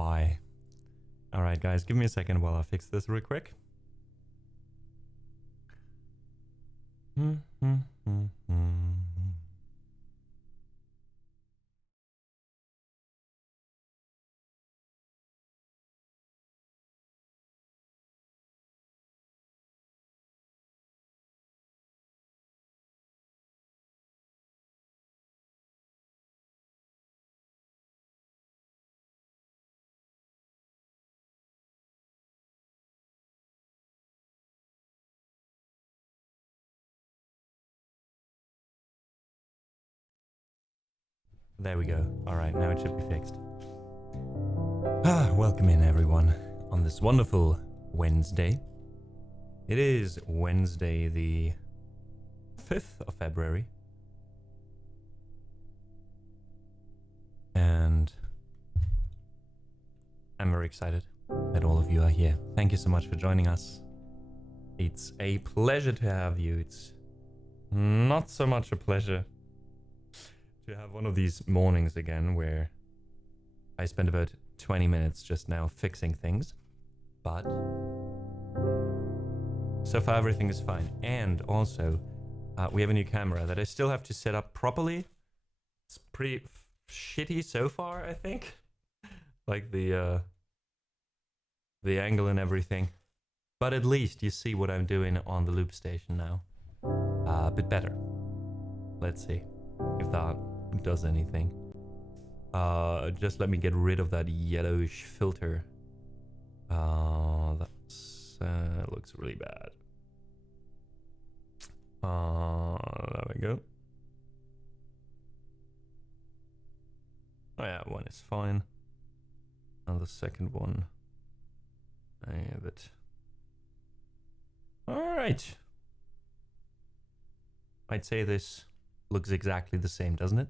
why. Alright guys, give me a second while I fix this real quick. There we go. Alright, now it should be fixed. Welcome in everyone on this wonderful Wednesday. It is Wednesday the 5th of February. And I'm very excited that all of you are here. Thank you so much for joining us. It's a pleasure to have you. It's not so much a pleasure to have one of these mornings again where I spent about 20 minutes just now fixing things, but so far everything is fine. And also we have a new camera that I still have to set up properly. It's pretty shitty so far, I think, like the angle and everything, but at least you see what I'm doing on the loop station now. A bit better. Let's see if that does anything. Just let me get rid of that yellowish filter. That's looks really bad. There we go. Oh yeah, one is fine. And the second one, I have it. All right. I'd say this looks exactly the same, doesn't it?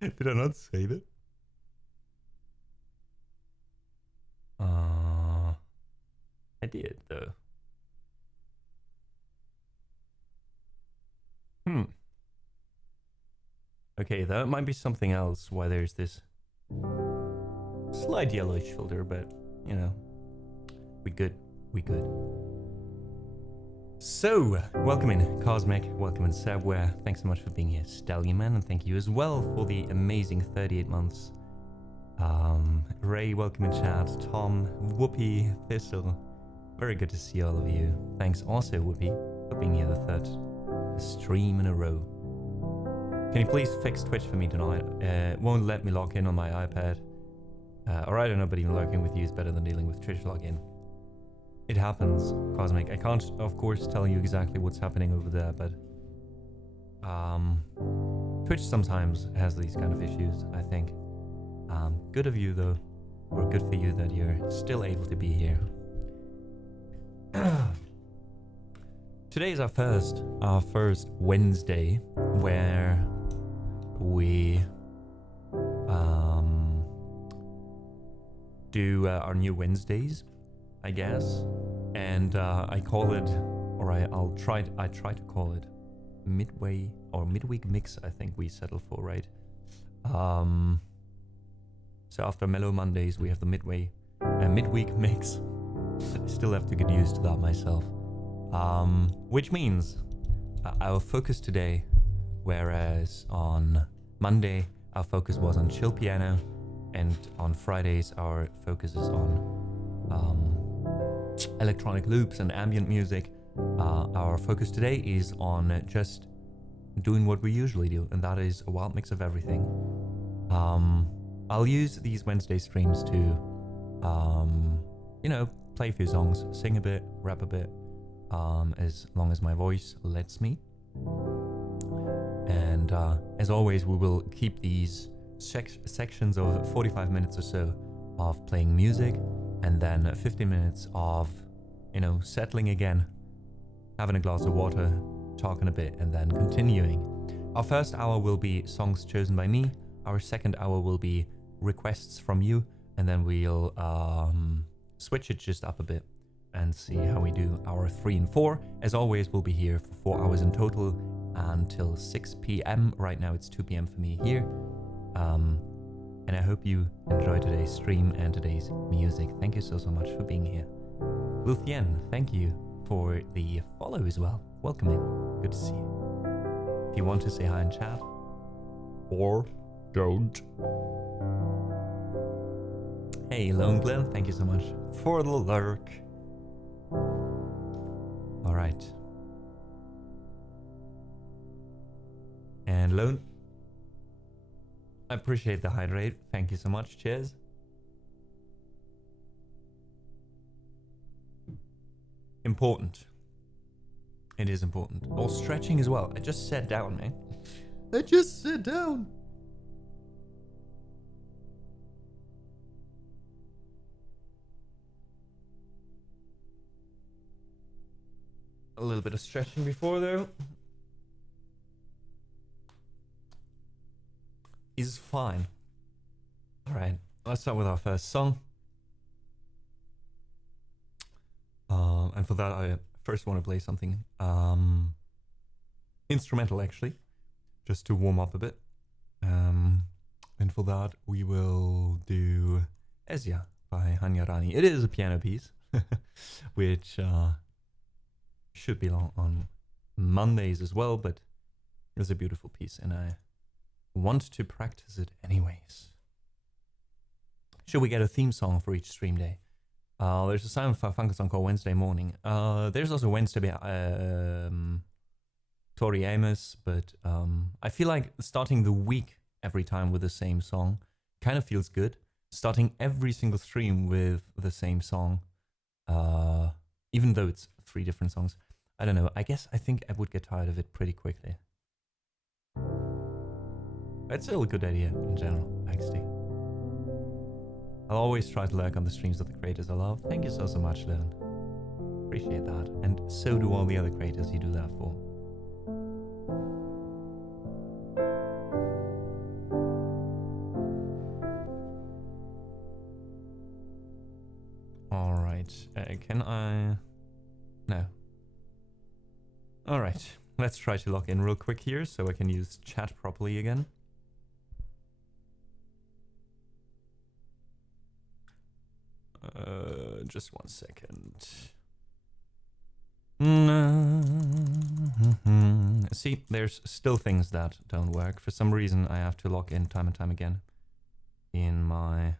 Did I not say that? I did though. Okay, that might be something else why there's this slight yellowish filter, but you know, we good. So, welcome in Cosmic, welcome in Sabware, thanks so much for being here, Stallion Man, and thank you as well for the amazing 38 months. Ray, welcome in chat, Tom, Whoopi, Thistle, very good to see all of you. Thanks also, Whoopi, for being here the third stream in a row. Can you please fix Twitch for me tonight? Won't let me log in on my iPad. Or I don't know, but even lurking with you is better than dealing with Twitch login. It happens, Cosmic. I can't, of course, tell you exactly what's happening over there, but Twitch sometimes has these kind of issues, I think. Good of you, though, or good for you that you're still able to be here. Today is our first Wednesday where we do our new Wednesdays, I guess, and I call it, or I try to call it midway or midweek mix. I think we settle for, right? So after Mellow Mondays, we have the midweek mix. I still have to get used to that myself. Which means our focus today, whereas on Monday our focus was on chill piano, and on Fridays our focus is on electronic loops and ambient music. Our focus today is on just doing what we usually do, and that is a wild mix of everything. I'll use these Wednesday streams to, you know, play a few songs, sing a bit, rap a bit, as long as my voice lets me. And as always, we will keep these sections of 45 minutes or so of playing music, and then 15 minutes of, you know, settling again, having a glass of water, talking a bit, and then continuing. Our first hour will be songs chosen by me. Our second hour will be requests from you, and then we'll switch it just up a bit and see how we do our 3 and 4. As always, we'll be here for 4 hours in total until 6 p.m. Right now it's 2 p.m. for me here. And I hope you enjoy today's stream and today's music. Thank you so much for being here. Luthien, thank you for the follow as well. Welcome in. Good to see you. If you want to say hi in chat, or don't. Hey, Lone Glenn, thank you so much for the lurk. All right. And Lone, I appreciate the hydrate. Thank you so much. Cheers. Important. It is important. Or stretching as well. I just sat down, man. I just sat down. A little bit of stretching before though. Is fine. Alright, let's start with our first song. And for that I first want to play something instrumental actually, just to warm up a bit. And for that we will do Ezia by Hanyarani. It is a piano piece, which should be on Mondays as well, but it's a beautiful piece and I want to practice it anyways. Should we get a theme song for each stream day? There's a Silent Funky song called Wednesday Morning. There's also Wednesday Tori Amos, but I feel like starting the week every time with the same song kind of feels good. Starting every single stream with the same song, even though it's 3 different songs. I don't know, I think I would get tired of it pretty quickly. It's still a good idea in general, actually. I'll always try to lurk on the streams of the creators I love. Thank you so much, Leon. Appreciate that. And so do all the other creators you do that for. Alright, can I... No. Alright, let's try to log in real quick here so I can use chat properly again. Just 1 second. See, there's still things that don't work. For some reason, I have to log in time and time again in my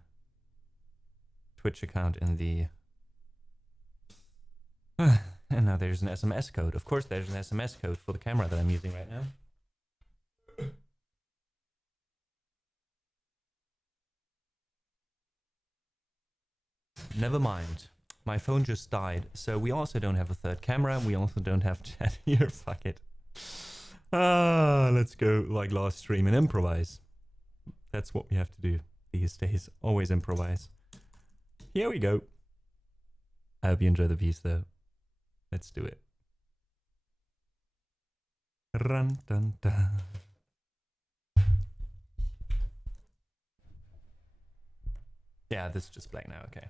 Twitch account in the... And now there's an SMS code. Of course, there's an SMS code for the camera that I'm using right now. Never mind. My phone just died, so we also don't have a third camera. We also don't have chat here. Fuck it. Let's go like last stream and improvise. That's what we have to do these days. Always improvise. Here we go. I hope you enjoy the piece though. Let's do it. Run, dun, dun. Yeah, this is just playing now, okay.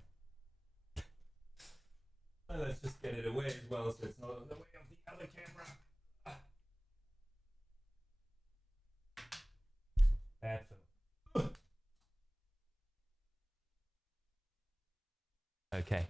Well, let's just get it away as well so it's not in the way of the other camera. That's it. Okay.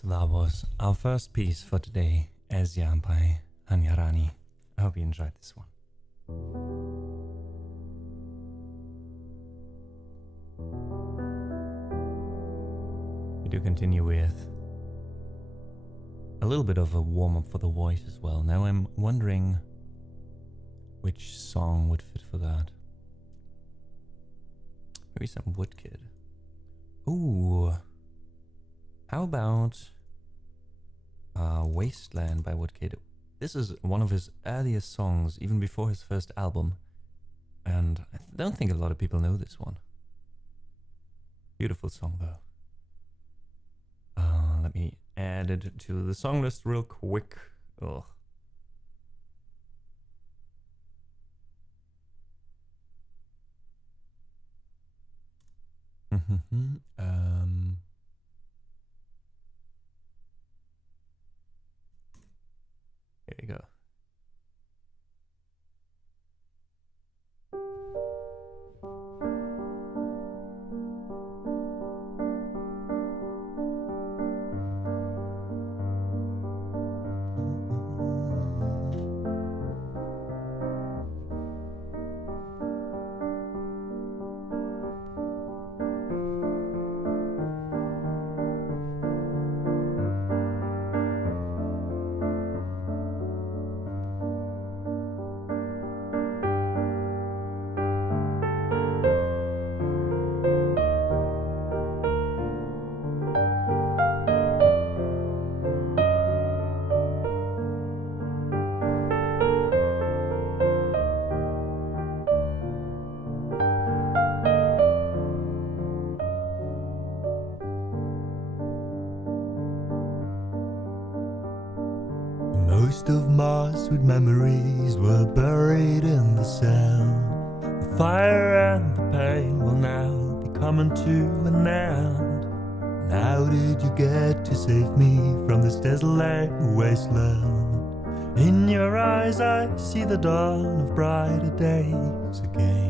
So that was our first piece for today, Ezia by Hanyarani. I hope you enjoyed this one. We do continue with a little bit of a warm-up for the voice as well. Now I'm wondering which song would fit for that. Maybe some Woodkid. Ooh. How about Wasteland by Woodkid? This is one of his earliest songs, even before his first album. And I don't think a lot of people know this one. Beautiful song though. Let me add it to the song list real quick. Ugh. Here we go. Most of my sweet memories were buried in the sand. The fire and the pain will now be coming to an end. And how did you get to save me from this desolate wasteland? In your eyes I see the dawn of brighter days again.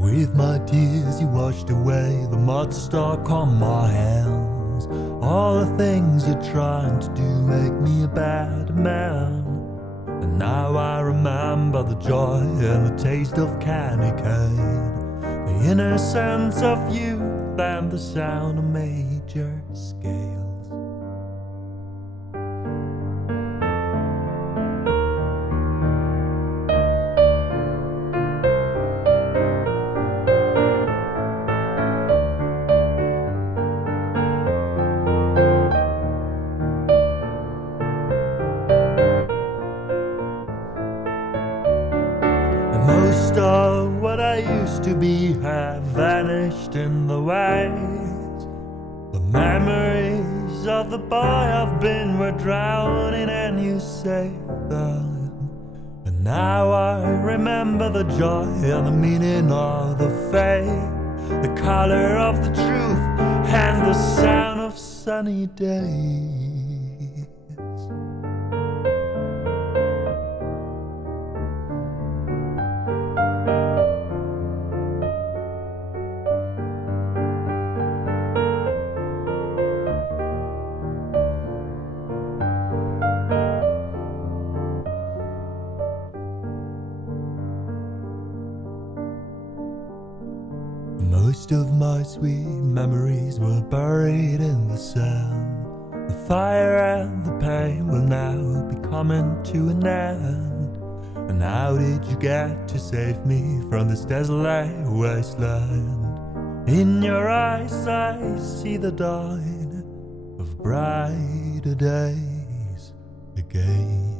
With my tears you washed away the mud stuck on my hands. All the things you're trying to do make me a bad man. And now I remember the joy and the taste of candy cane, the innocence of youth and the sound of major scales. Most of what I used to be have vanished in the waves. The memories of the boy I've been were drowning and you saved them. And now I remember the joy and the meaning of the faith, the color of the truth and the sound of sunny days. Most of my sweet memories were buried in the sand. The fire and the pain will now be coming to an end. And how did you get to save me from this desolate wasteland? In your eyes I see the dawn of brighter days again.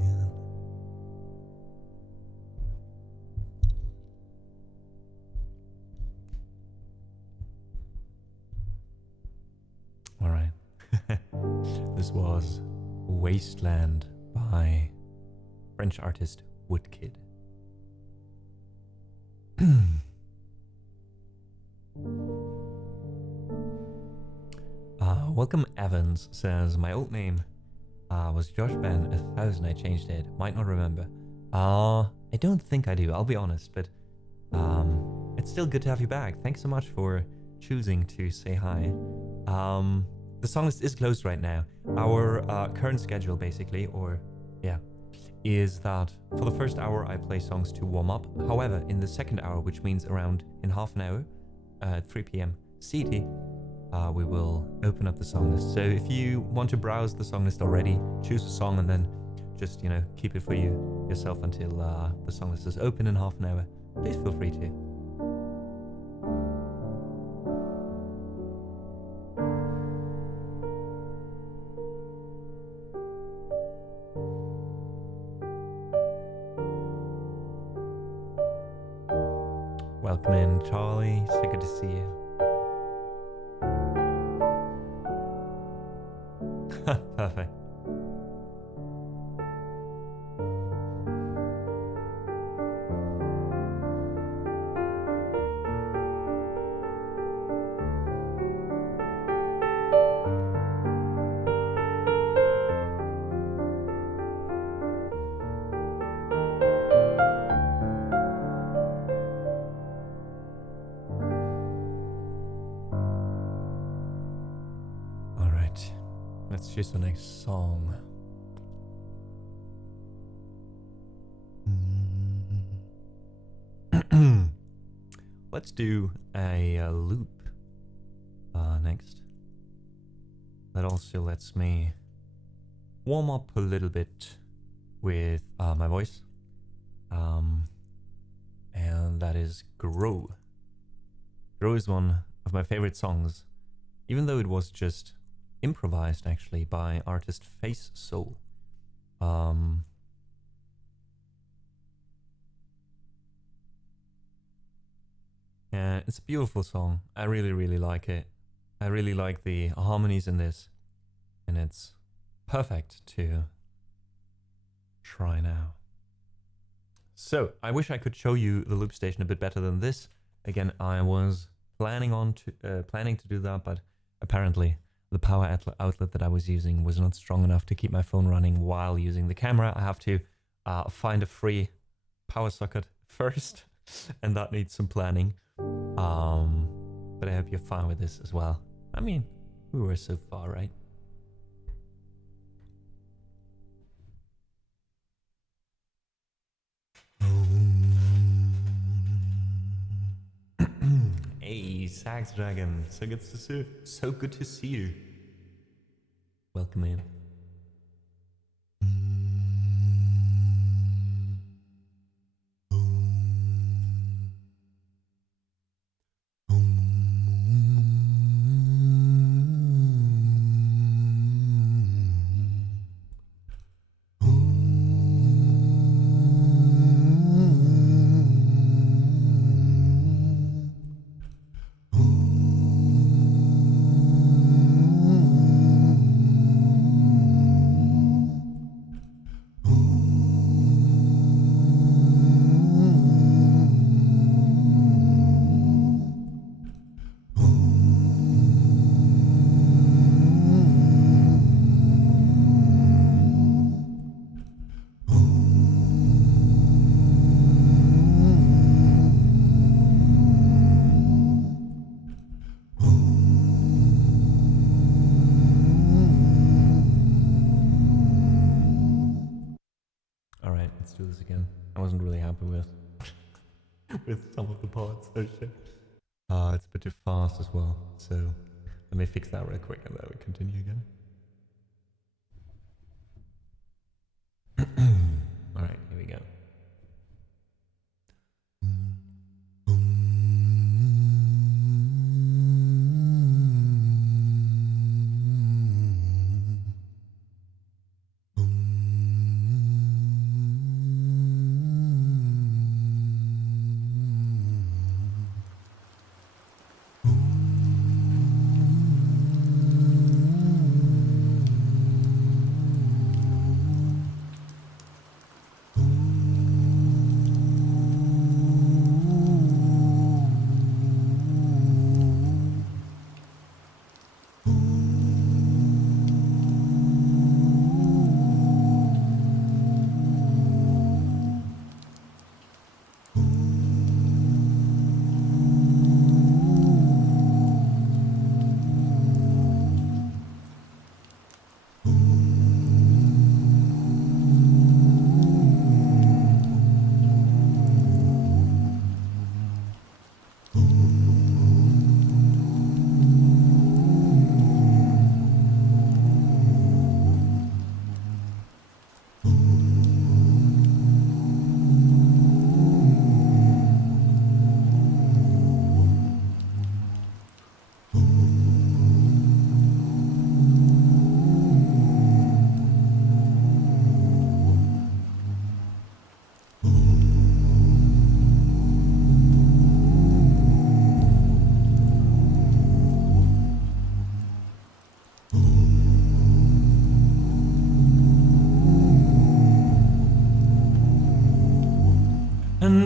All right. This was Wasteland by French artist Woodkid. Welcome Evans says, my old name was Josh Ben 1000. I changed it. Might not remember. I don't think I do, I'll be honest, but it's still good to have you back. Thanks so much for choosing to say hi. The song list is closed right now. Our current schedule, basically, or yeah, is that for the first hour I play songs to warm up. However, in the second hour, which means around in half an hour, 3 p.m. CT, we will open up the song list. So if you want to browse the song list already, choose a song and then just, you know, keep it for yourself until the song list is open in half an hour, please feel free to. Welcome in, Charlie. So good to see you. Perfect. Let's choose the next song. Let's do a loop next. That also lets me warm up a little bit with my voice. And that is Grow. Grow is one of my favorite songs, even though it was just improvised actually by artist Face Soul. And it's a beautiful song. I really like it. I really like the harmonies in this, and it's perfect to try now. So I wish I could show you the loop station a bit better than this. Again, I was planning to do that, but apparently the power outlet that I was using was not strong enough to keep my phone running while using the camera. I have to find a free power socket first, and that needs some planning. But I hope you're fine with this as well. I mean, we were so far, right? Hey, Sax Dragon, so good to see you. Welcome in. Again, I wasn't really happy with some of the parts. Oh shit. It's a bit too fast as well, so let me fix that real quick and then we continue again. Alright, here we go.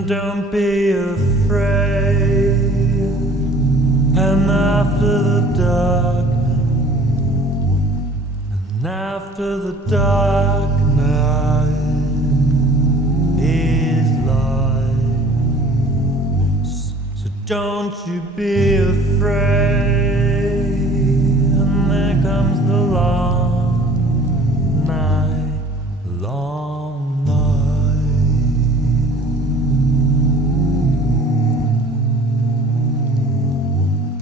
don't be afraid. And after the dark, and after the dark night is light. So don't you be afraid. And there comes the long night, long night.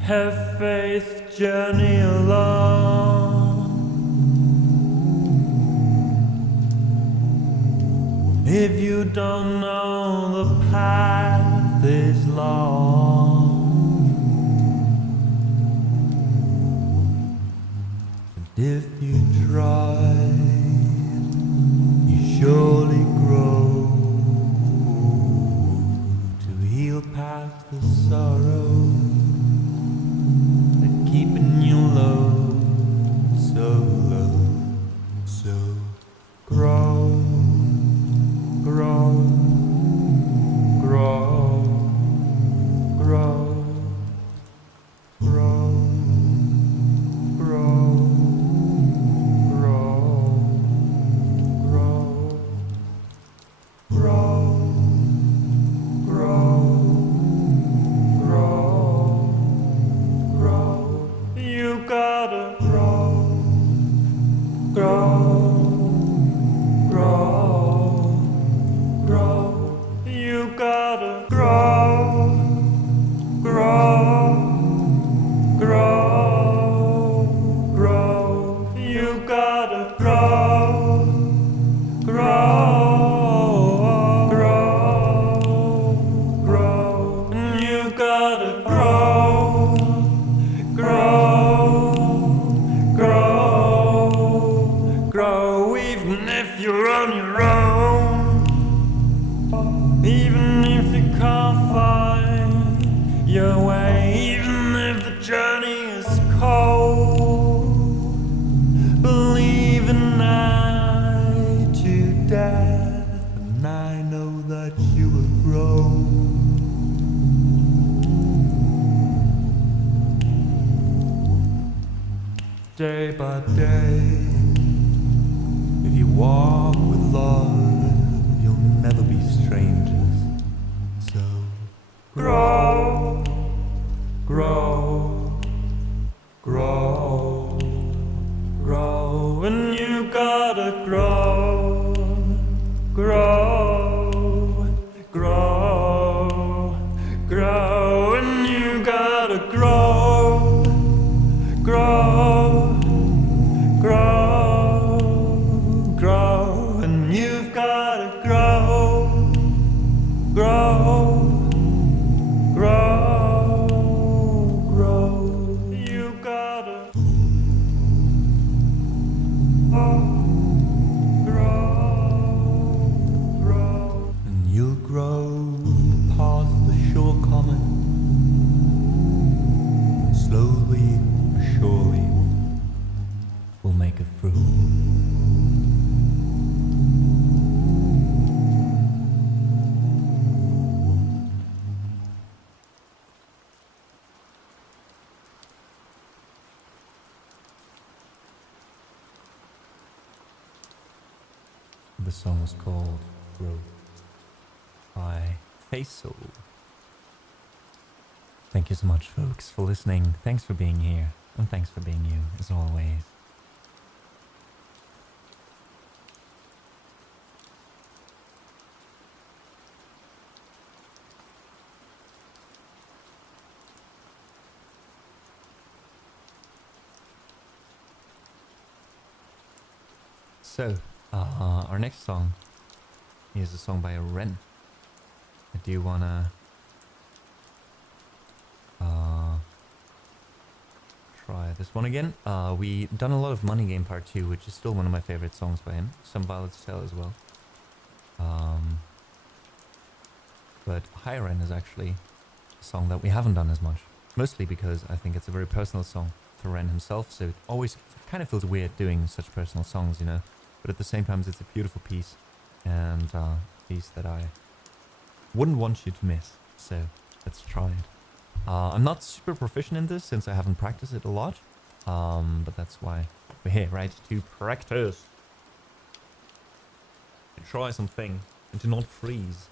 Have faith, journey along. If you don't know the path is long, and if you try, you surely grow to heal past the sorrow that keeping you low, so low, so grow. Grow, grow, grow, grow, grow, grow, grow, grow, grow, grow, grow. You gotta grow, grow, grow. Grow, you gotta grow, grow, grow, grow, you gotta grow, grow, grow, grow, and you gotta grow, grow, grow, grow, even if you're on your own. Even if you can't find your way, even if the journey is cold, believe in night to death, and I know that you will grow. Day by day, if you walk with love, you'll never be strangers. So grow, grow, grow, grow, and you gotta grow, grow, grow, grow, and you gotta grow, grow, grow, grow, and you've gotta grow, grow, grow, grow, you gotta grow, grow, and you'll grow past the shortcoming, slowly but surely we'll make it through. The song was called Growth by Faisal. Thank you so much, folks, for listening. Thanks for being here, and thanks for being you, as always. So, our next song is a song by Ren. I do wanna try this one again. We done a lot of Money Game Part 2, which is still one of my favorite songs by him. Some Ballads Tell as well. But High Ren is actually a song that we haven't done as much. Mostly because I think it's a very personal song for Ren himself, so it always kind of feels weird doing such personal songs, you know. But at the same time, it's a beautiful piece, and a piece that I wouldn't want you to miss. So let's try it. I'm not super proficient in this since I haven't practiced it a lot. But that's why we're here, right? To practice. To try something and to not freeze.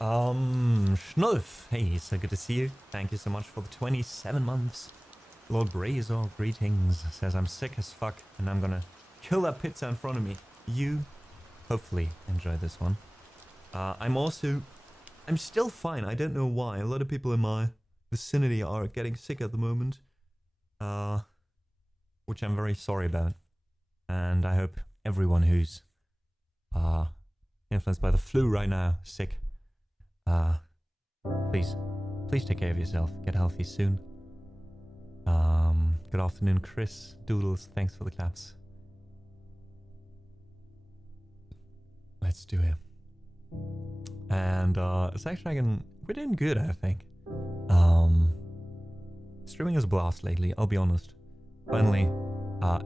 Schnulf. Hey, so good to see you. Thank you so much for the 27 months. Lord Brazor, greetings. Says I'm sick as fuck and I'm gonna kill that pizza in front of me. You hopefully enjoy this one. I'm still fine. I don't know why. A lot of people in my vicinity are getting sick at the moment. Which I'm very sorry about. And I hope everyone who's influenced by the flu right now, sick, please take care of yourself. Get healthy soon. Good afternoon, Chris. Doodles, thanks for the claps. Let's do it. And Sex Dragon, we're doing good, I think. Streaming is a blast lately, I'll be honest. Finally,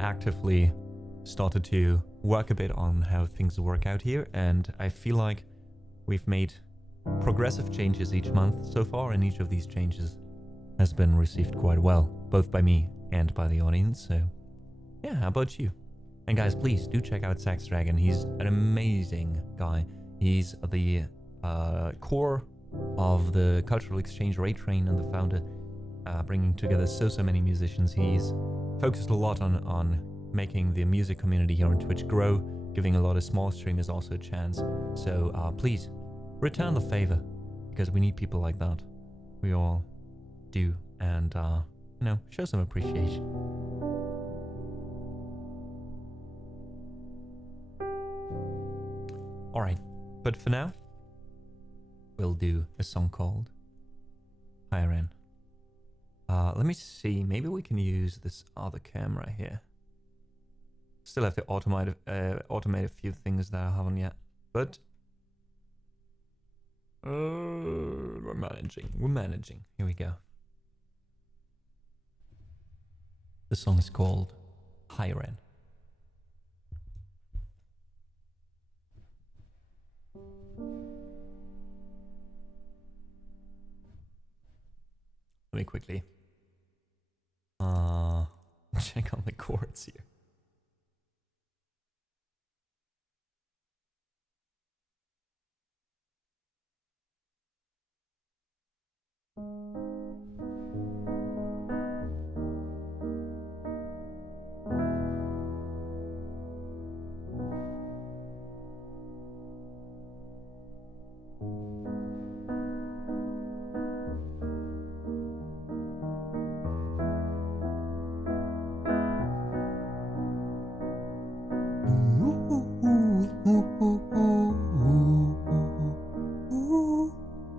actively started to work a bit on how things work out here, and I feel like we've made progressive changes each month so far, and each of these changes has been received quite well, both by me and by the audience. So yeah, how about you? And guys, please do check out Sex Dragon. He's an amazing guy. He's the core of the Cultural Exchange Raid Train and the founder, bringing together so many musicians. He's focused a lot on making the music community here on Twitch grow, giving a lot of small streamers also a chance. So please return the favor, because we need people like that. We all do, and you know, show some appreciation. All right, but for now, we'll do a song called Higher End. Let me see, maybe we can use this other camera here. Still have to automate a few things that I haven't yet, but we're managing. Here we go. The song is called Higher End. Let me quickly check on the chords here.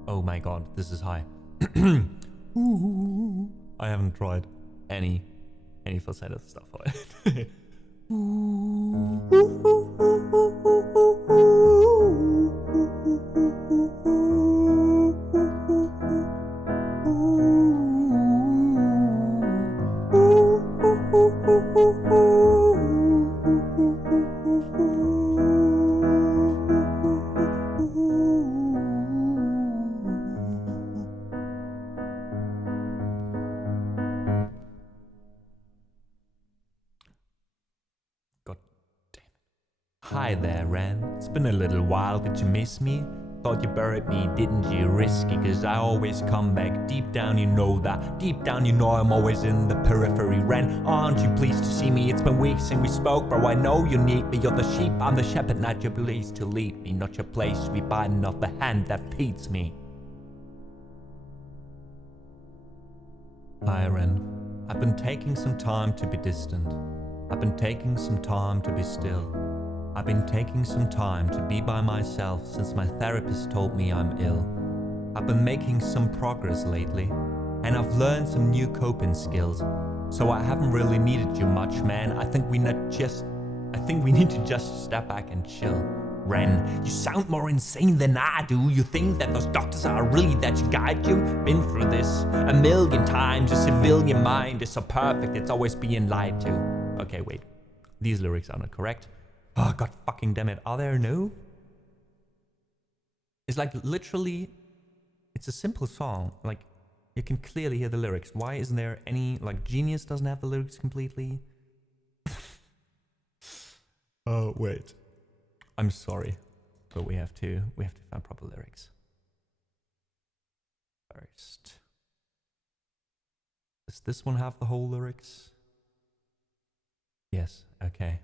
Oh my god, this is high. I haven't tried any falsetto stuff on it. Hi there, Ren. It's been a little while, did you miss me? Thought you buried me, didn't you? Risky, cause I always come back. Deep down you know that. Deep down you know I'm always in the periphery. Ren, aren't you pleased to see me? It's been weeks since we spoke, bro. I know you need me. You're the sheep, I'm the shepherd, not your place to lead me. Not your place to be biting off the hand that feeds me. Hi, Ren. I've been taking some time to be distant. I've been taking some time to be still. I've been taking some time to be by myself since my therapist told me I'm ill. I've been making some progress lately, and I've learned some new coping skills. So I haven't really needed you much, man. I think we need to just step back and chill. Ren, you sound more insane than I do. You think that those doctors are really that to guide you? Been through this a million times. Your civilian mind is so perfect, it's always being lied to. Okay, wait. These lyrics are not correct. Oh, god fucking damn it. Are there no? It's like literally, it's a simple song. Like, you can clearly hear the lyrics. Why isn't there any, like, Genius doesn't have the lyrics completely? Oh, wait. I'm sorry, but we have to find proper lyrics. First. Does this one have the whole lyrics? Yes, okay.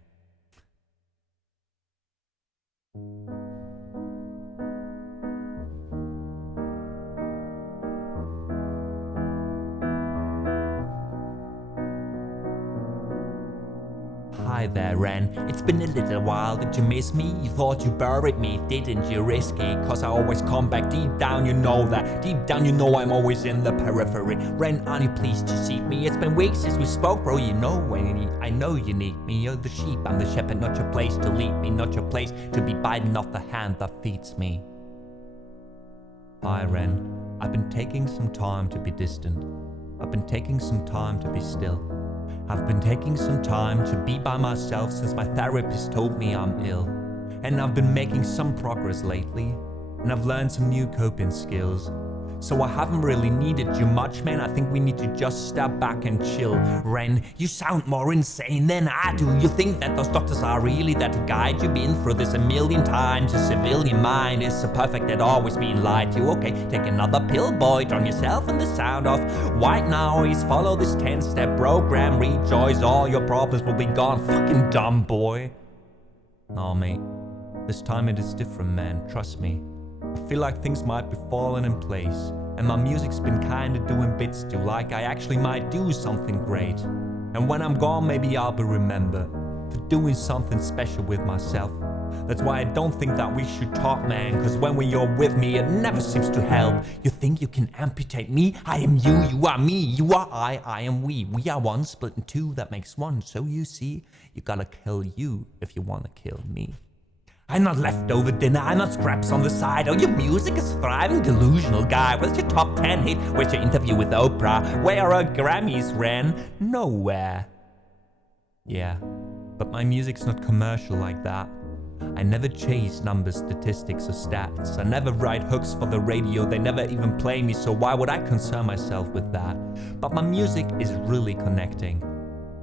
Hi there, Ren. It's been a little while. Did you miss me? You thought you buried me, didn't you? Risky, cause I always come back. Deep down, you know that. Deep down, you know I'm always in the periphery. Ren, are you pleased to see me? It's been weeks since we spoke, bro. You know when you need. I know you need me. You're the sheep, I'm the shepherd. Not your place to lead me. Not your place to be biting off the hand that feeds me. Hi, Ren. I've been taking some time to be distant. I've been taking some time to be still. I've been taking some time to be by myself since my therapist told me I'm ill. And I've been making some progress lately, and I've learned some new coping skills. So I haven't really needed you much, man. I think we need to just step back and chill. Ren, you sound more insane than I do. You think that those doctors are really there to guide you? Been through this a million times. A civilian mind is so perfect at always being lied to. Okay, take another pill, boy. Drown yourself in the sound of white noise. Follow this 10-step program. Rejoice, all your problems will be gone. Fucking dumb boy. No, mate. This time it is different, man. Trust me. I feel like things might be falling in place, and my music's been kinda doing bits too, like I actually might do something great. And when I'm gone, maybe I'll be remembered for doing something special with myself. That's why I don't think that we should talk, man, cause when you're with me, it never seems to help. You think you can amputate me? I am you, you are me, you are I am we. We are one split in two, that makes one. So you see, you gotta kill you if you wanna kill me. I'm not leftover dinner, I'm not scraps on the side. Oh, your music is thriving, delusional guy. Where's your top 10 hit? Where's your interview with Oprah? Where are Grammys, Ren? Nowhere. Yeah, but my music's not commercial like that. I never chase numbers, statistics, or stats. I never write hooks for the radio, they never even play me, so why would I concern myself with that? But my music is really connecting,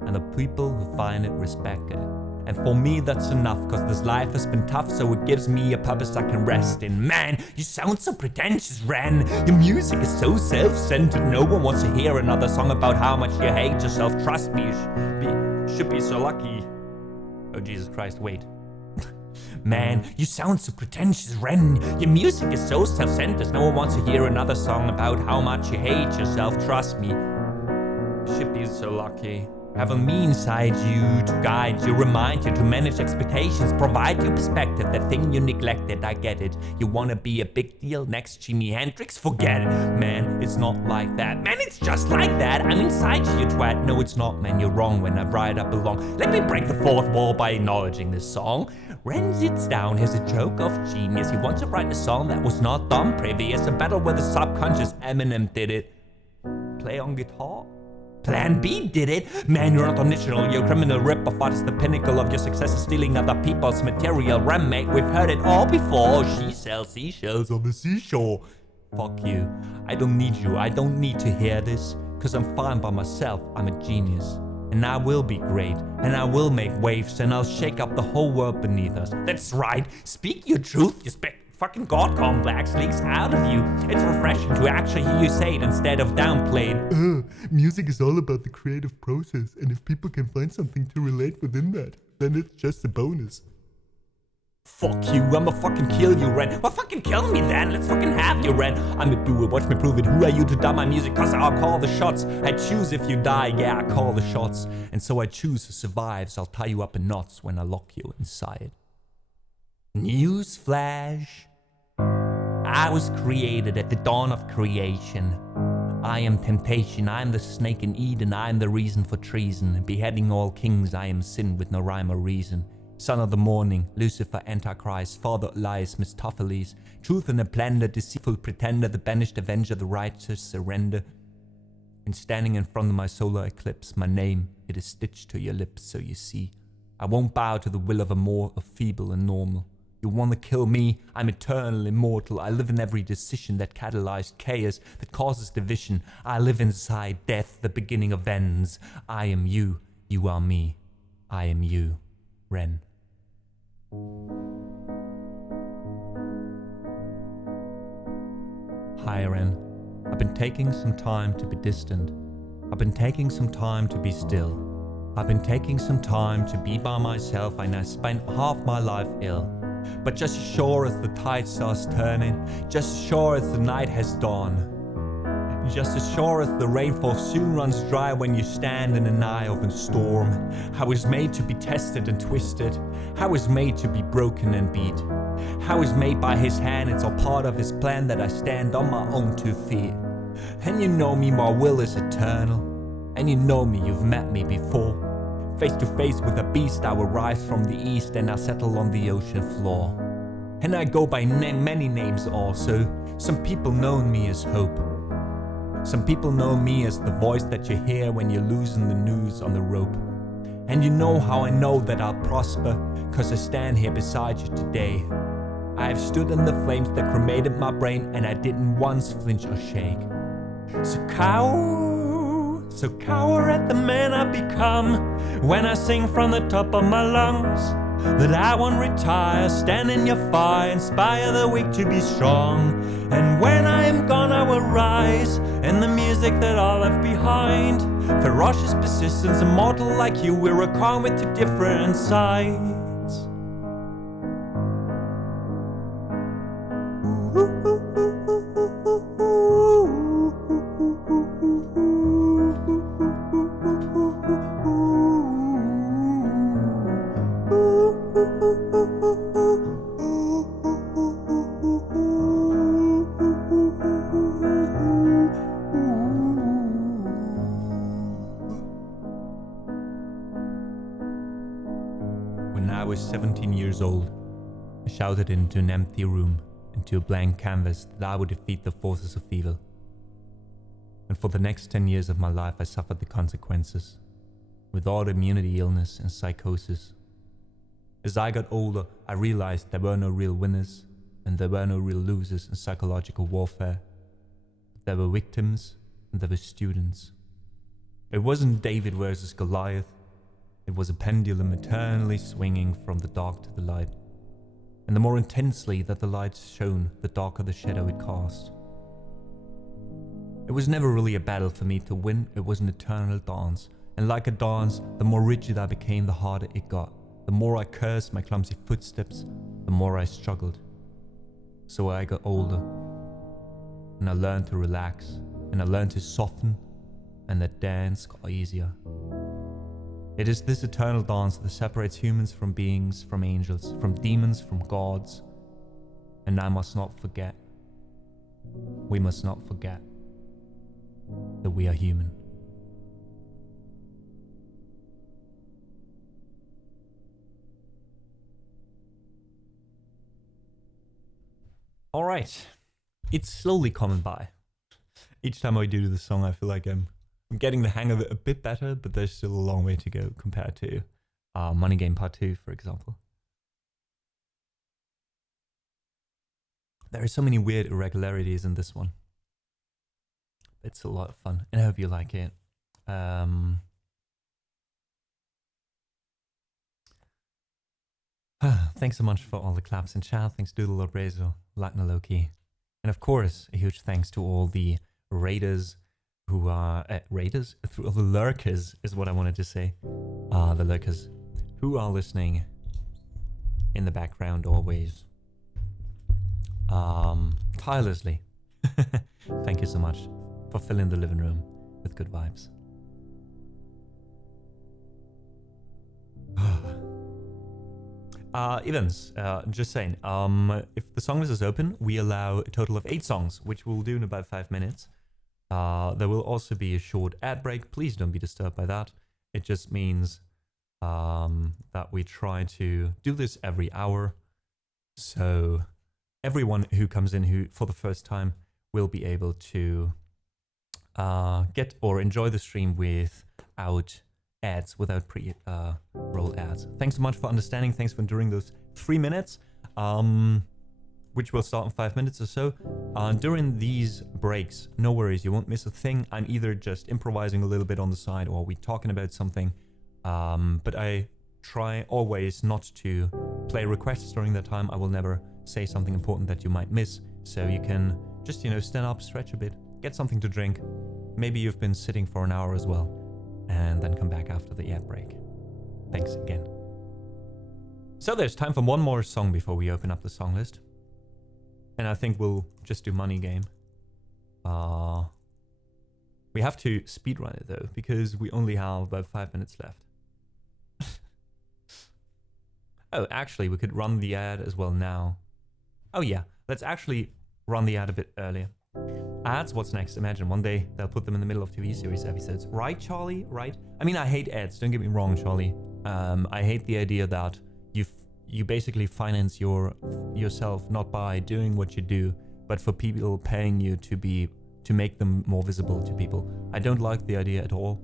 and the people who find it respect it. And for me that's enough, cause this life has been tough, so it gives me a purpose I can rest in. Man, you sound so pretentious, Ren. Your music is so self-centered, no one wants to hear another song about how much you hate yourself. Trust me, you should be so lucky. Oh Jesus Christ, wait. Man, you sound so pretentious, Ren. Your music is so self-centered, no one wants to hear another song about how much you hate yourself. Trust me, you should be so lucky. Having me inside you to guide you, remind you to manage expectations, provide you perspective, that thing you neglected, I get it. You wanna be a big deal next Jimi Hendrix? Forget it, man, it's not like that. Man, it's just like that, I'm inside you, you twat. No, it's not, man, you're wrong when I write up along. Let me break the fourth wall by acknowledging this song. Ren sits down, here's a joke of genius. He wants to write a song that was not done previous, a battle with the subconscious. Eminem did it. Play on guitar? Plan B did it? Man, you're not original, you're a criminal rip-off artist. The pinnacle of your success is stealing other people's material. Ram, mate, we've heard it all before. She sells seashells on the seashore. Fuck you. I don't need you, I don't need to hear this, cause I'm fine by myself, I'm a genius. And I will be great, and I will make waves, and I'll shake up the whole world beneath us. That's right, speak your truth, you fucking God complex leaks out of you. It's refreshing to actually hear you say it instead of downplayed. Music is all about the creative process, and if people can find something to relate within that, then it's just a bonus. Fuck you, I'ma fucking kill you, Ren. Well, fucking kill me then, let's fucking have you, Ren. I'ma do it, watch me prove it. Who are you to dumb my music? Cause I'll call the shots. I choose if you die, yeah, I call the shots. And so I choose who survives. I'll tie you up in knots when I lock you inside. Newsflash. I was created at the dawn of creation. I am temptation, I am the snake in Eden, I am the reason for treason. Beheading all kings, I am sin with no rhyme or reason. Son of the morning, Lucifer, Antichrist, father of lies, Mephistopheles. Truth in a plan, the deceitful pretender, the banished avenger, the righteous surrender. And standing in front of my solar eclipse, my name, it is stitched to your lips, so you see. I won't bow to the will of a more of feeble and normal. You wanna kill me? I'm eternal, immortal. I live in every decision that catalyzed chaos, that causes division. I live inside death, the beginning of ends. I am you, you are me. I am you, Ren. Hi, Ren. I've been taking some time to be distant. I've been taking some time to be still. I've been taking some time to be by myself, and I spent half my life ill. But just as sure as the tide starts turning, just as sure as the night has dawned, just as sure as the rainfall soon runs dry when you stand in an eye of a storm. I was made to be tested and twisted. I was made to be broken and beat. I was made by his hand, it's all part of his plan that I stand on my own 2 feet. And you know me, my will is eternal. And you know me, you've met me before. Face to face with a beast, I will rise from the east and I'll settle on the ocean floor. And I go by many names also. Some people know me as hope. Some people know me as the voice that you hear when you're losing the noose on the rope. And you know how I know that I'll prosper, cause I stand here beside you today. I have stood in the flames that cremated my brain, and I didn't once flinch or shake. So cower at the man I've become when I sing from the top of my lungs that I won't retire, stand in your fire, inspire the weak to be strong. And when I am gone I will rise, and the music that I left behind, ferocious persistence, immortal like you, we're a coin with 2 different sides. When I was 17 years old, I shouted into an empty room, into a blank canvas, that I would defeat the forces of evil. And for the next 10 years of my life, I suffered the consequences, with autoimmunity illness and psychosis. As I got older, I realized there were no real winners, and there were no real losers in psychological warfare. There were victims, and there were students. It wasn't David versus Goliath. It was a pendulum eternally swinging from the dark to the light. And the more intensely that the light shone, the darker the shadow it cast. It was never really a battle for me to win, it was an eternal dance. And like a dance, the more rigid I became, the harder it got. The more I cursed my clumsy footsteps, the more I struggled. So I got older, and I learned to relax, and I learned to soften, and the dance got easier. It is this eternal dance that separates humans from beings, from angels, from demons, from gods. And I must not forget, we must not forget, that we are human. All right, it's slowly coming by. Each time I do the song, I feel like I'm getting the hang of it a bit better, but there's still a long way to go compared to Money Game Part 2, for example. There are so many weird irregularities in this one. It's a lot of fun, and I hope you like it. Thanks so much for all the claps in chat. Thanks to Doodle Brazo, Latin Loki. And of course, a huge thanks to all the raiders who are... raiders? All the lurkers is what I wanted to say. The lurkers who are listening in the background always. Tirelessly. Thank you so much for filling the living room with good vibes. Evans, just saying, if the song list is open, we allow a total of 8 songs, which we'll do in about 5 minutes. There will also be a short ad break. Please don't be disturbed by that. It just means that we try to do this every hour. So everyone who comes in who for the first time will be able to get or enjoy the stream without ads, without pre-roll ads. Thanks so much for understanding. Thanks for enduring those 3 minutes. which will start in 5 minutes or so. During these breaks, no worries, you won't miss a thing. I'm either just improvising a little bit on the side or we talking about something. But I try always not to play requests during that time. I will never say something important that you might miss. So you can just, you know, stand up, stretch a bit, get something to drink. Maybe you've been sitting for an hour as well, and then come back after the ad break. Thanks again. So there's time for one more song before we open up the song list. And I think we'll just do Money Game. We have to speedrun it though, because we only have about 5 minutes left. Oh, actually, we could run the ad as well now. Oh yeah, let's actually run the ad a bit earlier. Ads, what's next? Imagine one day they'll put them in the middle of TV series episodes. Right, Charlie? Right? I mean, I hate ads, don't get me wrong, Charlie. I hate the idea that you basically finance yourself not by doing what you do, but for people paying you to make them more visible to people. I don't like the idea at all.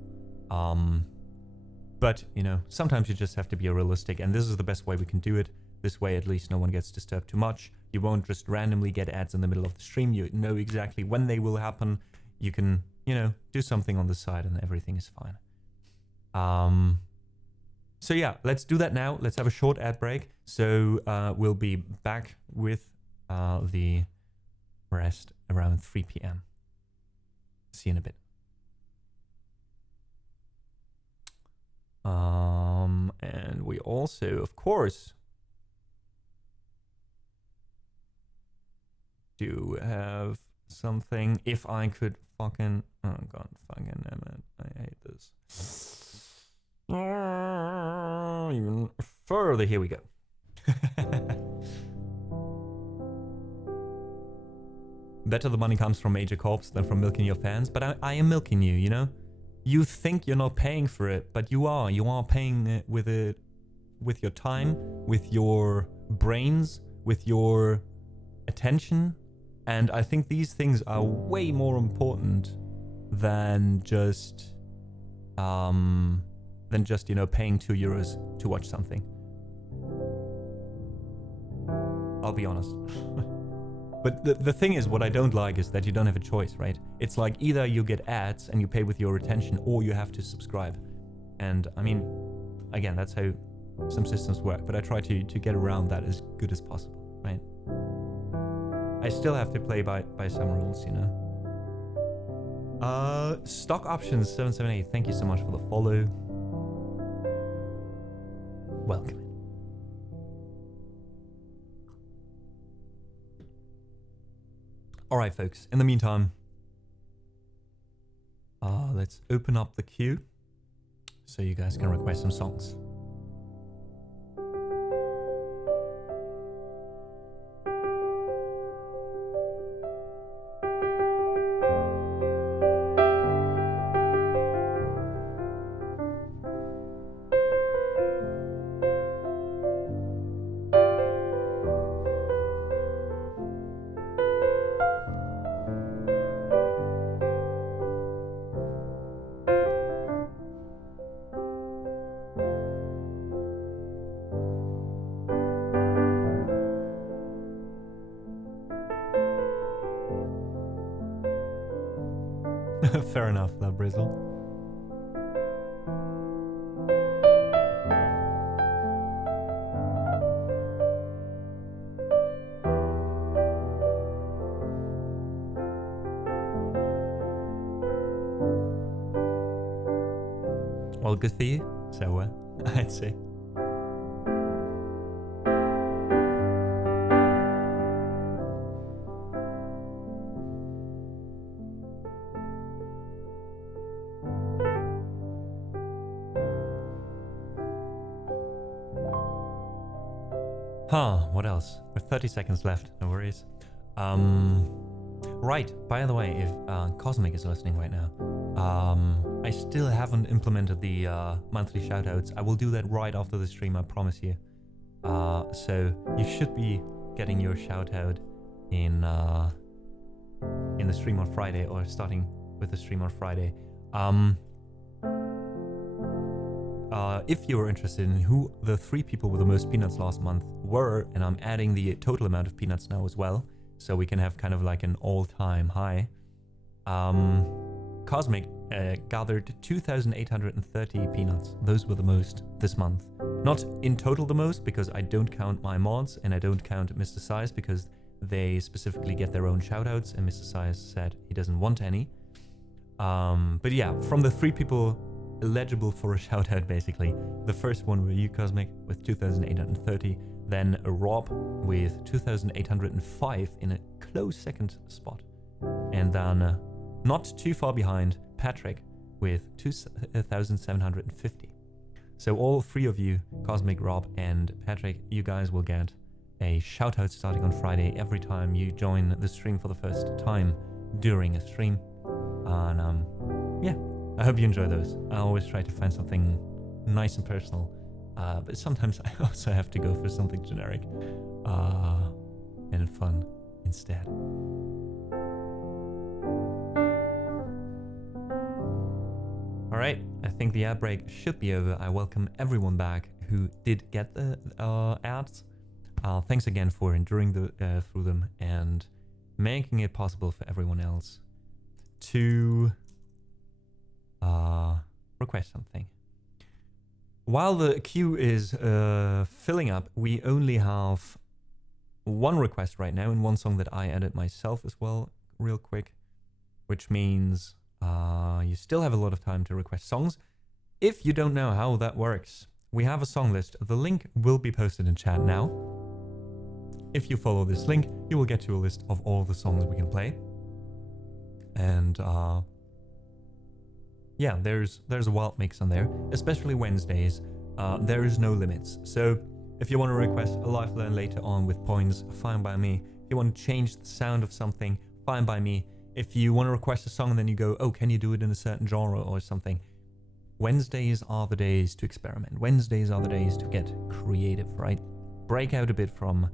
But, you know, sometimes you just have to be realistic, and this is the best way we can do it. This way, at least no one gets disturbed too much. You won't just randomly get ads in the middle of the stream. You know exactly when they will happen. You can, you know, do something on the side and everything is fine. So yeah, let's do that now. Let's have a short ad break. So we'll be back with the rest around 3 p.m. See you in a bit. And we also, of course, do have something. If I could fucking, oh god, fucking damn it, I hate this. Even further, here we go. Better the money comes from major corps than from milking your fans, but I am milking you, you know? You think you're not paying for it, but you are. You are paying it with your time, with your brains, with your attention. And I think these things are way more important than just you know, paying €2 to watch something. I'll be honest. But the thing is, what I don't like is that you don't have a choice, right? It's like either you get ads and you pay with your attention, or you have to subscribe. And I mean, again, that's how some systems work, but I try to get around that as good as possible, right? I still have to play by some rules, you know? Stock Options 778, thank you so much for the follow. Welcome. All right, folks, in the meantime, let's open up the queue so you guys can request some songs. Fair enough, La Brizzle. Well, good for you. So, I'd say. What else? With 30 seconds left, no worries. Right, by the way, if Cosmic is listening right now, I still haven't implemented the monthly shoutouts. I will do that right after the stream, I promise you. So you should be getting your shoutout in the stream on Friday, or starting with the stream on Friday. if you were interested in who the 3 people with the most peanuts last month were, and I'm adding the total amount of peanuts now as well, so we can have kind of like an all-time high. Cosmic gathered 2,830 peanuts. Those were the most this month. Not in total the most, because I don't count my mods, and I don't count Mr. Size, because they specifically get their own shoutouts, and Mr. Size said he doesn't want any. But yeah, from the 3 people eligible for a shoutout, basically, the first one were you, Cosmic, with 2,830, then Rob with 2,805 in a close second spot, and then not too far behind, Patrick with 2,750. So all 3 of you, Cosmic, Rob, and Patrick, you guys will get a shoutout starting on Friday every time you join the stream for the first time during a stream. And yeah, I hope you enjoy those. I always try to find something nice and personal, but sometimes I also have to go for something generic and fun instead. Alright, I think the ad break should be over. I welcome everyone back who did get the ads. Thanks again for enduring through them and making it possible for everyone else to request something. While the queue is filling up, we only have 1 request right now, and 1 song that I added myself as well, real quick, which means you still have a lot of time to request songs. If you don't know how that works, we have a song list. The link will be posted in chat now. If you follow this link, you will get to a list of all the songs we can play. And yeah, there's a wild mix on there, especially Wednesdays. There is no limits. So if you want to request a live learn later on with points, fine by me. If you want to change the sound of something, fine by me. If you want to request a song and then you go, oh, can you do it in a certain genre or something? Wednesdays are the days to experiment. Wednesdays are the days to get creative, right? Break out a bit from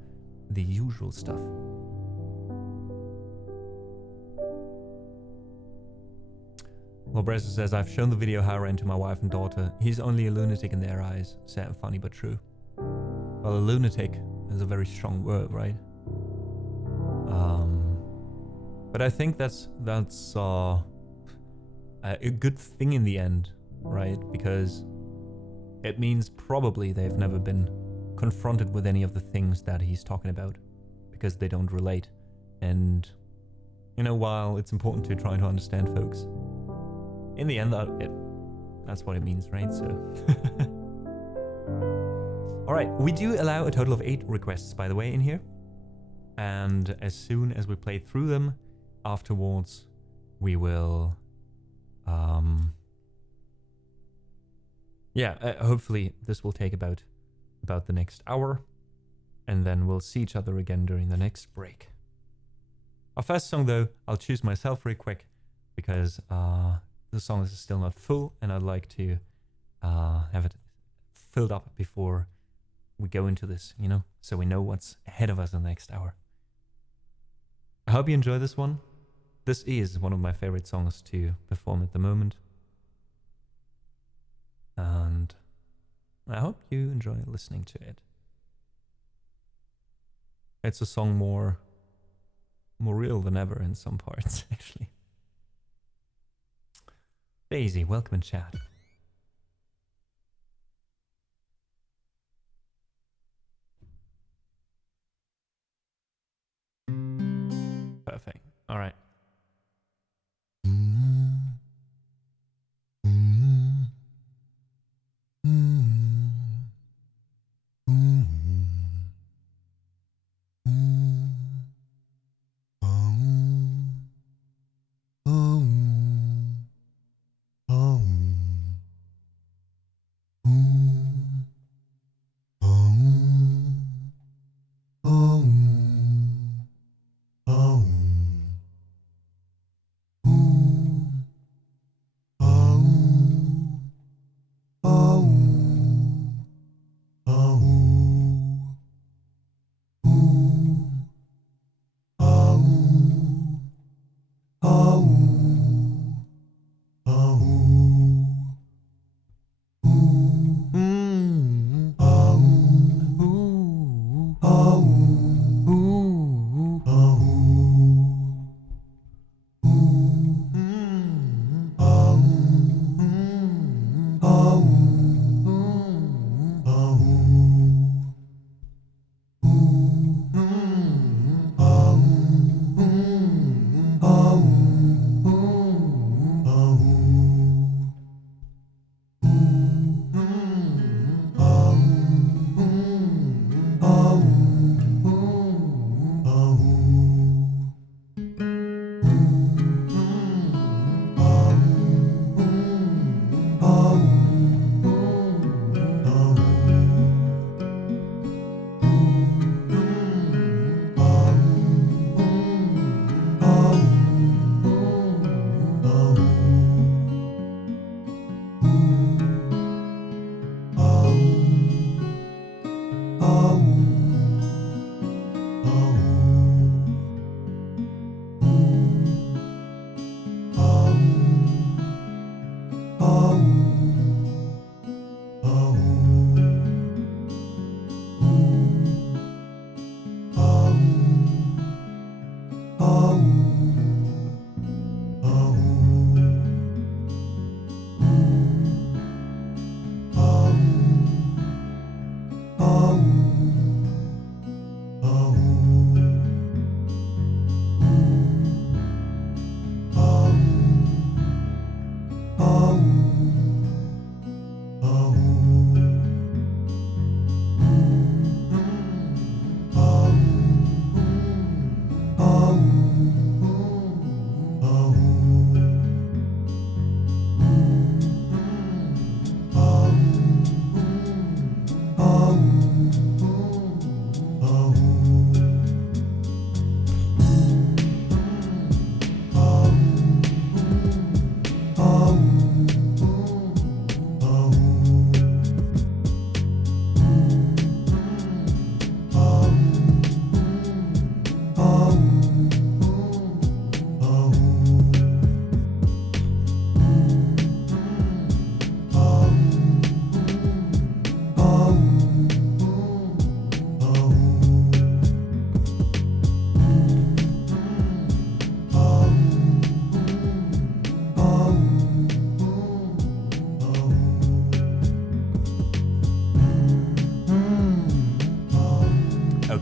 the usual stuff. Lobreza says, I've shown the video how I ran to my wife and daughter. He's only a lunatic in their eyes. Sad and funny, but true. Well, a lunatic is a very strong word, right? But I think that's a good thing in the end, right? Because it means probably they've never been confronted with any of the things that he's talking about, because they don't relate. And, you know, while it's important to try to understand folks, in the end, that's what it means, right? So, all right, we do allow a total of 8 requests, by the way, in here. And as soon as we play through them, afterwards, we will, hopefully this will take about the next hour, and then we'll see each other again during the next break. Our first song, though, I'll choose myself real quick, because the song is still not full, and I'd like to have it filled up before we go into this, you know, so we know what's ahead of us in the next hour. I hope you enjoy this one. This is one of my favorite songs to perform at the moment. And I hope you enjoy listening to it. It's a song more real than ever in some parts, actually. Daisy, welcome in chat. Perfect. All right.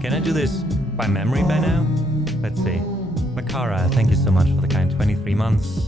Can I do this by memory by now? Let's see. Makara, thank you so much for the kind 23 months.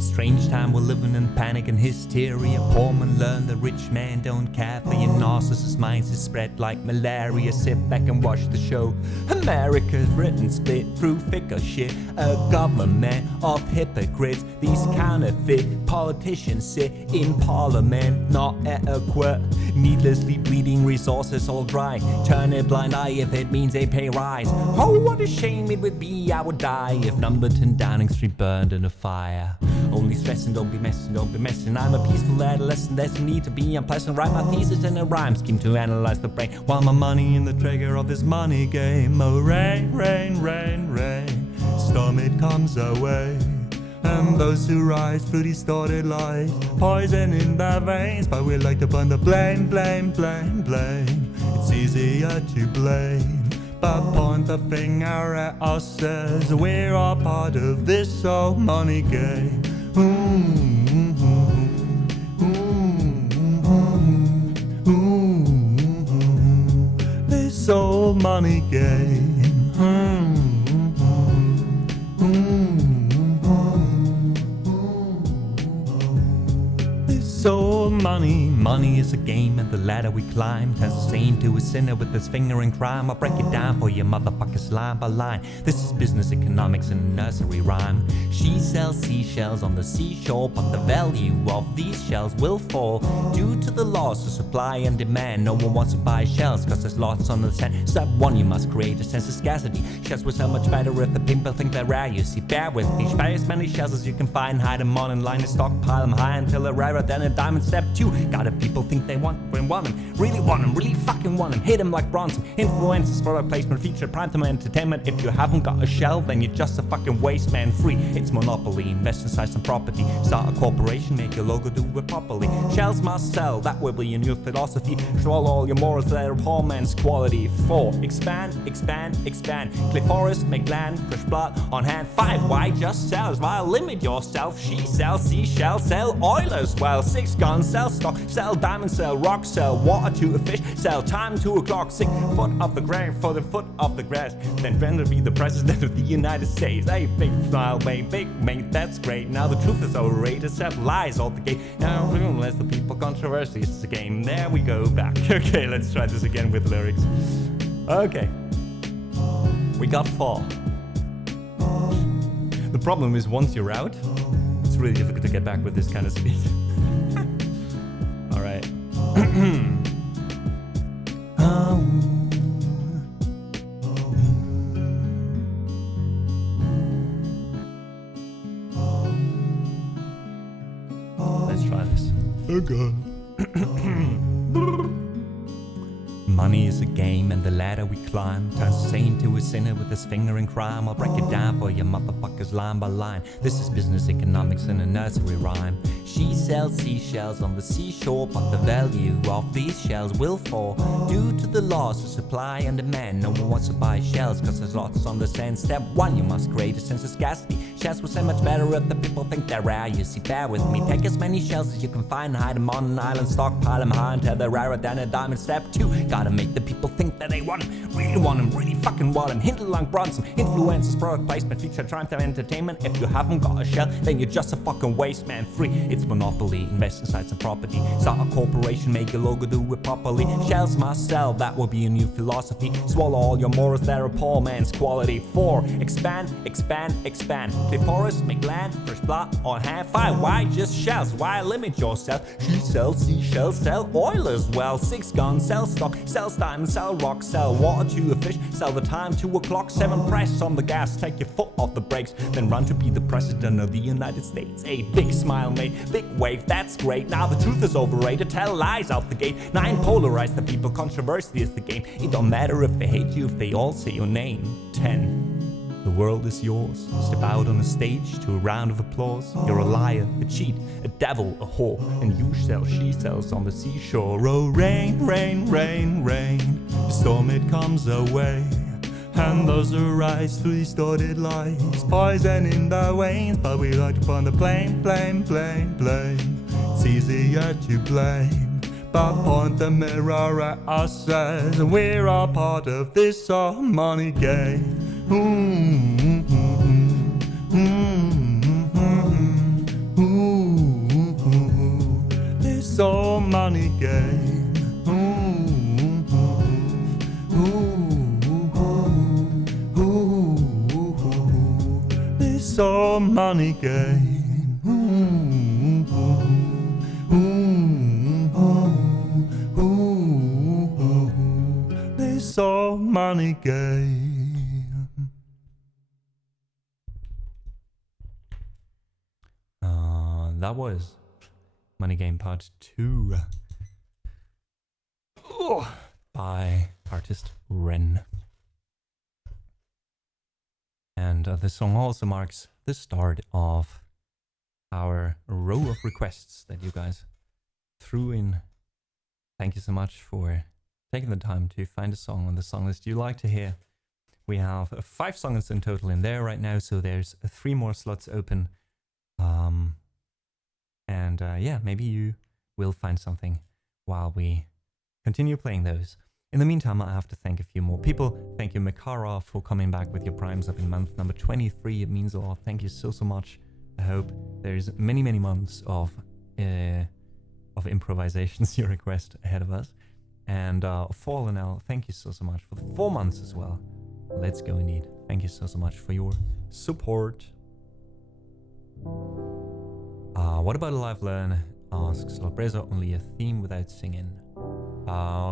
Strange time, we're living in panic and hysteria. Poor man learn the rich man don't care for your narcissist minds is spread like malaria. Sit back and watch the show. America's written split through thicker shit. A government of hypocrites. These counterfeit politicians sit in parliament, not adequate. Needlessly bleeding resources all dry. Turn a blind eye if it means they pay rise. Oh, what a shame it would be, I would die if Numberton Downing Street burned in a fire. Only stressing, don't be messing. I'm a peaceful adolescent, there's no need to be unpleasant. Write my thesis in a rhyme scheme to analyze the brain, while my money in the trigger of this money game. Oh, rain, rain, rain, rain, storm it comes our way. And those who rise through distorted lies, poison in their veins, but we like to burn the blame, blame, blame, blame. It's easier to blame, but point the finger at us as we're all part of this old money game. This old money game. So money is a game, and the ladder we climb turns a saint to a sinner with his finger in crime. I'll break it down for you motherfuckers line by line. This is business economics in a nursery rhyme. She sells seashells on the seashore, but the value of these shells will fall due to the laws of supply and demand. No one wants to buy shells cause there's lots on the sand. Step one, you must create a sense of scarcity. Shells will sell much better if the people think they're rare. You see, bear with me, buy as many shells as you can find, hide them on in line and stockpile them high until they're rarer than a diamond. Step two, gotta people think they want them, really fucking want them, hit them like Bronson. Influencers, product placement, feature, prime time entertainment. If you haven't got a shell, then you're just a fucking waste man. Free, it's monopoly. Invest in size and property, start a corporation, make your logo do it properly. Shells must sell, that will be your new philosophy. Swallow all your morals that are poor man's quality. 4, expand, expand, expand. Clear forest, make land, fresh blood on hand. 5, why just sells? Why limit yourself? She sells seashells, sell oil as well. 6, guns, sell stock, sell diamonds, sell rock, sell water to a fish, sell time to a clock. 6, foot of the grave for the foot of the grass. Then Brenda be the president of the United States. Hey, big smile, way big mate, that's great. Now the truth is overrated, except lies all the game. Now unless the people controversy is the game. There we go back. Okay, let's try this again with lyrics. Okay, we got 4. The problem is once you're out, it's really difficult to get back with this kind of speed. Alright. try this. Oh god. Money is a game, and the ladder we climb turns a saint to a sinner with his finger in crime. I'll break it down for you motherfuckers line by line. This is business economics in a nursery rhyme. She sells seashells on the seashore, but the value of these shells will fall due to the laws of supply and demand. No one wants to buy shells cause there's lots on the sand. Step 1, you must create a sense of scarcity. Shells will say much better if the people think they're rare. You see, bear with me, take as many shells as you can find, hide them on an island, stockpile them high until they're rarer than a diamond. Step 2, gotta make the people think that they want them, really fucking want them. Hint like Bronson, influencers, product placement, feature triumph, their entertainment. If you haven't got a shell, then you're just a fucking waste man. 3, it's monopoly, invest in sites and property. Start a corporation, make your logo, do it properly. Shells must sell, that will be a new philosophy. Swallow all your morals, they're a poor man's quality. 4, expand, expand, expand. Clear forests, make land, first blood on hand. 5, why just shells? Why limit yourself? She sells seashells, sell oil as well. 6, guns, sell stock, sell diamonds, sell rock, sell water to a fish, sell the time to a clock. 7, press on the gas, take your foot off the brakes, then run to be the president of the United States. 8, big smile mate, big wave, that's great. Now the truth is overrated, tell lies out the gate. 9, polarize the people, controversy is the game. It don't matter if they hate you, if they all say your name. 10, the world is yours. Step out on a stage to a round of applause. You're a liar, a cheat, a devil, a whore, and you sell she sells on the seashore. Oh, rain, rain, rain, rain, the storm it comes away, and those who rise through distorted lies, poison in their veins. But we like to put the blame, blame, blame, blame. It's easier to blame, but point the mirror at ourselves, and we're all part of this all money game. This all money game. This all money game. This all money game. That was Money Game Part 2 by artist Ren. And this song also marks the start of our row of requests that you guys threw in. Thank you so much for taking the time to find a song on the song list you like to hear. We have 5 songs in total in there right now, so there's 3 more slots open. Yeah, maybe you will find something while we continue playing those. In the meantime, I have to thank a few more people. Thank you, Makara, for coming back with your primes up in month number 23. It means a lot. Thank you so much. I hope there's many months of improvisations you request ahead of us. And Fallen L, thank you so much for the 4 months as well. Let's go indeed. Thank you so much for your support. What about a live learn? Asks Labreza, only a theme without singing.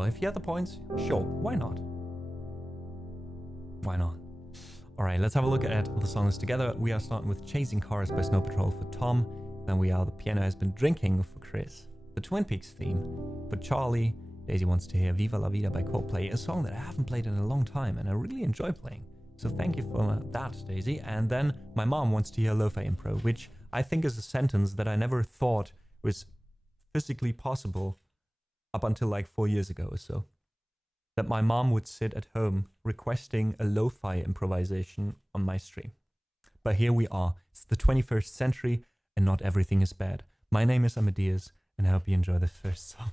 If you have the points, sure, why not? Why not? Alright, let's have a look at the songs together. We are starting with Chasing Cars by Snow Patrol for Tom. Then we are The Piano Has Been Drinking for Chris. The Twin Peaks theme for Charlie. Daisy wants to hear Viva La Vida by Coldplay, a song that I haven't played in a long time and I really enjoy playing. So thank you for that, Daisy. And then my mom wants to hear Lo-Fi Impro, which I think is a sentence that I never thought was physically possible up until like 4 years ago or so. That my mom would sit at home requesting a lo-fi improvisation on my stream. But here we are. It's the 21st century and not everything is bad. My name is Amadeus and I hope you enjoy the first song.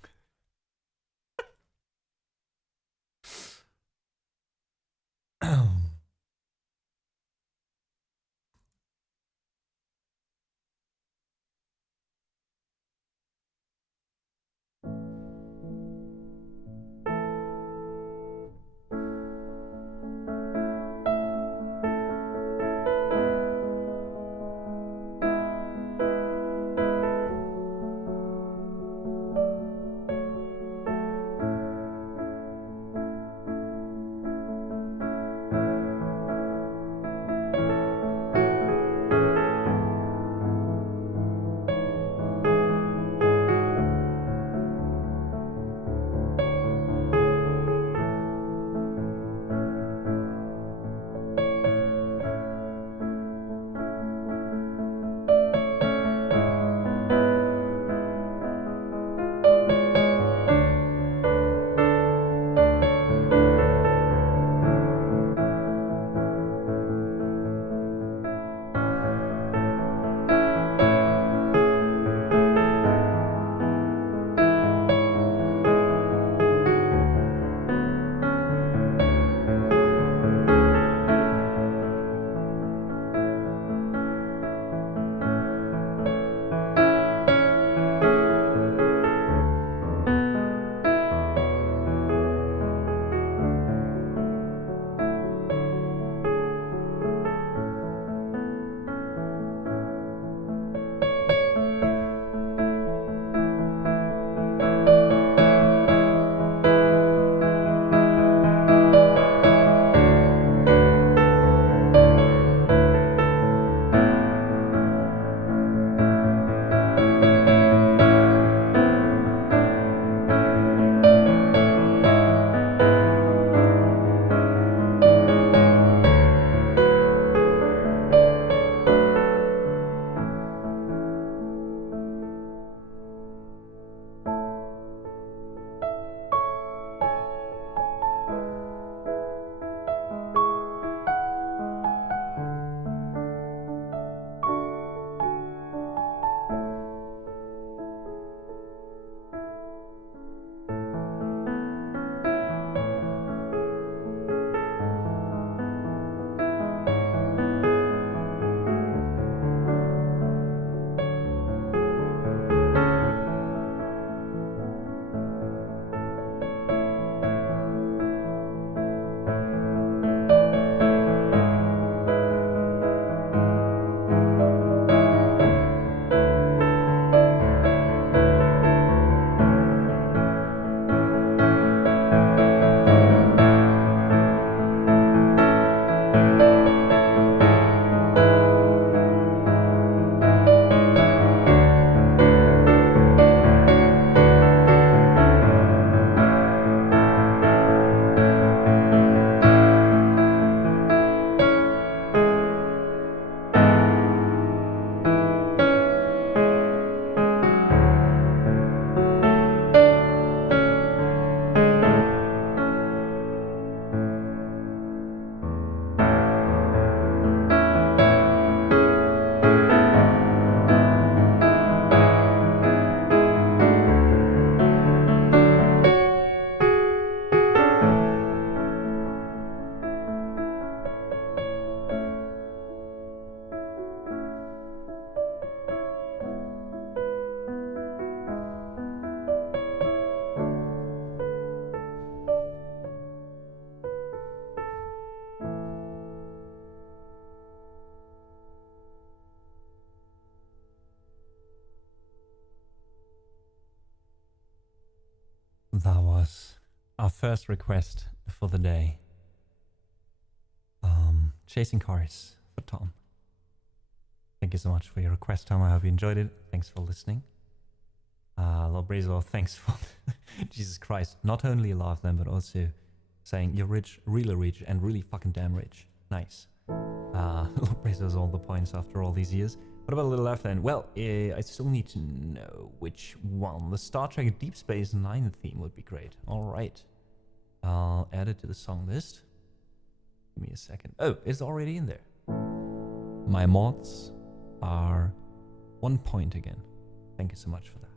our first request for the day. Chasing Cars for Tom. Thank you so much for your request, Tom. I hope you enjoyed it. Thanks for listening. Lord Brazor, thanks for Jesus Christ. Not only love them, but also saying you're rich, really rich, and really fucking damn rich. Nice. Lord Brazor's all the points after all these years. What about a little left then? Well, I still need to know which one. The Star Trek Deep Space Nine theme would be great. Alright. I'll add it to the song list. Give me a second. Oh, it's already in there. My mods are 1 point again. Thank you so much for that.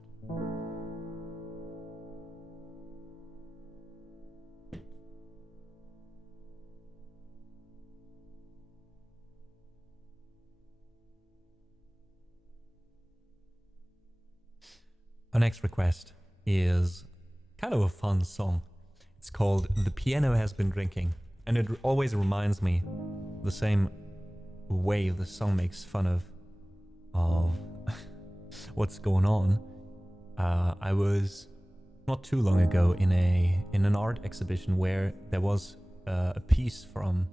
Our next request is kind of a fun song. It's called The Piano Has Been Drinking, and it always reminds me the same way the song makes fun of what's going on. I was not too long ago in an art exhibition where there was a piece from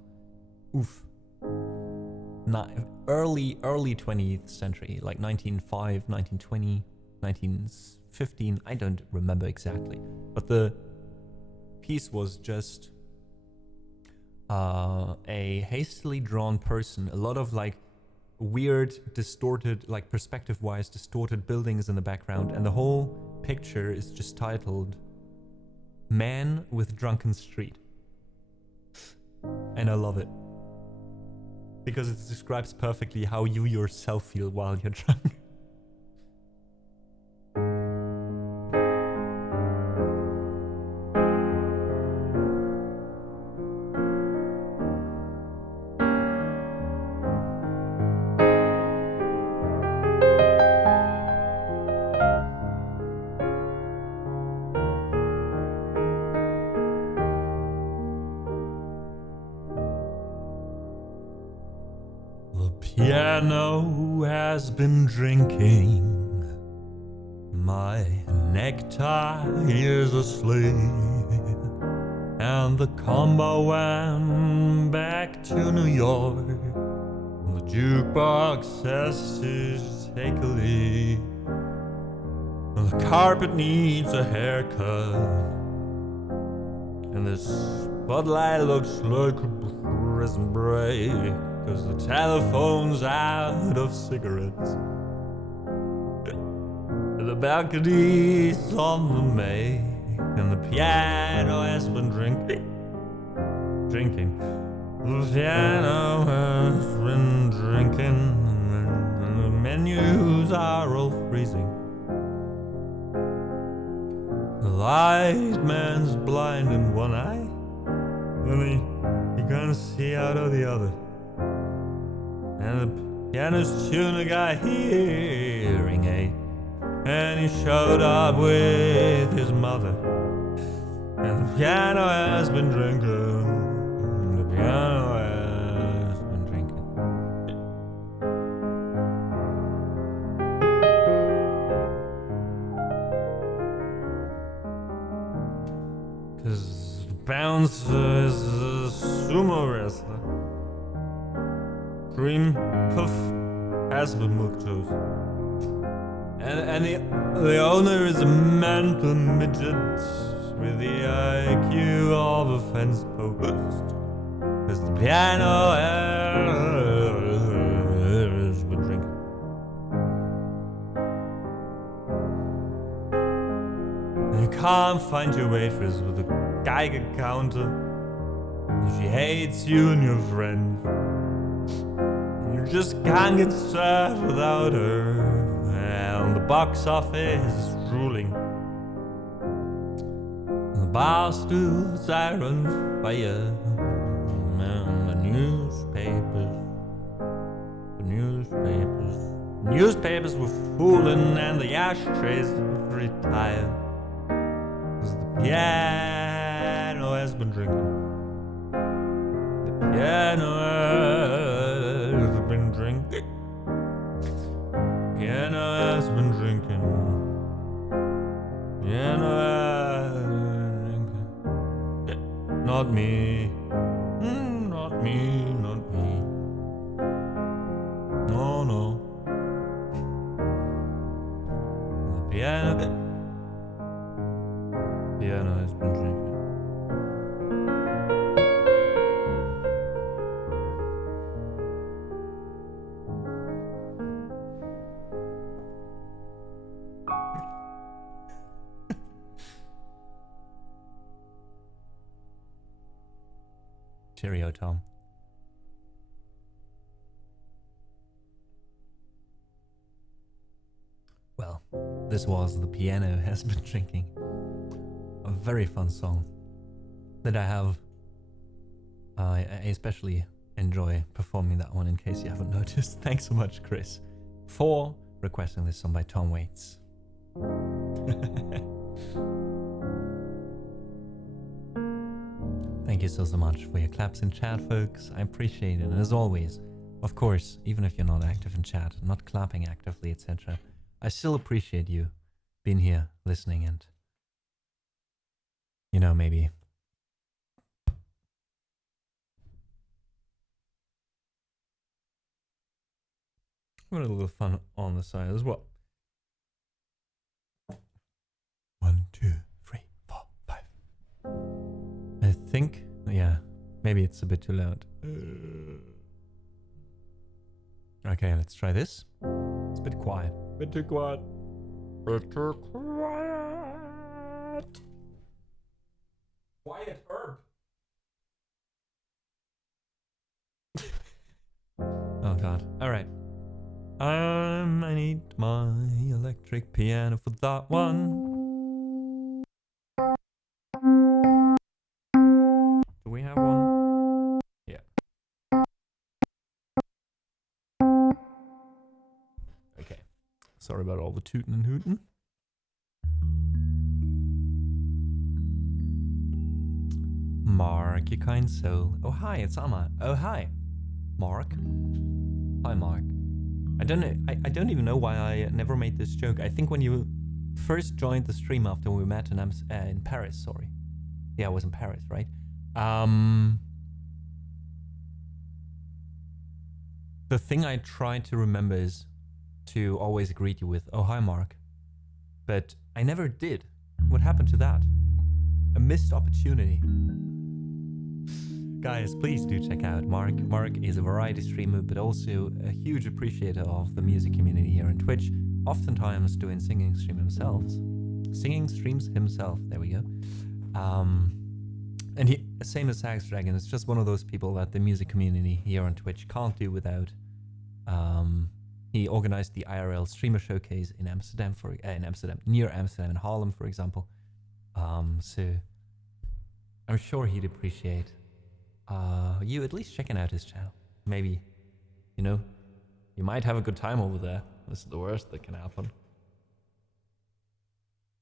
early 20th century, like 1905, 1920, 1915. I don't remember exactly, but the piece was just a hastily drawn person, a lot of like weird, distorted, like perspective-wise distorted buildings in the background, and the whole picture is just titled Man with Drunken Street. And I love it because it describes perfectly how you yourself feel while you're drunk. Piano has been drinking, my necktie is asleep, and the combo went back to New York. The jukebox says to take a leak, the carpet needs a haircut, and this spotlight looks like a prison break, 'cause the telephone's out of cigarettes. The balcony's on the make, and the piano has been drinking. The piano has been drinking, and the menus are all freezing. The light man's blind in one eye, and he can't see out of the other. And the piano's tuner got hearing aid, and he showed up with his mother. And the piano has been drinking. The piano has been drinking. 'Cause the bouncer is a sumo wrestler. Cream puff has been milk toast, and the owner is a mental midget with the IQ of a fence post. 'Cause the piano has been drinking. And you can't find your waitress with a Geiger counter, and she hates you and your friends. You just can't get served without her, and the box office is drooling. And the bar stools are on fire, and the newspapers were fooling, and the ashtrays retired. 'Cause the piano has been drinking. The piano has been drinking. Piano has been drinking. Piano has been drinking. Not me. Not me, not me. No, no. The piano has been drinking. Cheerio, Tom. Well, this was The Piano Has Been Drinking. A very fun song that I have. I especially enjoy performing that one in case you haven't noticed. Thanks so much, Chris, for requesting this song by Tom Waits. Thank you so much for your claps in chat, folks. I appreciate it. And as always, of course, even if you're not active in chat, not clapping actively, etc., I still appreciate you being here, listening, and, you know, maybe having a little fun on the side as well. 1, 2, 3, 4, 5. I think, yeah, maybe it's a bit too loud. Okay, let's try this. It's a bit quiet. Bit too quiet. Bit too quiet. Quiet herb. Oh god. Alright. I need my electric piano for that one. Do we have one? Yeah. Okay. Sorry about all the tootin' and hootin'. Mark, you kind soul. Oh hi, it's Amma. Oh hi, Mark. Hi, Mark. I don't know. I don't even know why I never made this joke. I think when you first joined the stream after we met in Paris. Sorry. Yeah, I was in Paris, right? The thing I try to remember is to always greet you with, "Oh hi, Mark," but I never did. What happened to that? A missed opportunity. Guys, please do check out Mark. Mark is a variety streamer, but also a huge appreciator of the music community here on Twitch, oftentimes doing singing streams himself. There we go. And he, same as Sax Dragon, is just one of those people that the music community here on Twitch can't do without. He organized the IRL streamer showcase in Amsterdam, near Amsterdam, in Haarlem, for example. So I'm sure he'd appreciate you at least checking out his channel. Maybe, you know, you might have a good time over there. This is the worst that can happen.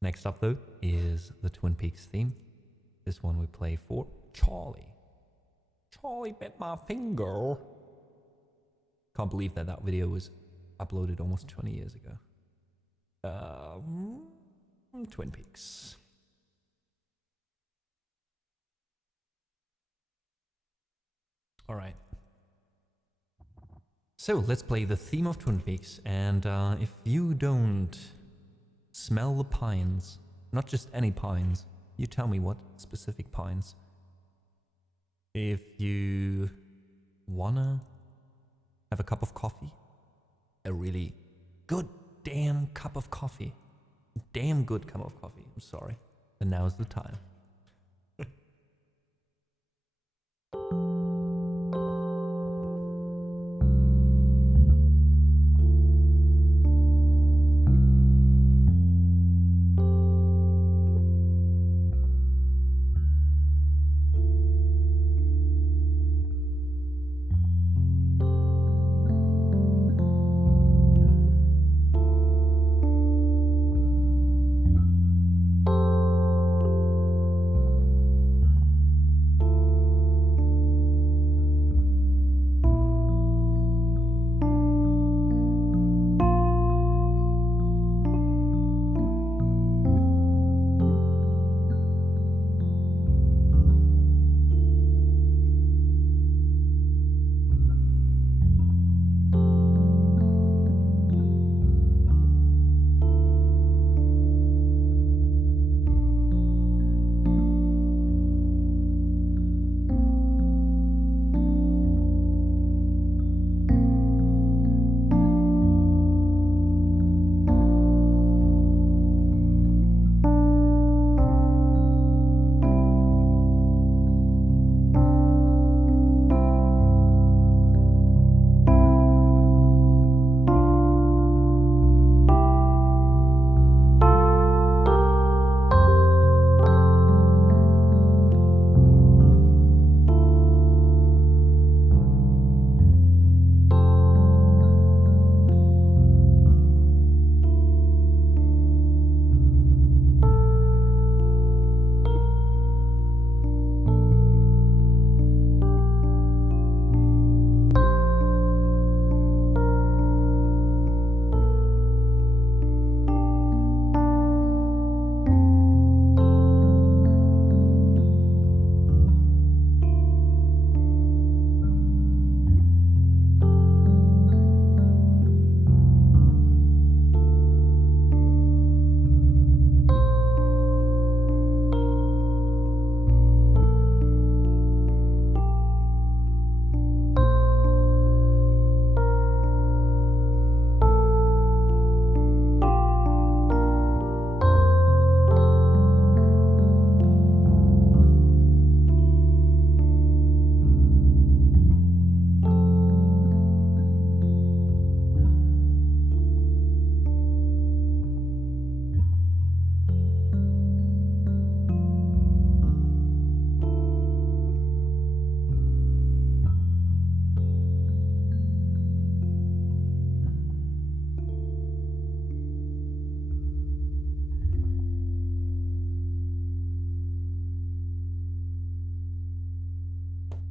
Next up, though, is the Twin Peaks theme. This one we play for Charlie. Charlie bit my finger. Can't believe that that video was uploaded almost 20 years ago. Twin Peaks. All right. So let's play the theme of Twin Peaks, and if you don't smell the pines, not just any pines, you tell me what specific pines. If you wanna have a cup of coffee, a really good damn cup of coffee, damn good cup of coffee, I'm sorry, then now's the time.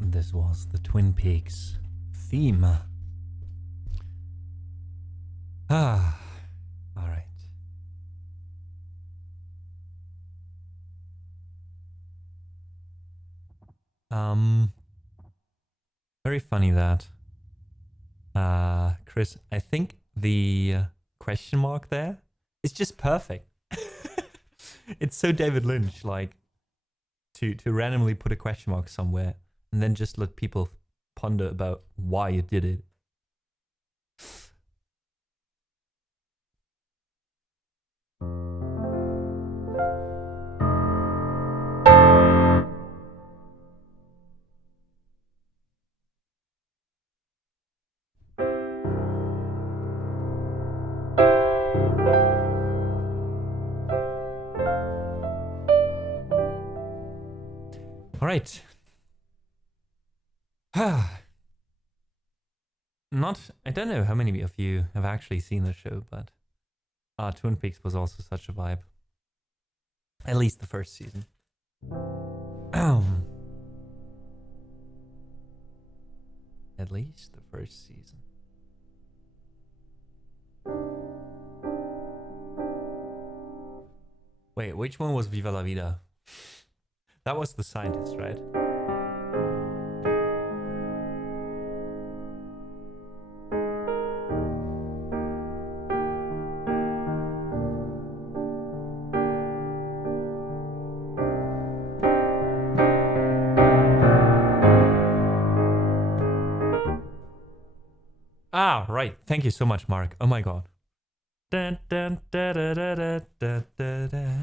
This was the Twin Peaks theme. Ah, all right. Very funny that, Chris, I think the question mark there is just perfect. It's so David Lynch, like, to randomly put a question mark somewhere and then just let people ponder about why you did it. All right. I don't know how many of you have actually seen the show, but Twin Peaks was also such a vibe. At least the first season. At least the first season. Wait, which one was Viva la Vida? That was the scientist, right? Ah, right. Thank you so much, Mark. Oh my god. Dun, dun, da, da, da, da, da, da, da.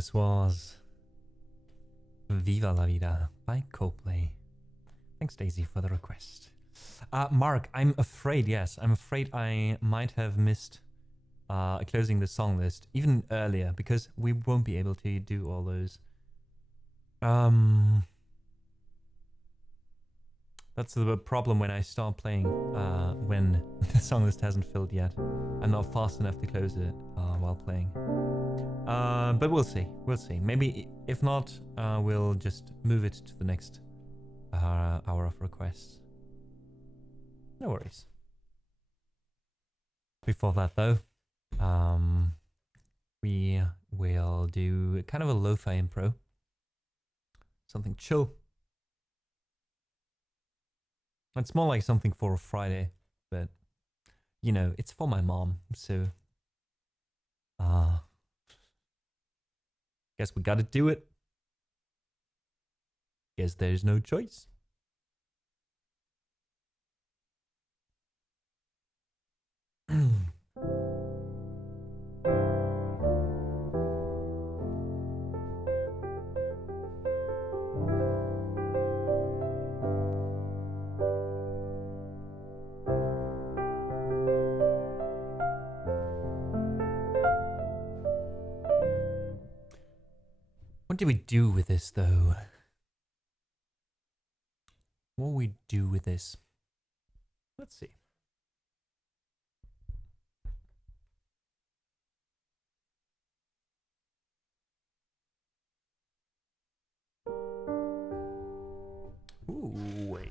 This was Viva La Vida by Coldplay. Thanks, Daisy, for the request. Mark, I'm afraid, yes, I'm afraid I might have missed closing the song list even earlier because we won't be able to do all those. That's the problem when I start playing when the song list hasn't filled yet. I'm not fast enough to close it while playing. But we'll see. We'll see. Maybe if not, we'll just move it to the next hour of requests. No worries. Before that, though, we will do kind of a lo-fi impro. Something chill. It's more like something for a Friday, but you know, it's for my mom, so guess we gotta do it. Guess there's no choice. What do we do with this, though? What do we do with this? Let's see. Ooh, wait.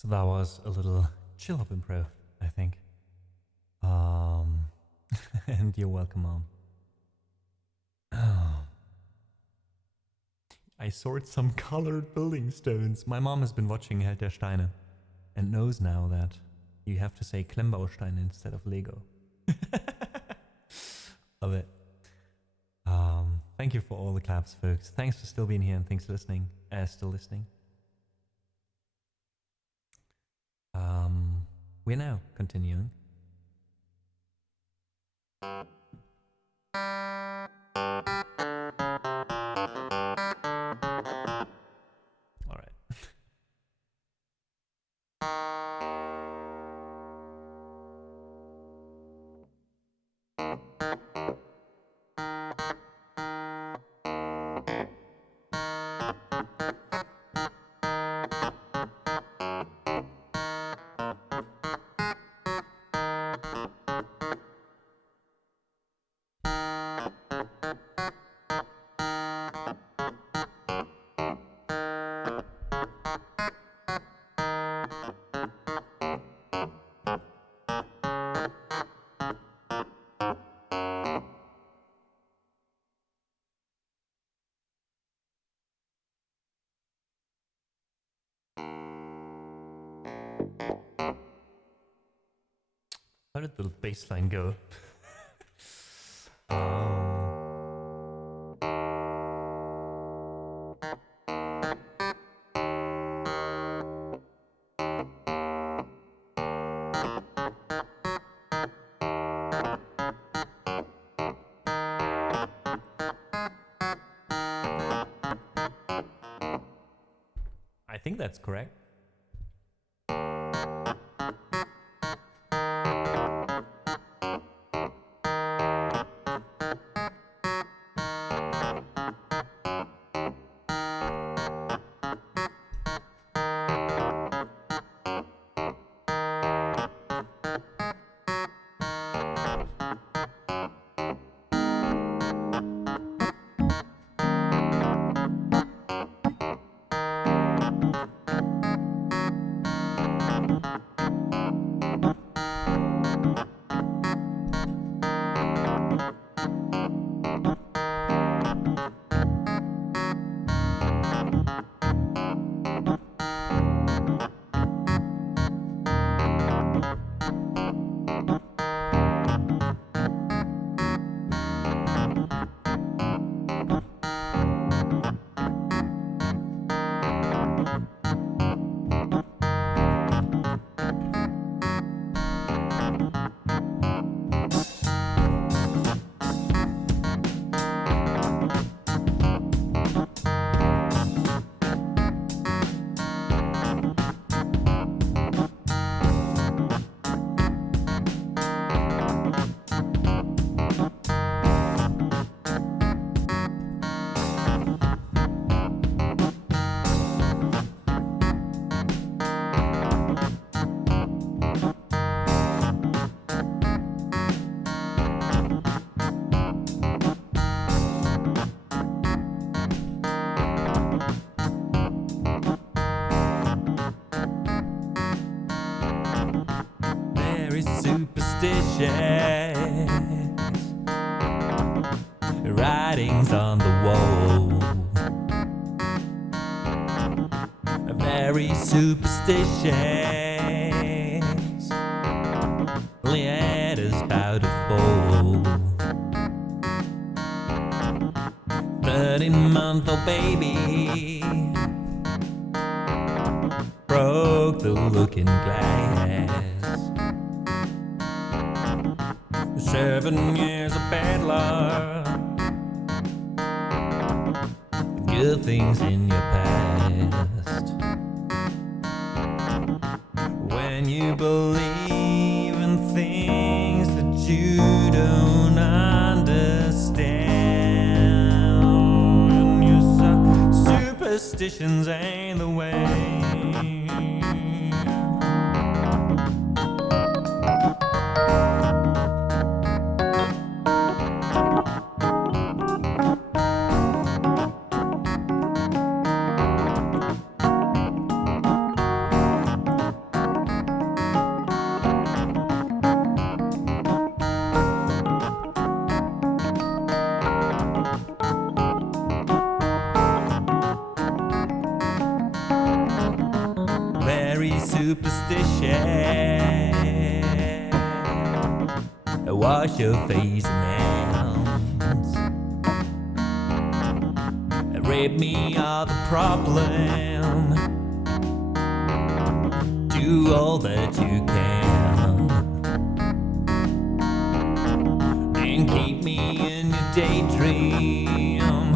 So that was a little chill hop impro, I think. And you're welcome, Mom. Oh. I sort some colored building stones. My mom has been watching Held der Steine and knows now that you have to say Klemmbausteine instead of Lego. Love it. Thank you for all the claps, folks. Thanks for still being here and thanks for listening. Still listening. We're now continuing. All right. How did the bass line go? I think that's correct. Writings on the wall, very superstitious. Letters about to fall. 13-month-old baby broke the looking glass. 7 years of bad luck, good things in your past. When you believe in things that you don't understand, and you say superstitions ain't the way. wash your face and hands. Rid me of the problem. Do all that you can. And keep me in your daydream.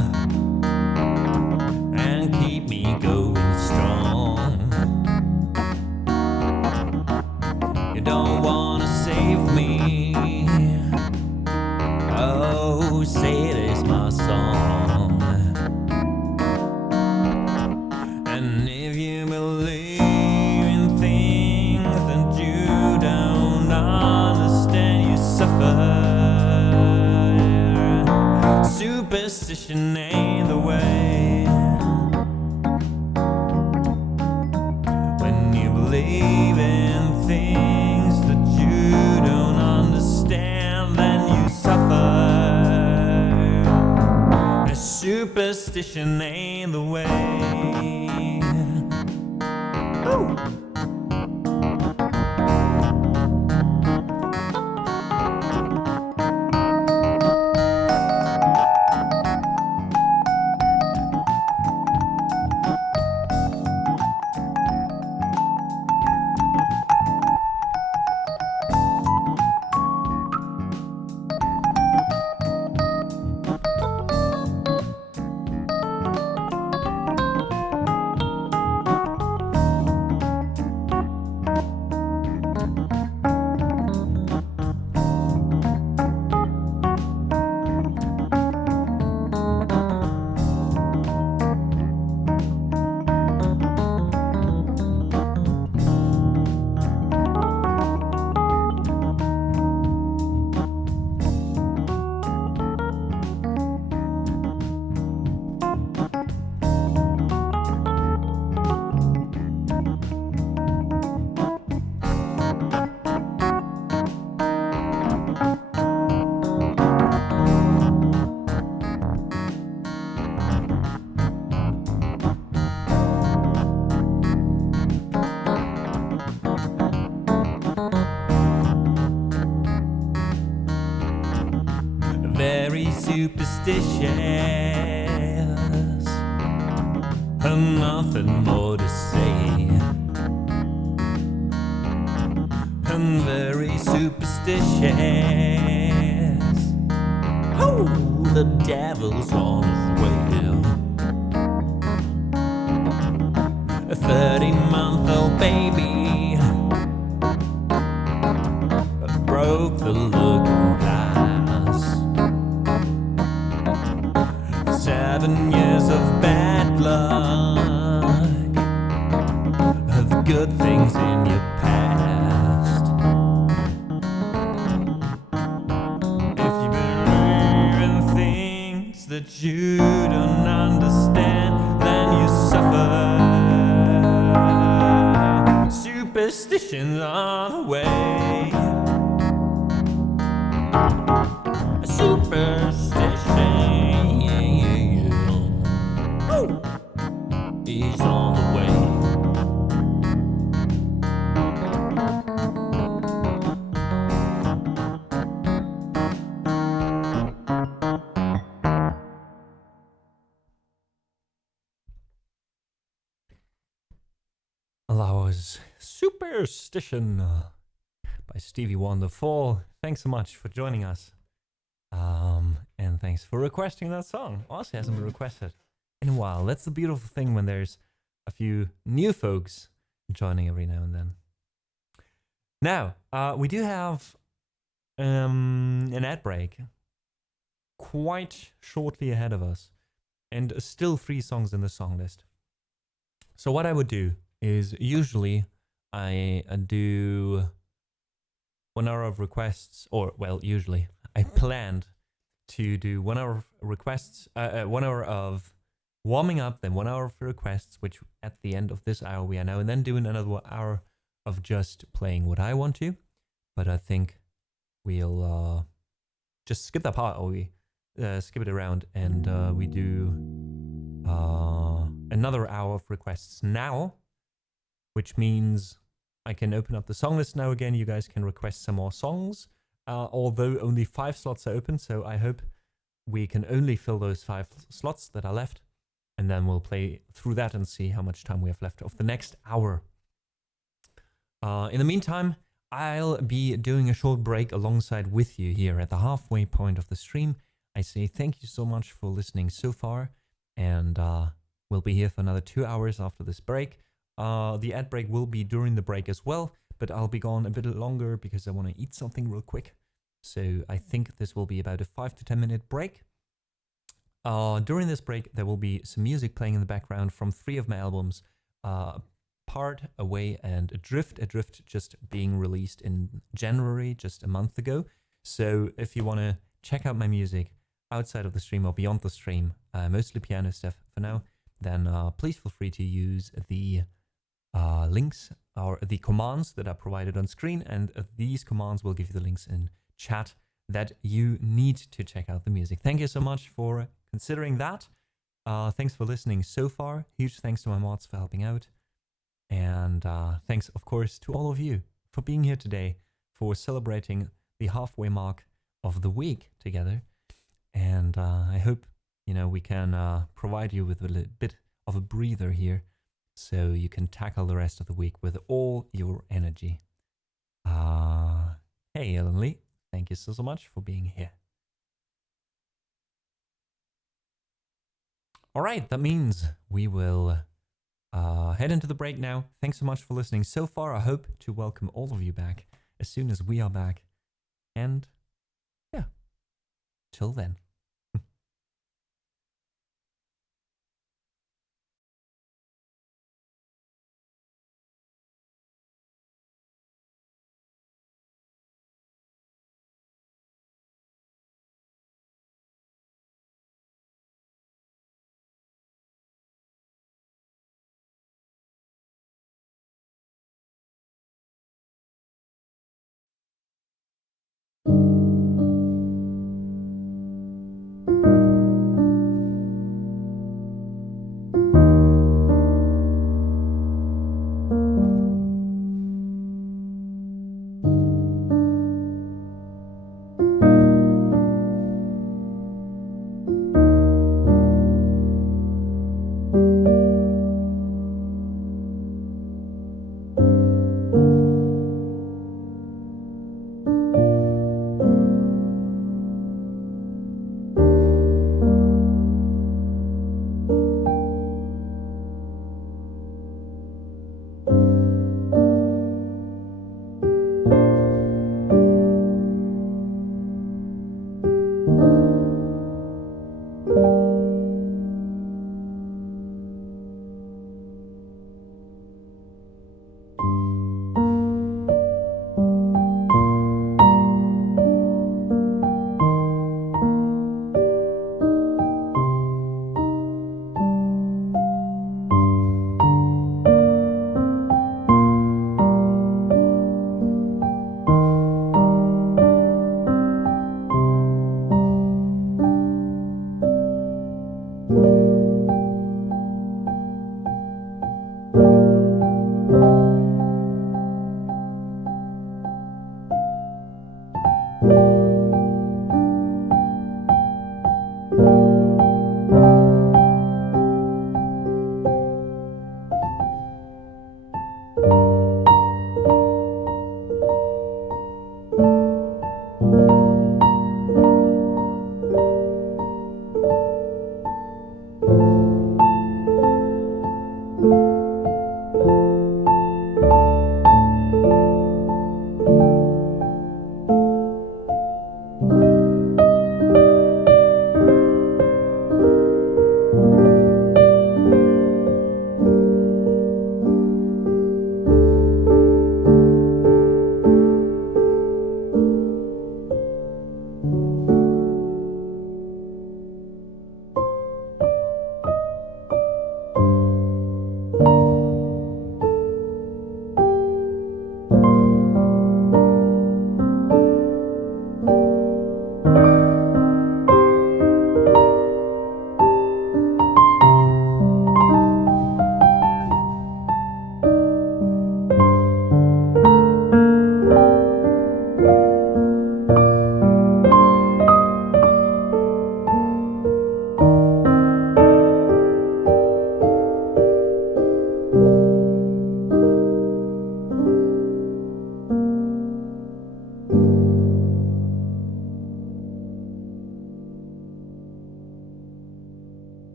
And keep me going strong. You don't wanna save me. Oh, say it is my song. And if you believe in things that you don't understand, you suffer. Superstition ain't the way. When you believe in things that you don't understand, then you suffer. Superstition ain't the way. Ooh. Very superstitious, and nothing more to say. And very superstitious. Oh, the devil's on his way. A 30-month-old baby broke the looking glass. 7 years of bad luck, of the good things in your past. If you believe in things that you don't understand, then you suffer. Superstitions are the way. Superstition. He's on the way. That was Superstition by Stevie Wonder 4. Thanks so much for joining us. And thanks for requesting that song. Also hasn't been requested in a while. That's the beautiful thing when there's a few new folks joining every now and then. Now, we do have an ad break quite shortly ahead of us, and still 3 songs in the song list. So what I would do is usually I do 1 hour of requests, or well, usually I planned to do 1 hour of requests, 1 hour of warming up, then 1 hour of requests, which at the end of this hour we are now, and then doing another hour of just playing what I want to. But I think we'll just skip that part, or we skip it around, and we do another hour of requests now, which means I can open up the song list now again. You guys can request some more songs. although only 5 slots are open, so I hope we can only fill those 5 slots that are left, and then we'll play through that and see how much time we have left of the next hour. In the meantime, I'll be doing a short break alongside with you here at the halfway point of the stream. I say thank you so much for listening so far, and we'll be here for another 2 hours after this break. The ad break will be during the break as well, but I'll be gone a bit longer because I want to eat something real quick. So I think this will be about a 5 to 10 minute break. During this break, there will be some music playing in the background from 3 of my albums, Part, Away, and Adrift. Adrift just being released in January, just a month ago. So if you want to check out my music outside of the stream or beyond the stream, mostly piano stuff for now, then please feel free to use the links or the commands that are provided on screen, and these commands will give you the links in chat that you need to check out the music. Thank you so much for considering that. Thanks for listening so far. Huge thanks to my mods for helping out. And thanks, of course, to all of you for being here today, for celebrating the halfway mark of the week together. And I hope, you know, we can provide you with a little bit of a breather here so you can tackle the rest of the week with all your energy. Hey, Ellen Lee, thank you so much for being here. All right, that means we will head into the break now. Thanks so much for listening so far. I hope to welcome all of you back as soon as we are back. And yeah, till then.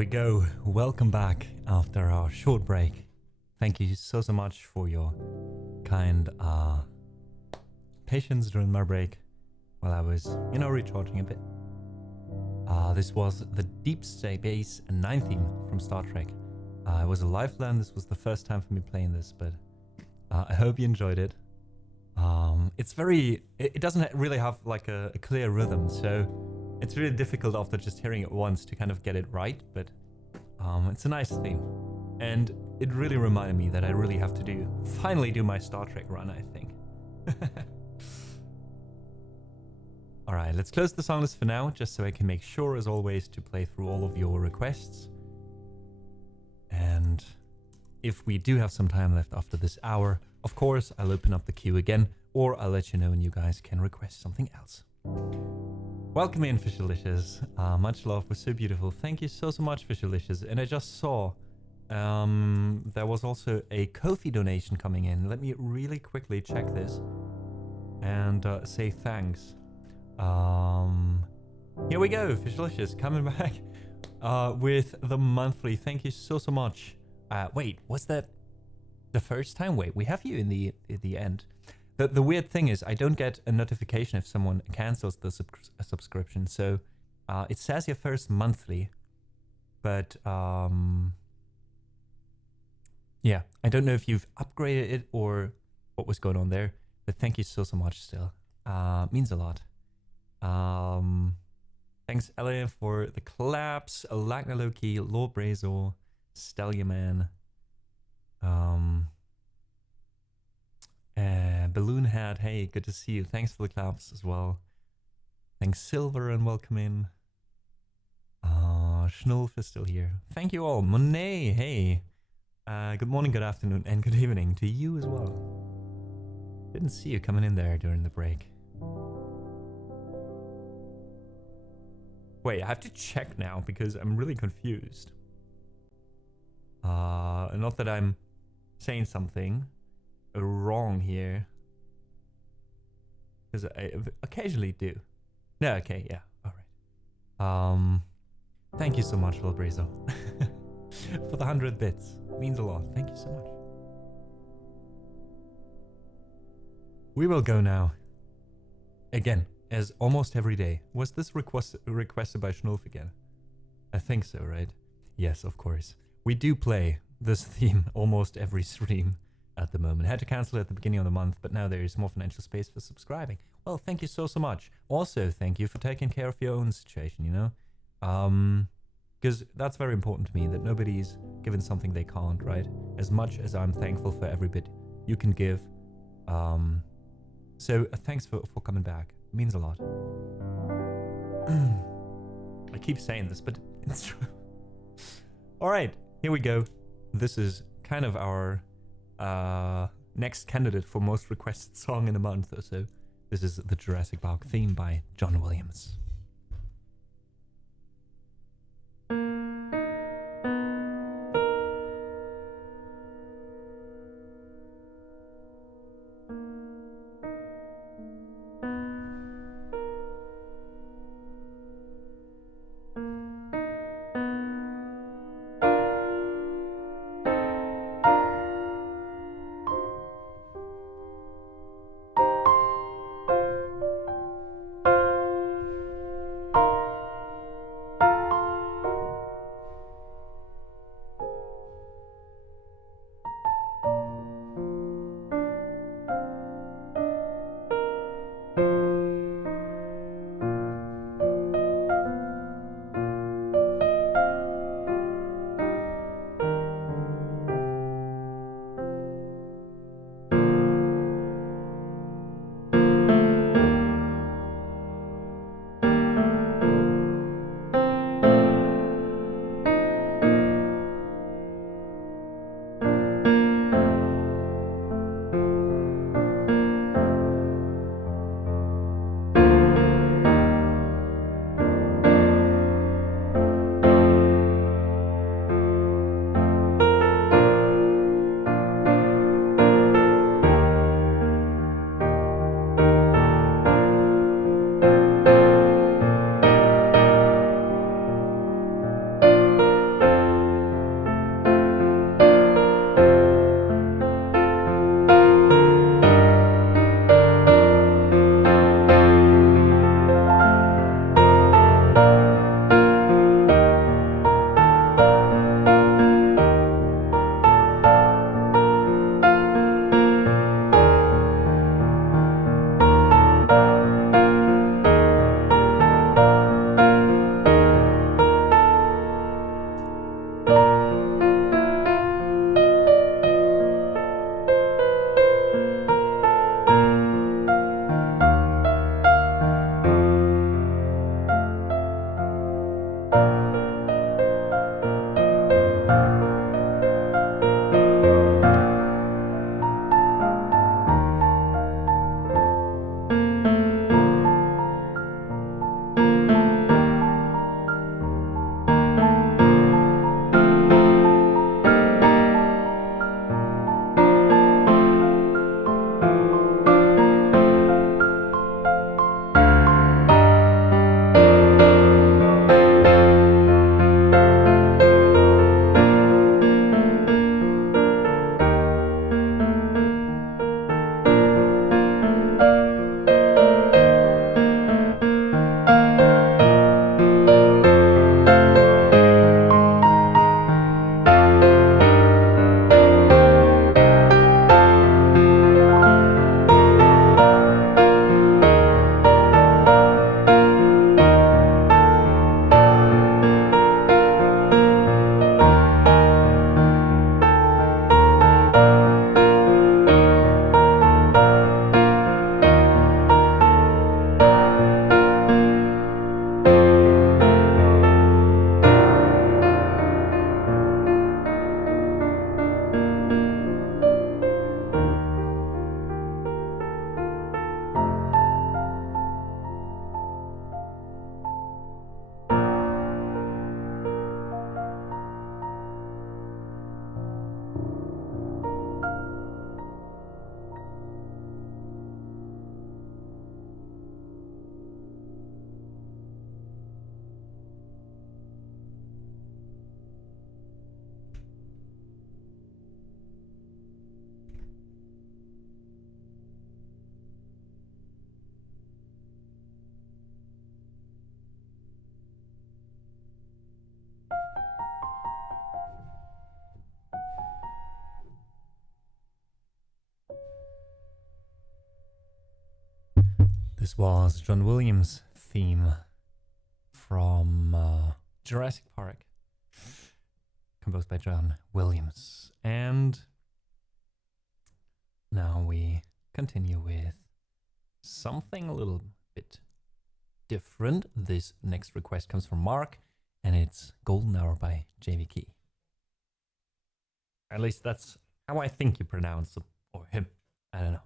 we go. Welcome back after our short break. Thank you so much for your kind patience during my break while I was, recharging a bit. This was the Deep Space Nine theme from Star Trek. It was a live learn. This was the first time for me playing this, but I hope you enjoyed it. It doesn't really have like a clear rhythm, so it's really difficult after just hearing it once to kind of get it right, but it's a nice theme. And it really reminded me that I really have to finally do my Star Trek run, I think. Alright, let's close the song list for now, just so I can make sure, as always, to play through all of your requests. And if we do have some time left after this hour, of course, I'll open up the queue again, or I'll let you know and you guys can request something else. Welcome in, Fishalicious. Much love, was so beautiful. Thank you so much, Fishalicious. And I just saw there was also a Ko-fi donation coming in. Let me really quickly check this and say thanks. Here we go, Fishalicious coming back with the monthly. Thank you so much. Wait, was that the first time? Wait, we have you in the end. The weird thing is I don't get a notification if someone cancels the subscription. So it says your first monthly, but yeah, I don't know if you've upgraded it or what was going on there. But thank you so much still. Means a lot. Thanks, Elia, for the claps. Lagna Loki, Lord Brazel, Stallion Man. Balloon Hat, hey, good to see you. Thanks for the claps as well. Thanks, Silver, and welcome in. Schnulf is still here. Thank you all. Monet, hey. Good morning, good afternoon, and good evening to you as well. Didn't see you coming in there during the break. Wait, I have to check now because I'm really confused. Not that I'm saying something wrong here, because I occasionally do. No, okay, yeah, all right. Thank you so much, Lil Brazo, for the 100 bits. It means a lot. Thank you so much. We will go now. Again, as almost every day. Was this requested by Schnulf again? I think so, right? Yes, of course. We do play this theme almost every stream at the moment. Had to cancel it at the beginning of the month, but now there is more financial space for subscribing. Well, thank you so much. Also, thank you for taking care of your own situation, you know? Because that's very important to me, that nobody's given something they can't, right? As much as I'm thankful for every bit you can give. So thanks for coming back. It means a lot. I keep saying this, but it's true. All right, here we go. This is kind of our next candidate for most requested song in a month or so. This is the Jurassic Park theme by John Williams. This was John Williams' theme from Jurassic Park, composed by John Williams. And now we continue with something a little bit different. This next request comes from Mark, and it's Golden Hour by JV Key. At least that's how I think you pronounce it, or him. I don't know.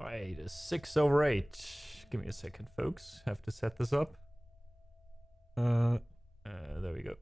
Alright, 6/8. Give me a second, folks. Have to set this up. There we go.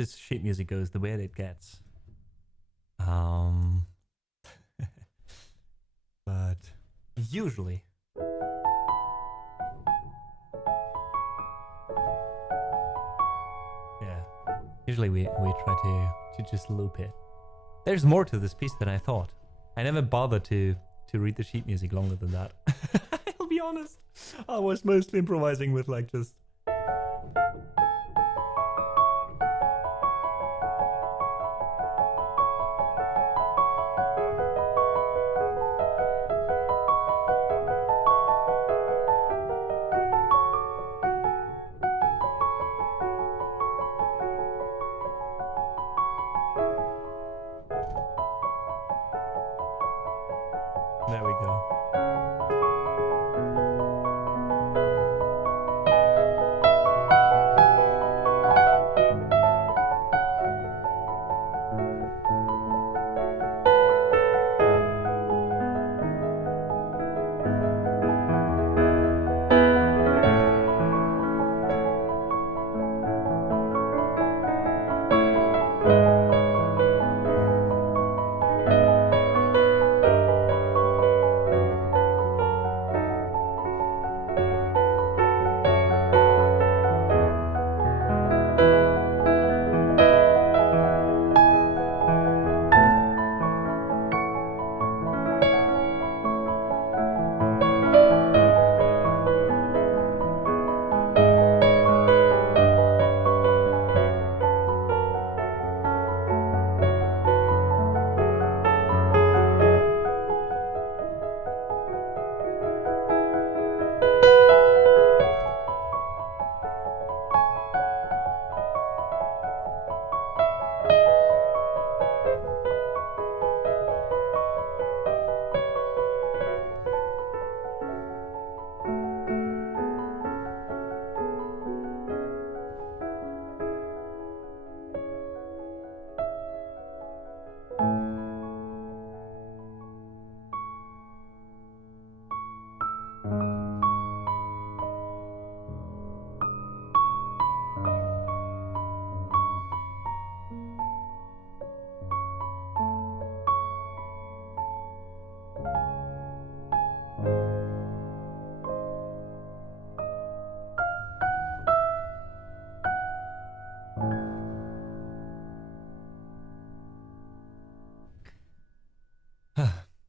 this sheet music goes, the weirder it gets. But usually, yeah, usually we try to just loop it. There's more to this piece than I thought. I never bothered to read the sheet music longer than that. I'll be honest. I was mostly improvising with like just. There we go.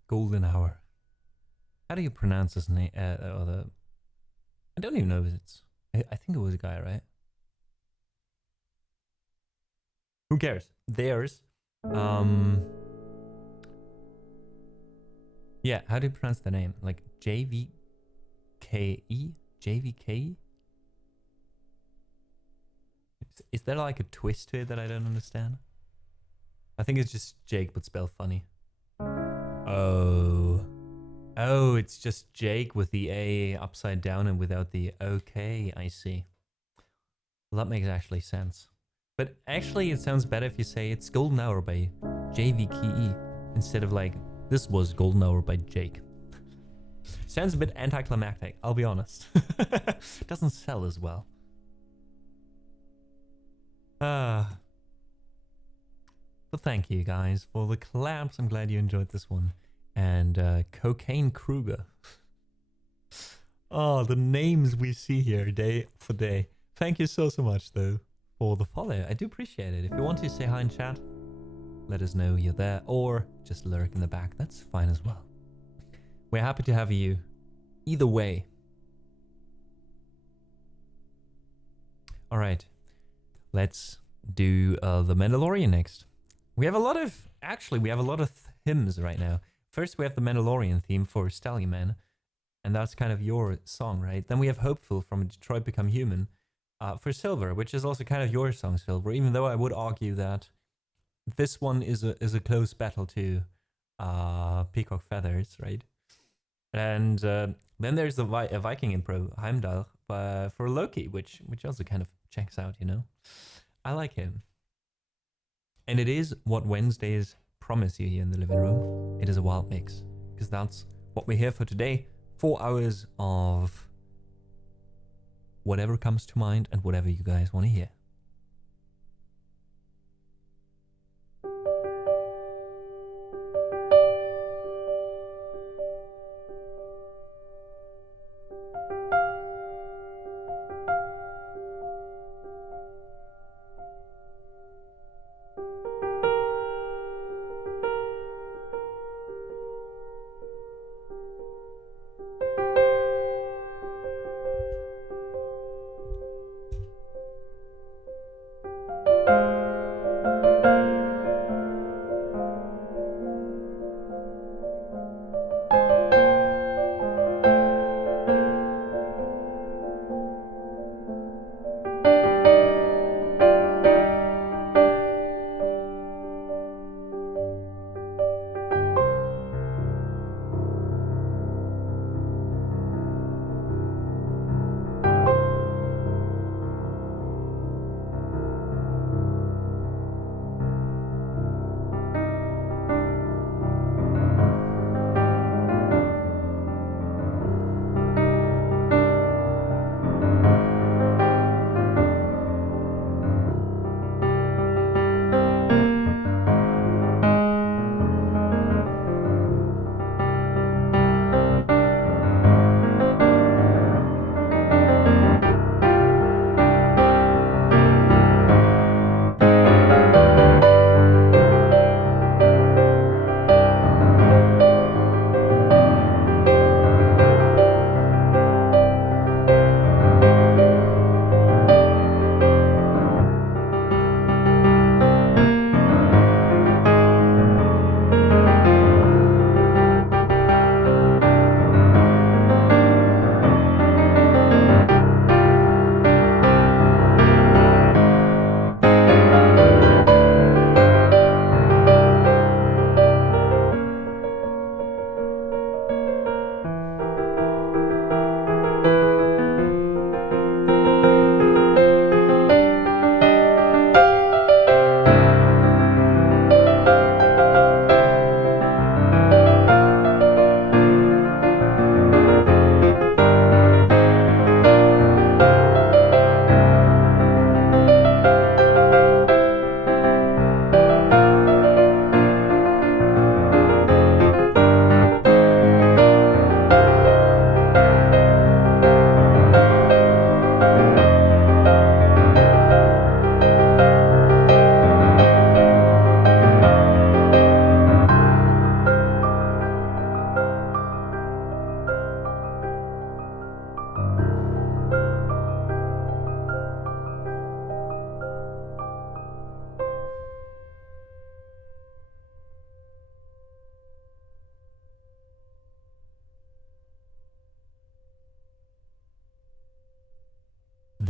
Golden Hour. How do you pronounce his name? I don't even know if it's. I think it was a guy, right? Who cares? Theirs. Yeah, how do you pronounce the name? Like JVKE? JVKE? Is there like a twist to it that I don't understand? I think it's just Jake, but spelled funny. Oh. Oh, it's just Jake with the A upside down and without the okay, I see. Well, that makes actually sense. But actually, it sounds better if you say it's Golden Hour by JVKE instead of like, this was Golden Hour by Jake. Sounds a bit anticlimactic, I'll be honest. Doesn't sell as well. But thank you guys for the claps. I'm glad you enjoyed this one. And Cocaine Kruger. Oh, the names we see here day for day. Thank you so much though for the follow. I do appreciate it. If you want to say hi in chat, let us know you're there, or just lurk in the back. That's fine as well. We're happy to have you either way. All right, let's do The Mandalorian next. We have a lot of, actually, we have a lot of hymns right now. First, we have the Mandalorian theme for Stallion Man, and that's kind of your song, right? Then we have Hopeful from Detroit Become Human for Silver, which is also kind of your song, Silver, even though I would argue that this one is a close battle to Peacock Feathers, right? And then there's a Viking intro, Heimdall, for Loki, which also kind of checks out, you know? I like him. And it is what Wednesdays promise you here in the living room. It is a wild mix, because that's what we're here for today. 4 hours of whatever comes to mind and whatever you guys want to hear.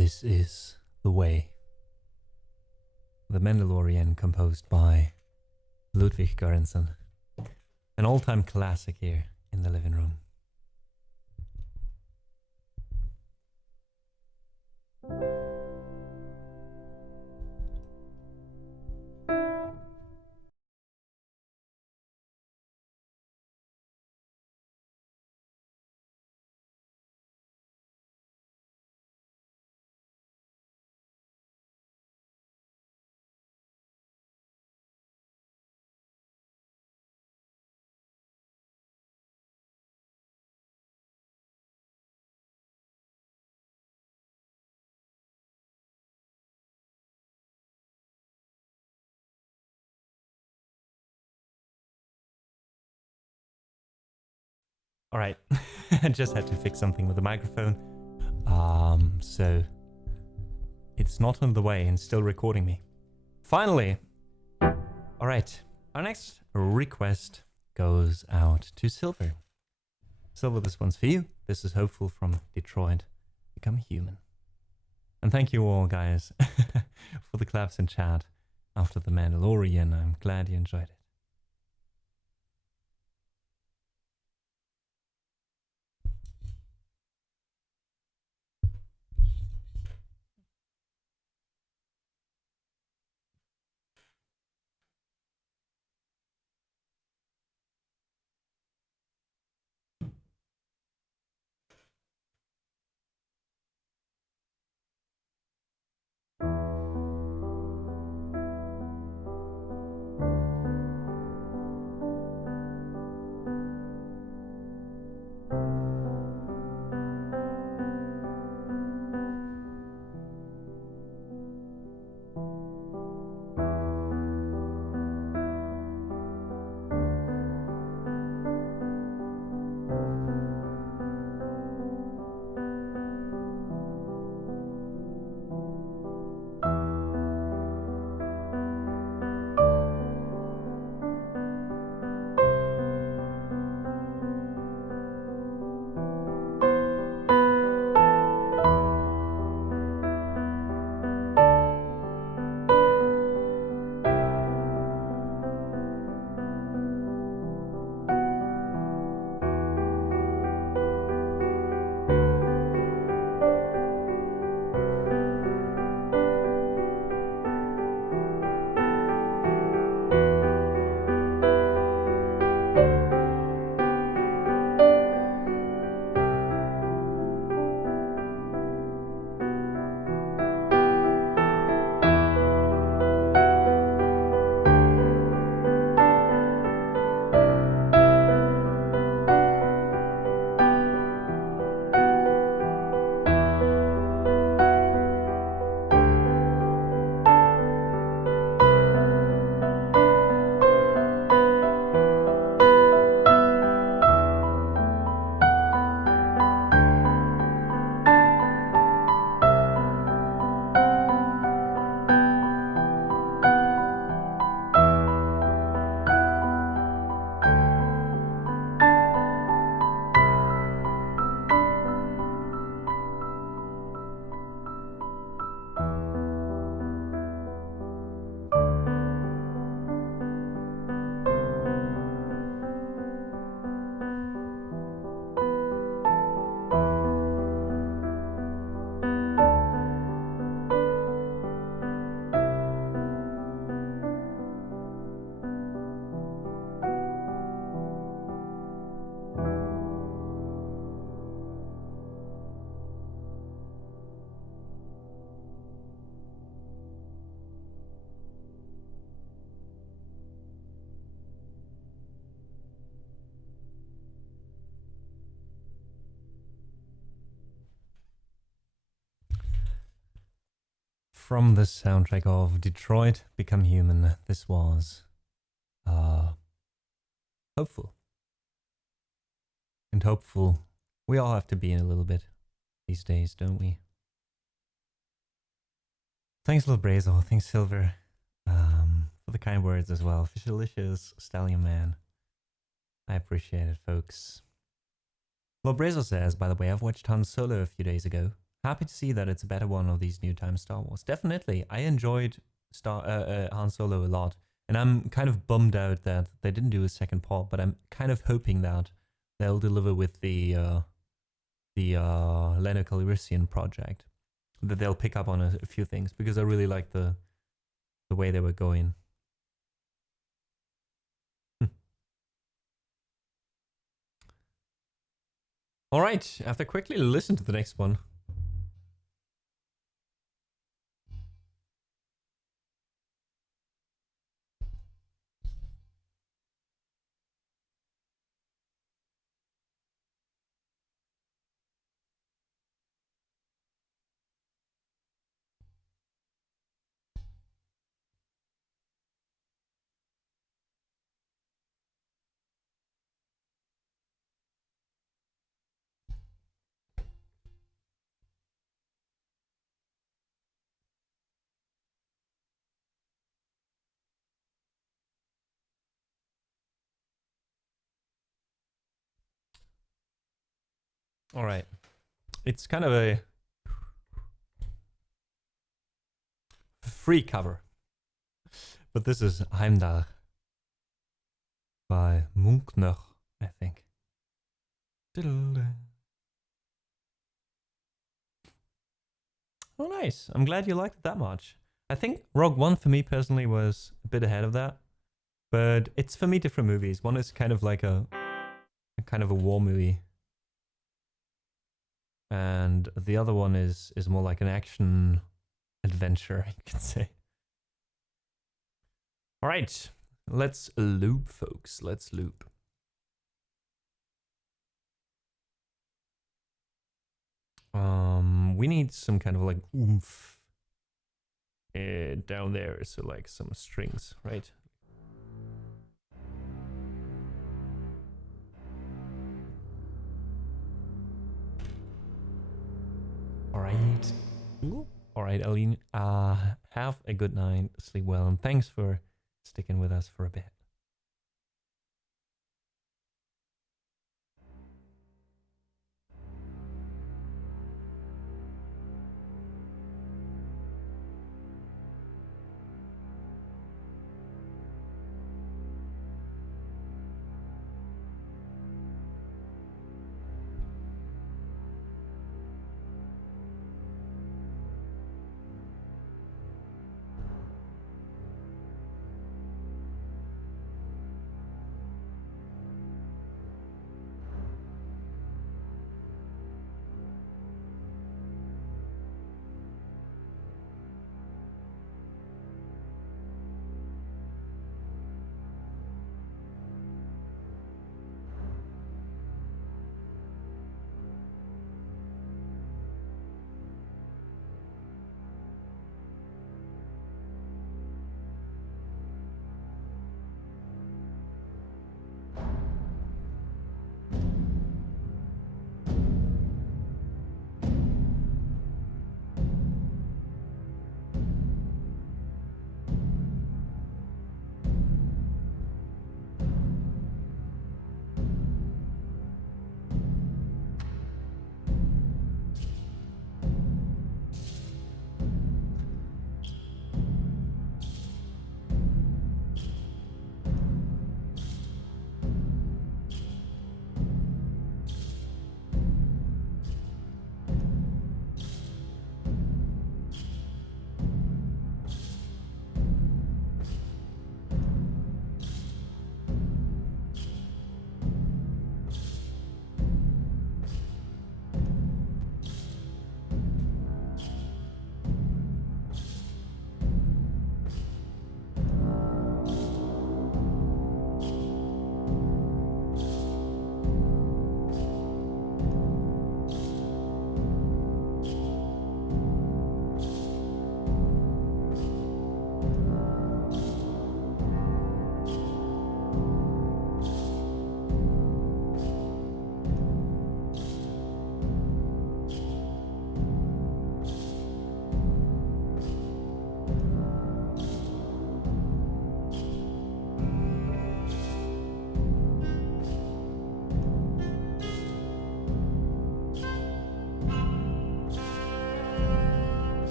This is The Way. The Mandalorian, composed by Ludwig Göransson. An all-time classic here in the living room. All right, I just had to fix something with the microphone. So it's not on the way and still recording me. Finally. All right, our next request goes out to Silver. Silver, this one's for you. This is Hopeful from Detroit. Become Human. And thank you all, guys, for the claps in chat after The Mandalorian. I'm glad you enjoyed it. From the soundtrack of Detroit Become Human, this was Hopeful. And hopeful, we all have to be in a little bit these days, don't we? Thanks, Lil Brazel. Thanks, Silver, for the kind words as well. Fishalicious, Stallion Man. I appreciate it, folks. Lil Brazel says, by the way, I've watched Han Solo a few days ago. happy to see that it's a better one of these new time Star Wars. Definitely, I enjoyed Han Solo a lot, and I'm kind of bummed out that they didn't do a second part. But I'm kind of hoping that they'll deliver with the Lando Calrissian project, that they'll pick up on a few things, because I really like the way they were going. All right, I have to quickly listen to the next one. All right, it's kind of a free cover, but this is Heimdall by Munkner, I think. Oh, nice. I'm glad you liked it that much. I think Rogue One for me personally was a bit ahead of that, but it's for me different movies. One is kind of like a kind of a war movie, and the other one is more like an action adventure, you could say. All right, let's loop, folks. Let's loop. We need some kind of like oomph down there, so like some strings, right? All right. All right, Aline. Have a good night. Sleep well, and thanks for sticking with us for a bit.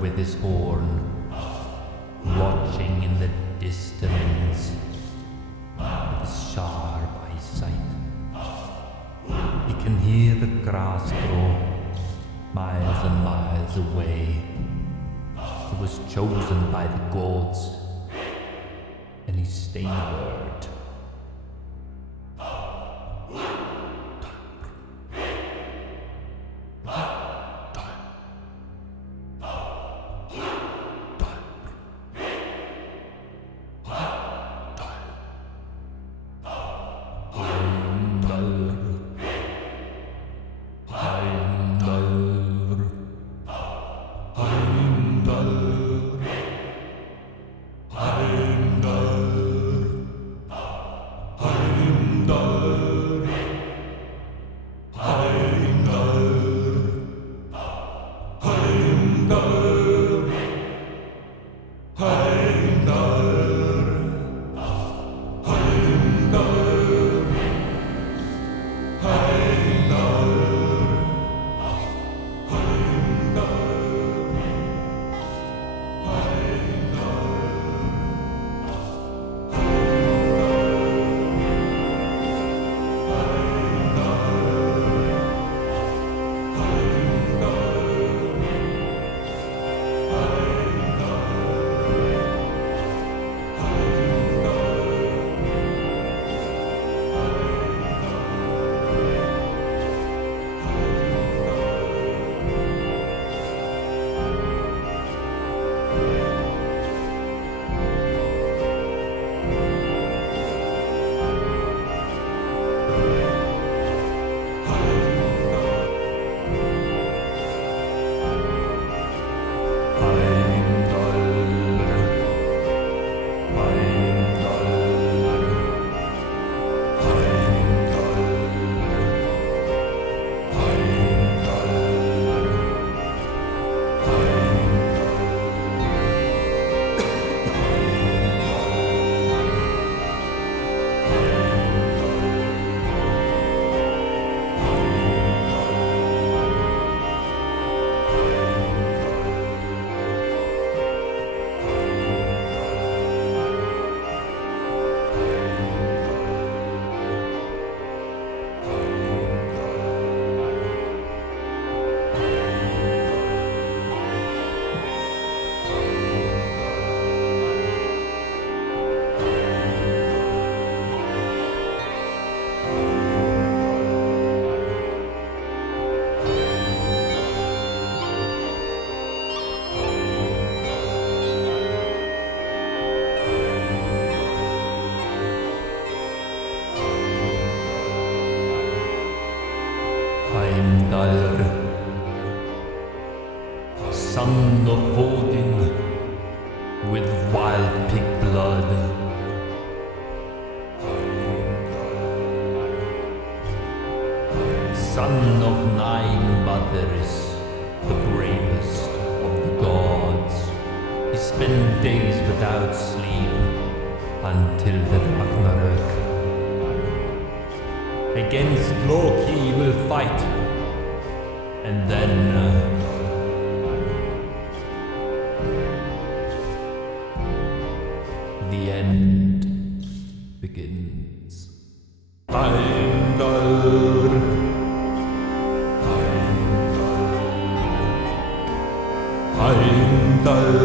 with his horn, watching in the distance with his sharp eyesight. He can hear the grass grow miles and miles away. He was chosen by the gods, and he stayed word. Heimdall, son of Odin, with wild pig blood. Son of 9 mothers, the bravest of the gods. He spent days without sleep until the Ragnarök. Against Loki will fight, and then the end begins. Heimdall, Heimdall,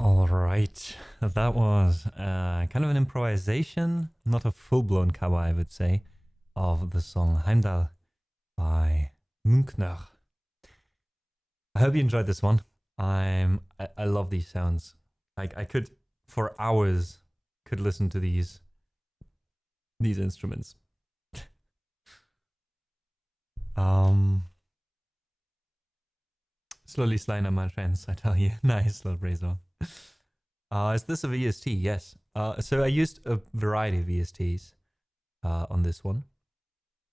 All right, that was kind of an improvisation, not a full-blown cover, I would say, of the song Heimdall by Münchner. I hope you enjoyed this one. I love these sounds. Like I could, for hours, could listen to these instruments. Slowly sliding on my friends, I tell you. Nice, little Razor. Is this a VST? Yes. So I used a variety of VSTs on this one.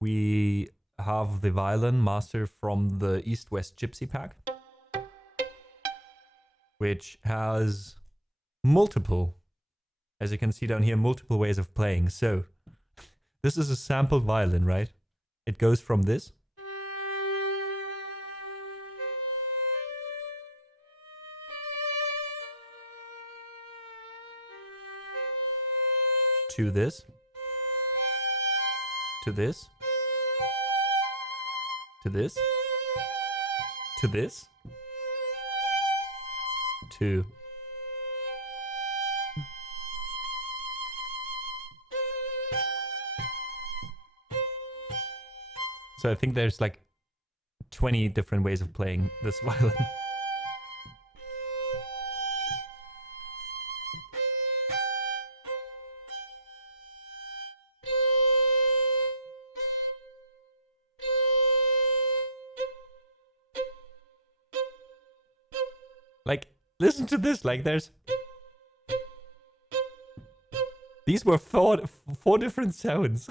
We have the violin master from the East-West Gypsy pack, which has multiple, as you can see down here, multiple ways of playing. So this is a sampled violin, right? It goes from this to this, to this, to this, to this, to. So I think there's like 20 different ways of playing this violin. Like, listen to this, like there's... These were four different sounds.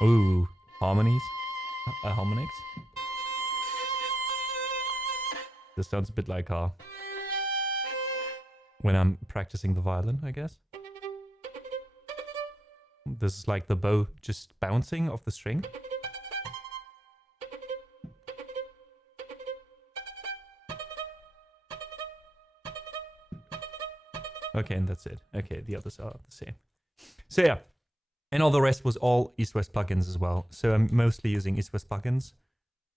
Ooh, harmonies? Harmonics? This sounds a bit like when I'm practicing the violin, I guess. This is like the bow just bouncing off the string. Okay, and that's it. Okay, the others are the same. So yeah, and all the rest was all East-West plugins as well. So I'm mostly using East-West plugins.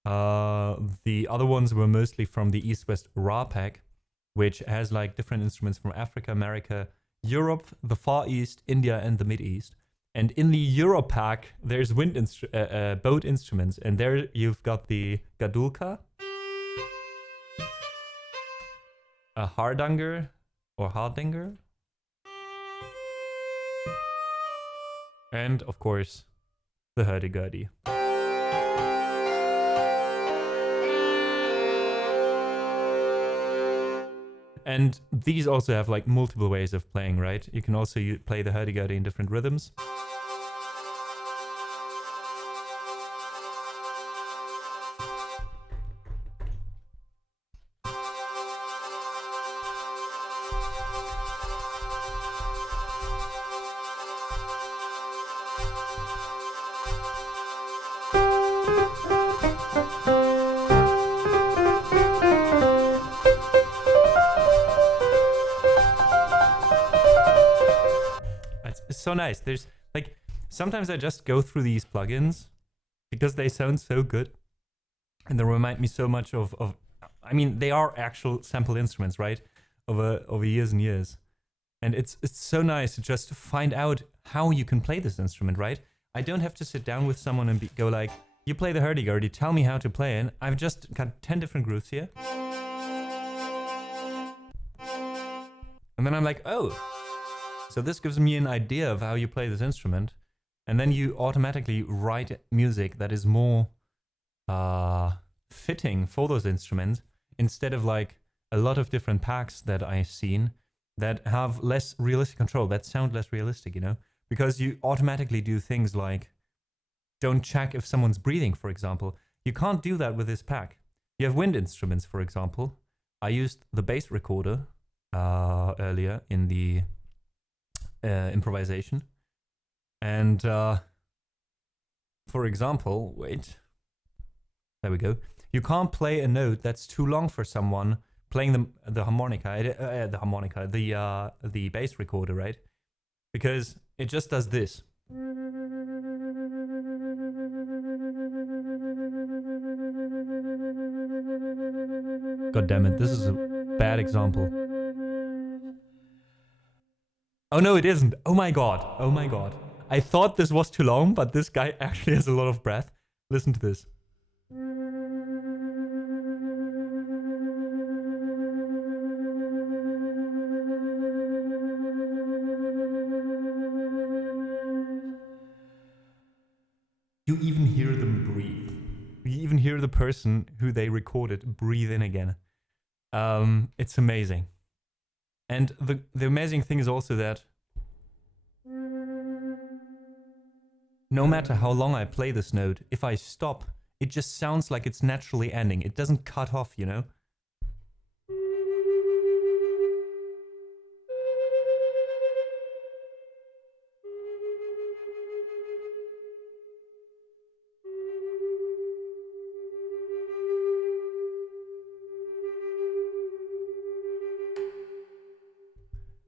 The other ones were mostly from the East-West Raw pack, which has like different instruments from Africa, America, Europe, the Far East, India, and the Mid East. And in the Euro pack, there's boat instruments, and there you've got the gadulka, a hardanger or hardinger, and of course the hurdy-gurdy. And these also have like multiple ways of playing, right? You can also play the hurdy-gurdy in different rhythms. So nice. There's like, sometimes I just go through these plugins because they sound so good and they remind me so much of I mean, they are actual sample instruments, right? Over years and years. And it's so nice to just find out how you can play this instrument, right? I don't have to sit down with someone and go like, you play the hurdy-gurdy, tell me how to play it. I've just got 10 different grooves here. And then I'm like, oh, so this gives me an idea of how you play this instrument, and then you automatically write music that is more fitting for those instruments, instead of like a lot of different packs that I've seen that have less realistic control, that sound less realistic, you know? Because you automatically do things like don't check if someone's breathing, for example. You can't do that with this pack. You have wind instruments, for example. I used the bass recorder earlier in the improvisation, and for example, wait, there we go. You can't play a note that's too long for someone playing the harmonica, the bass recorder, right? Because it just does this. God damn it, this is a bad example. Oh no, it isn't. Oh my god. Oh my god. I thought this was too long, but this guy actually has a lot of breath. Listen to this. You even hear them breathe. You even hear the person who they recorded breathe in again. It's amazing. And the amazing thing is also that no matter how long I play this note, if I stop, it just sounds like it's naturally ending. It doesn't cut off, you know?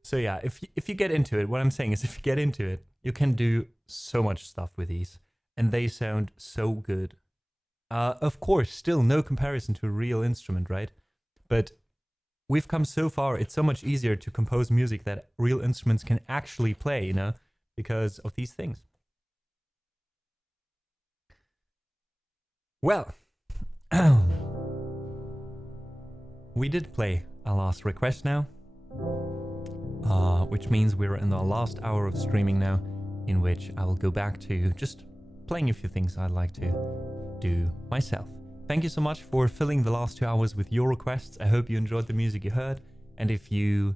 So yeah, if you get into it, what I'm saying is if you get into it, you can do so much stuff with these. And they sound so good. Of course, still no comparison to a real instrument, right? But we've come so far, it's so much easier to compose music that real instruments can actually play, you know, because of these things. Well, we did play our last request now. Which means we're in the last hour of streaming now, in which I will go back to just playing a few things I'd like to do myself. Thank you so much for filling the last 2 hours with your requests. I hope you enjoyed the music you heard. And if you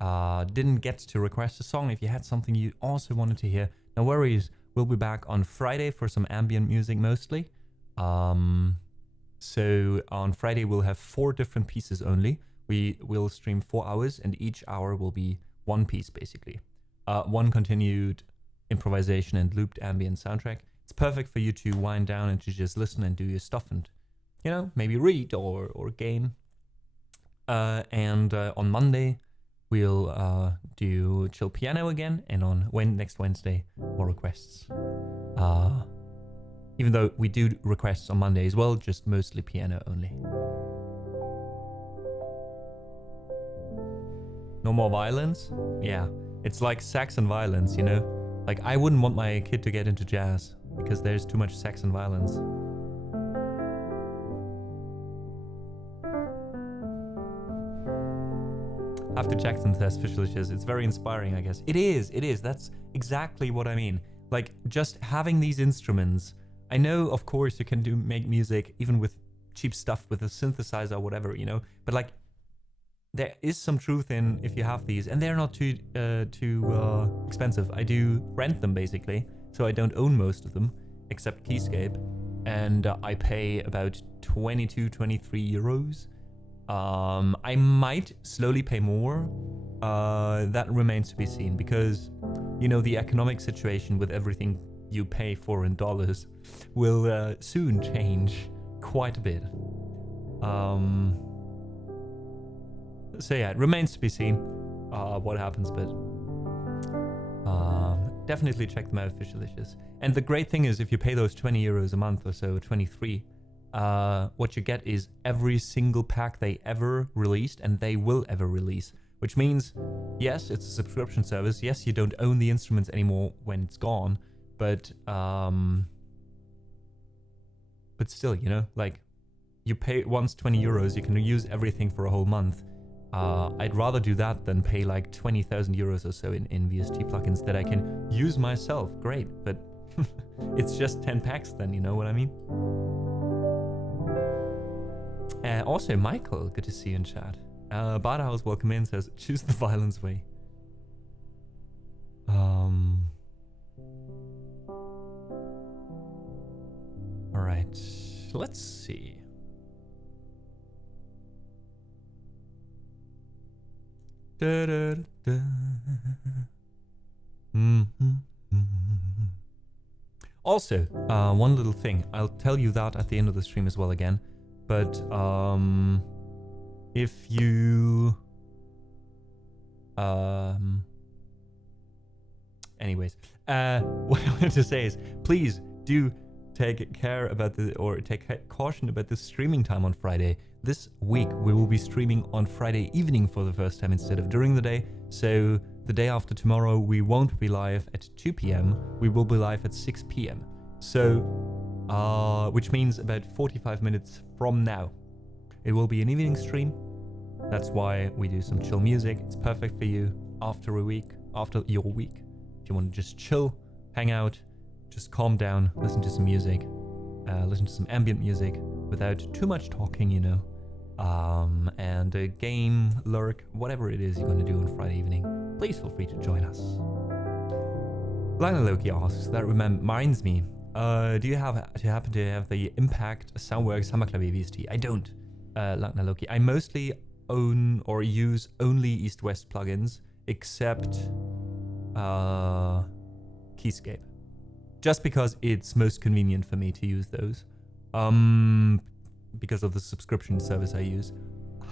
didn't get to request a song, if you had something you also wanted to hear, no worries. We'll be back on Friday for some ambient music mostly. So on Friday we'll have 4 different pieces only. We will stream 4 hours and each hour will be one piece basically. One continued improvisation and looped ambient soundtrack. It's perfect for you to wind down and to just listen and do your stuff and, you know, maybe read or game. And on Monday we'll do chill piano again, and on next Wednesday more requests. Even though we do requests on Monday as well, just mostly piano only. No more violence? Yeah, it's like sex and violence, you know? Like, I wouldn't want my kid to get into jazz because there's too much sex and violence. Have to check some test visualizations. It's very inspiring, I guess. It is. That's exactly what I mean. Like, just having these instruments. I know, of course, you can make music even with cheap stuff, with a synthesizer or whatever, you know? But like, there is some truth in if you have these, and they're not too expensive. I do rent them basically, so I don't own most of them except Keyscape, and I pay about 22-23 euros. I might slowly pay more. That remains to be seen, because you know the economic situation with everything you pay for in dollars will soon change quite a bit. So yeah, it remains to be seen what happens, but definitely check them out, Fishlicious. And the great thing is, if you pay those 20 euros a month or so, 23, what you get is every single pack they ever released and they will ever release. Which means, yes, it's a subscription service. Yes, you don't own the instruments anymore when it's gone, but still, you know, like, you pay once 20 euros, you can use everything for a whole month. I'd rather do that than pay like 20,000 euros or so in VST plugins that I can use myself. Great, but it's just 10 packs then, you know what I mean? Also, Michael, good to see you in chat. Badahouse, welcome in, says, choose the violence way. Alright, let's see. Da, da, da. Also, one little thing. I'll tell you that at the end of the stream as well again. But if you anyways, what I wanted to say is, please do take care about take caution about the streaming time on Friday. This week we will be streaming on Friday evening for the first time instead of during the day. So the day after tomorrow we won't be live at 2 p.m. We will be live at 6 p.m. So, which means about 45 minutes from now. It will be an evening stream. That's why we do some chill music. It's perfect for you after your week. If you want to just chill, hang out, just calm down, listen to some music, listen to some ambient music without too much talking, you know. And a game, lurk, whatever it is you're going to do on Friday evening, please feel free to join us. Lana Loki asks, that reminds me, do you happen to have the Impact Soundworks Hammerklavier VST? I don't, Lana Loki. I mostly own or use only East-West plugins, except Keyscape. Just because it's most convenient for me to use those. Because of the subscription service I use.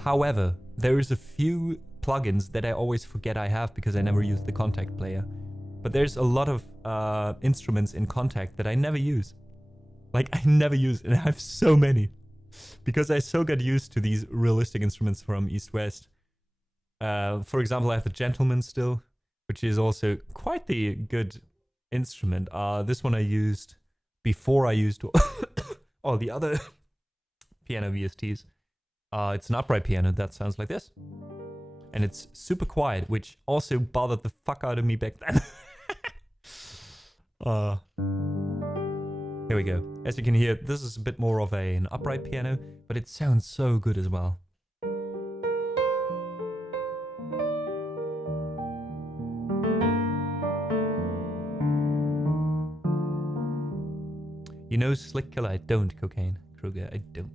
However, there is a few plugins that I always forget I have because I never use the Contact player. But there's a lot of instruments in Contact that I never use. Like, I never use, and I have so many. Because I so got used to these realistic instruments from East-West. For example, I have the Gentleman still, which is also quite the good instrument. This one I used before I used all the other piano VSTs. It's an upright piano that sounds like this. And it's super quiet, which also bothered the fuck out of me back then. Here we go. As you can hear, this is a bit more of an upright piano, but it sounds so good as well. You know Slick Killer? I don't, Cocaine Kruger. I don't.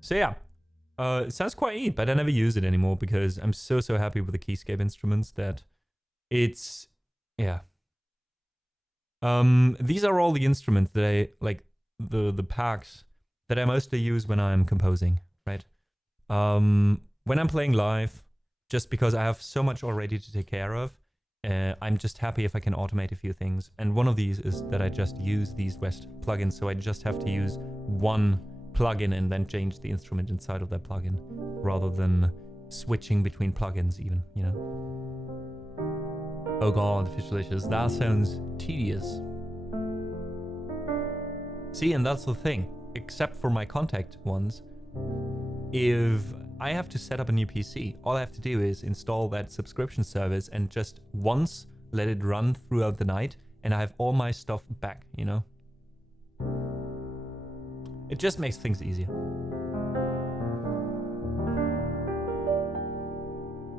So yeah, it sounds quite neat, but I never use it anymore because I'm so happy with the Keyscape instruments that it's, yeah. These are all the instruments that I, like, the packs that I mostly use when I'm composing, right? When I'm playing live, just because I have so much already to take care of, I'm just happy if I can automate a few things. And one of these is that I just use these West plugins, so I just have to use one plugin and then change the instrument inside of that plugin, rather than switching between plugins even, you know. Oh god, Fishlicious, that sounds tedious. See, and that's the thing, except for my Contact ones, if I have to set up a new PC, all I have to do is install that subscription service and just once let it run throughout the night, and I have all my stuff back, you know? It just makes things easier.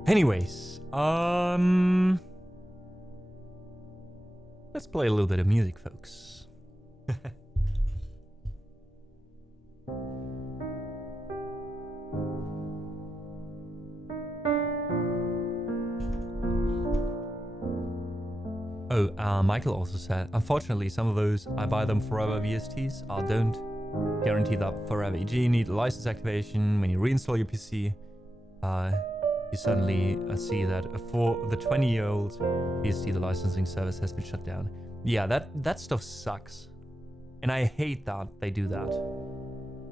Anyways, let's play a little bit of music, folks. Oh, Michael also said, unfortunately, some of those I buy them forever VSTs don't guarantee that forever. E.g., you need license activation when you reinstall your PC. You suddenly see that for the 20-year-old VST, the licensing service has been shut down. Yeah, that stuff sucks, and I hate that they do that.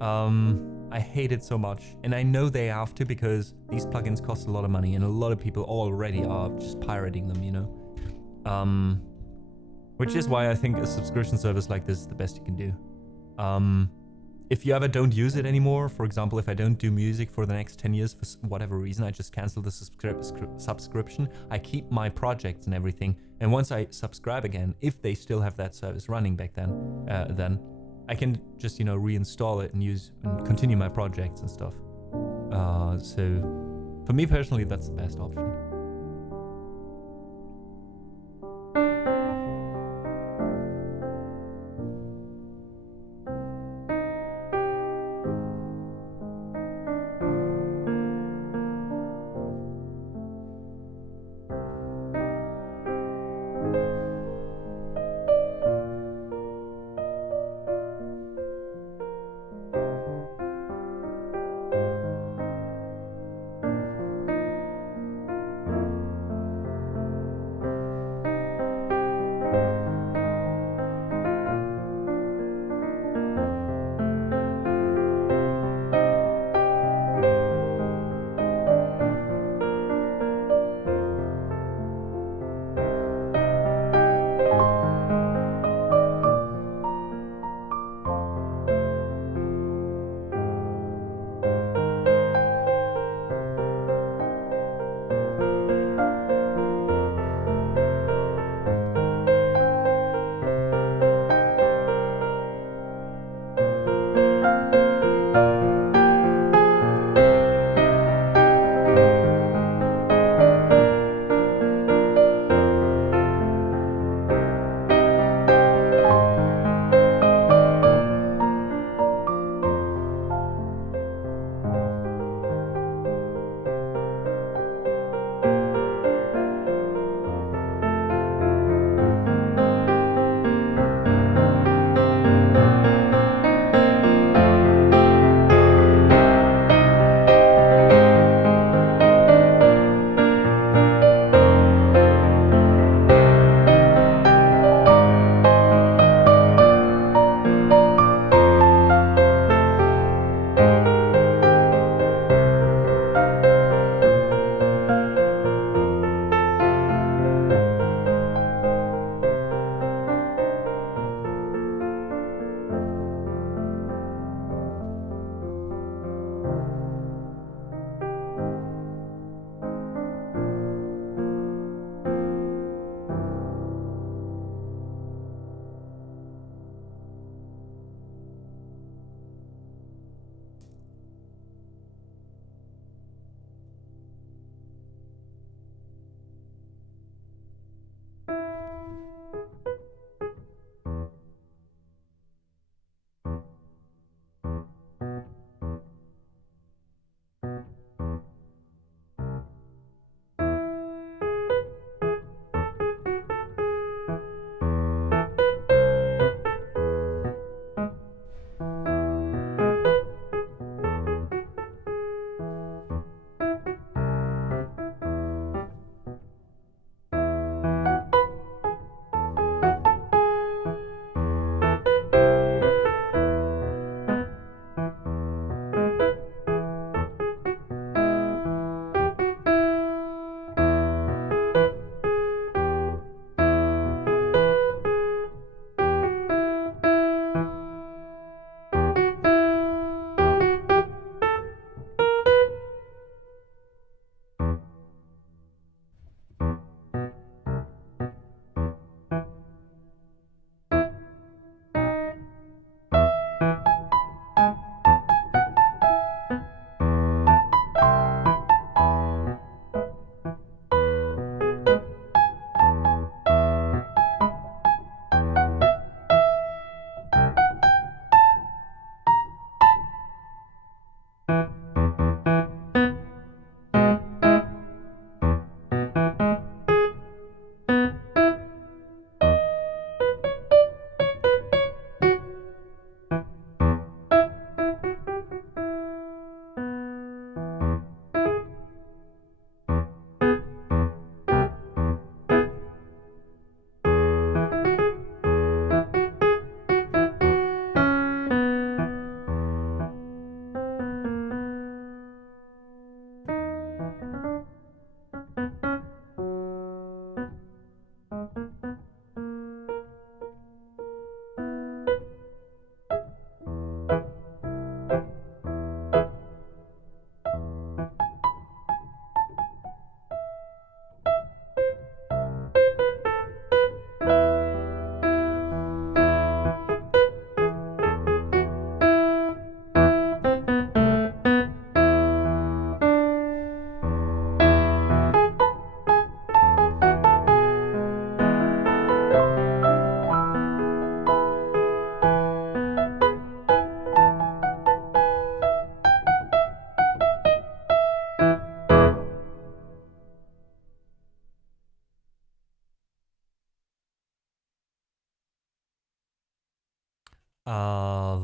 I hate it so much, and I know they have to because these plugins cost a lot of money, and a lot of people already are just pirating them, you know. Which is why I think a subscription service like this is the best you can do. If you ever don't use it anymore, for example, if I don't do music for the next 10 years for whatever reason, I just cancel the subscription, I keep my projects and everything, and once I subscribe again, if they still have that service running back then I can just, you know, reinstall it and use and continue my projects and stuff. So for me personally, that's the best option.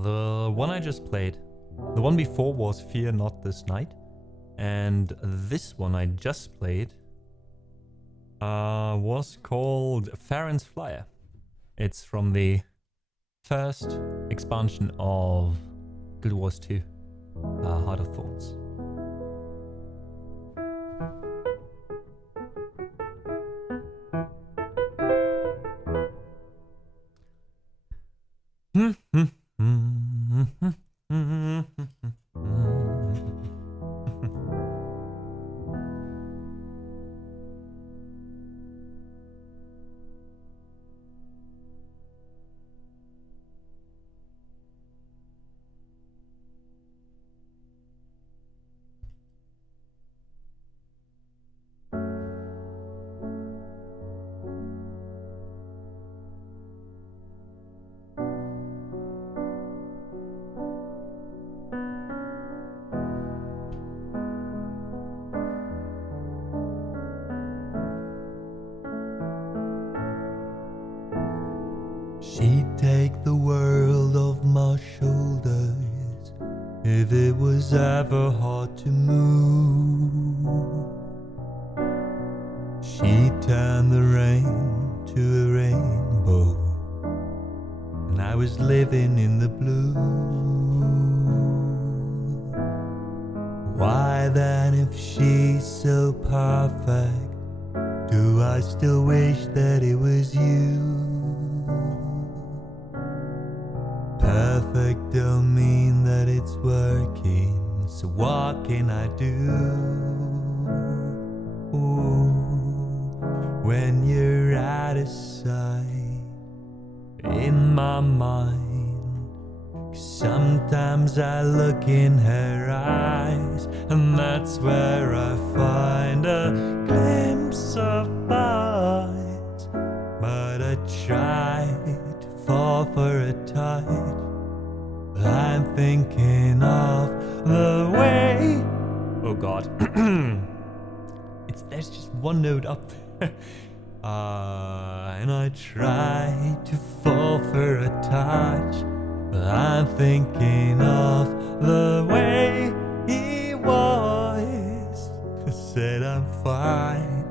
The one I just played, the one before was Fear Not This Night, and this one I just played was called Farron's Flyer. It's from the first expansion of Guild Wars 2, Heart of Thorns. She'd take the world off my shoulders if it was ever hard to move. She'd turn the rain to a rainbow, and I was living in the blue. Why then, if she's so perfect, do I still wish that it was you? Perfect don't mean that it's working, so what can I do? Ooh, when you're out of sight in my mind, 'cause sometimes I look in her eyes, and that's where I find a glimpse of light. But I try to fall for a tide. I'm thinking of the way Oh god. There's just one note up there. And I try to fall for a touch, but I'm thinking of the way he was. I said I'm fine.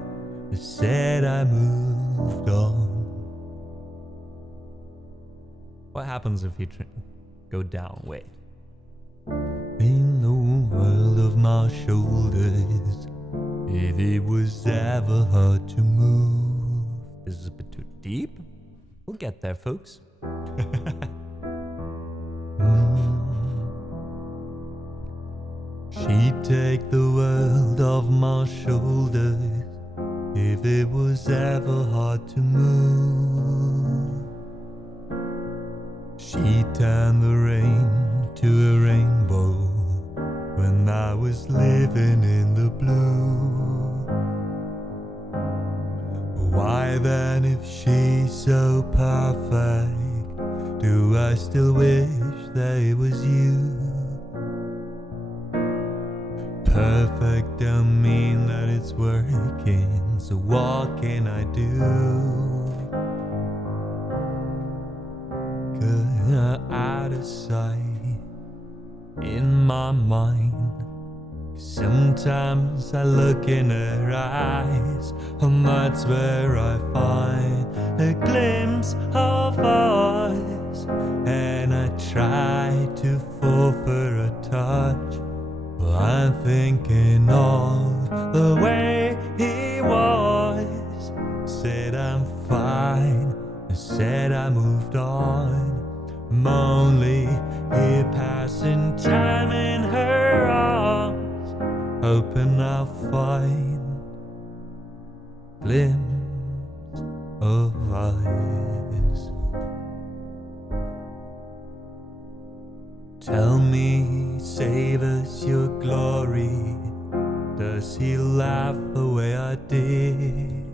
I said I moved on. What happens if you go down? Wait. In the world of my shoulders, if it was ever hard to move. This is a bit too deep. We'll get there, folks. She'd take the world off my shoulders if it was ever hard to move. She'd turn the rain to a rainbow when I was living in the blue. Why then, if she's so perfect, do I still wish that it was you? Perfect don't mean that it's working, so what can I do? 'Cause you're out of sight in my mind. Sometimes I look in her eyes, and that's where I find a glimpse of us. And I try to fall for a touch, but I'm thinking of the way he was. Said I'm fine, I said I moved on. I'm only here passing time in her arms, hoping I'll find a glimpse of us. Tell me, save us your glory. Does he laugh the way I did?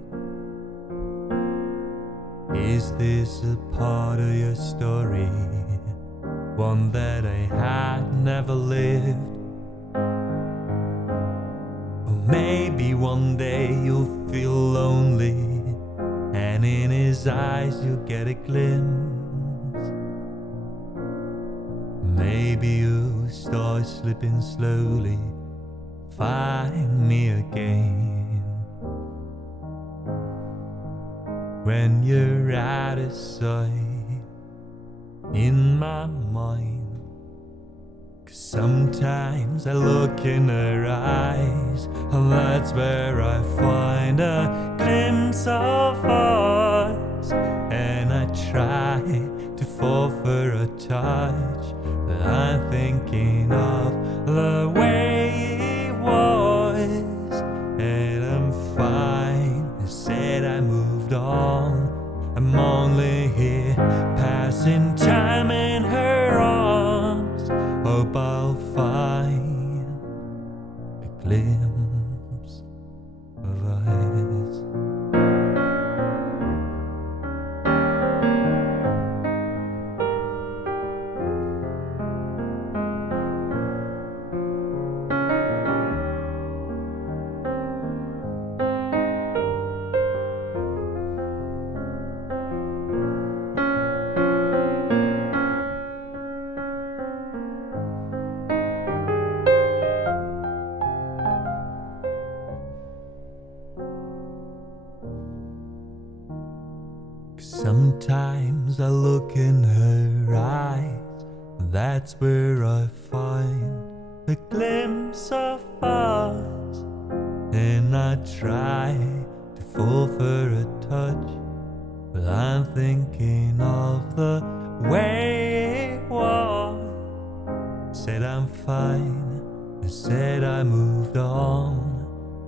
Is this a part of your story, one that I had never lived? Or maybe one day you'll feel lonely, and in his eyes you'll get a glimpse. Maybe you'll start slipping slowly, find me again. When you're out of sight in my mind, 'cause sometimes I look in her eyes, and that's where I find a glimpse of us. And I try to fall for a touch, but I'm thinking of the way it was. And I'm fine, I said I moved on. I'm only here passing time in her arms, hope I'll find a glimpse of us. Sometimes I look in her eyes, that's where I find a glimpse of us. And I try to fall for a touch, but I'm thinking of the way it was. Said I'm fine, I said I moved on.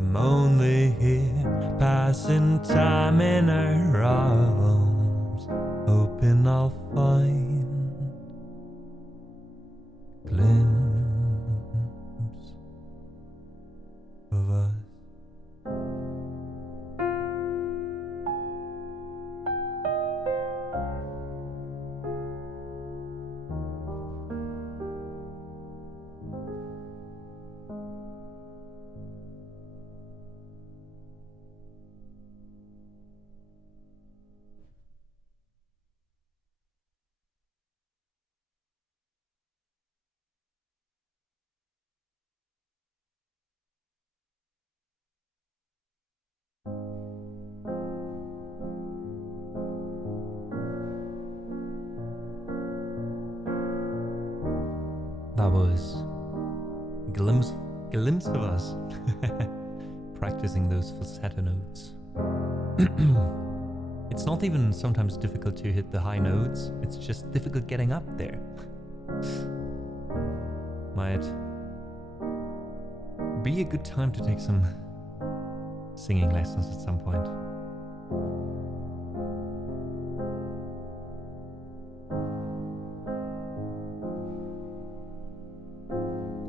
I'm only here passing time in her arms, hoping I'll find a glimpse of us. That was glimpse of us practicing those falsetto notes. It's not even sometimes difficult to hit the high notes, it's just difficult getting up there. Might be a good time to take some singing lessons at some point.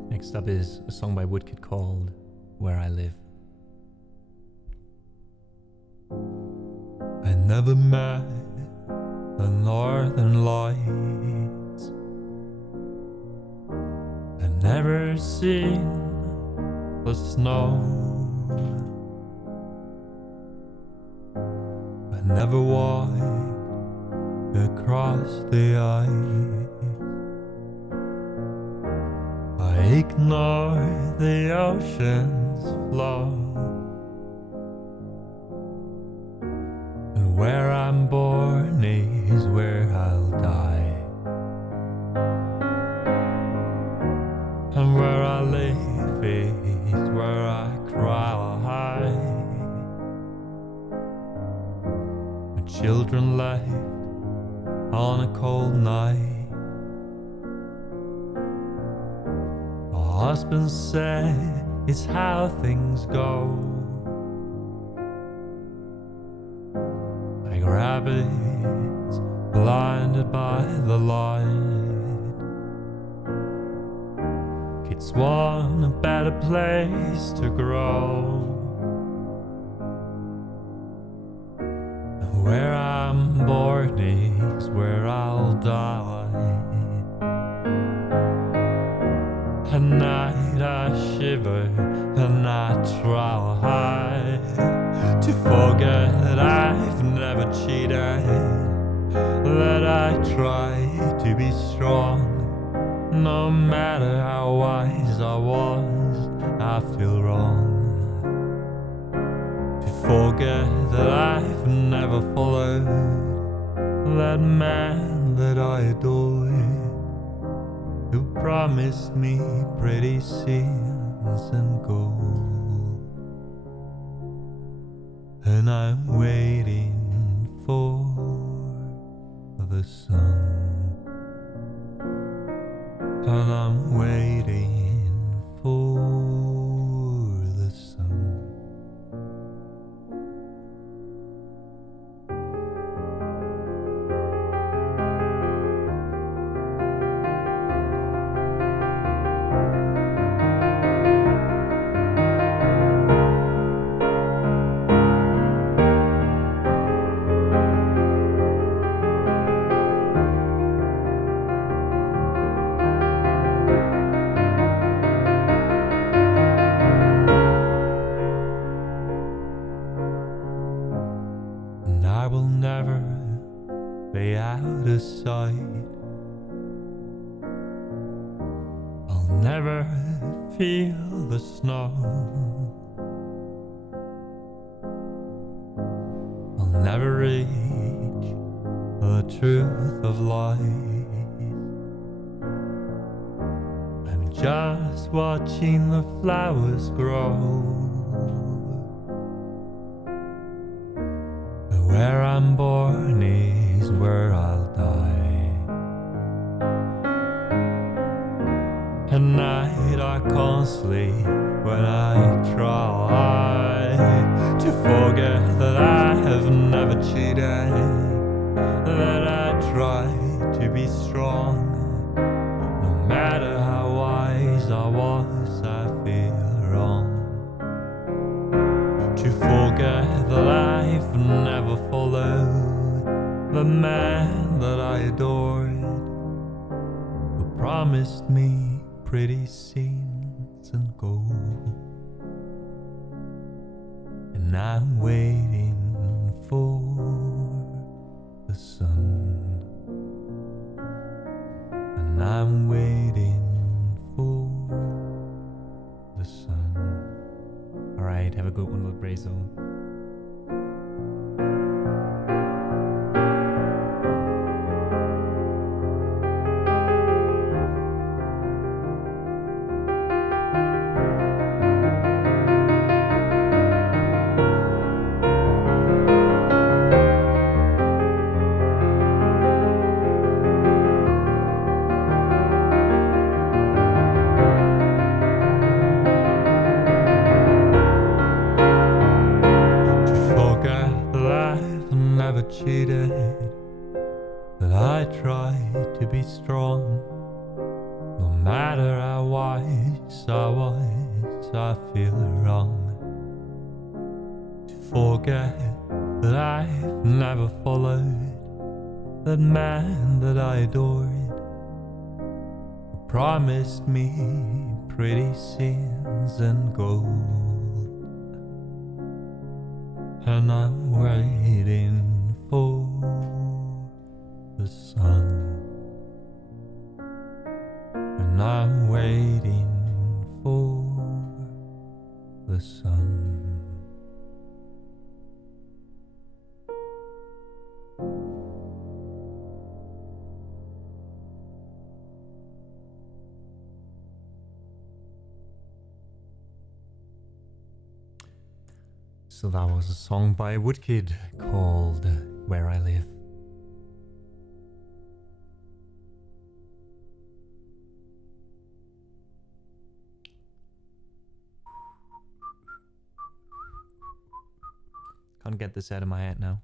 Next up is a song by Woodkid called Where I Live. I never met the northern lights. I never seen the snow. I never walked across the ice. I ignore the ocean's flow. And where I'm born is where I'll die. And where I live is where I cry. My children left on a cold night. My husband said it's how things go. Like rabbits blinded by the light. Kids want a better place to grow. And where I'm born is where I'll die. At night I shiver and I try to forget that I've never cheated, that I try to be strong. No matter how wise I was, I feel wrong. To forget that I've never followed that man that I adored, who promised me pretty scenes and gold. And I'm waiting for the sun. And I'm waiting for the sun. And I will never be out of sight. I'll never feel the snow. I'll never reach the truth of life. I'm just watching the flowers grow. Where I'm born is where I'll die. At night I can't sleep when I try to forget that I have never cheated, that I try to be strong. No matter how wise I was, I feel wrong. To forget that I've never followed the man that I adored, who promised me pretty scenes and gold. And I'm waiting for the sun. And I'm waiting for the sun. Alright, have a good one, Lord Brazel. I try to be strong. No matter how wise I feel wrong. To forget that I've never followed that man that I adored, who promised me pretty scenes and gold. And I'm waiting for the sun. And I'm waiting for the sun. So that was a song by Woodkid called Where I Live. Can't get this out of my head now.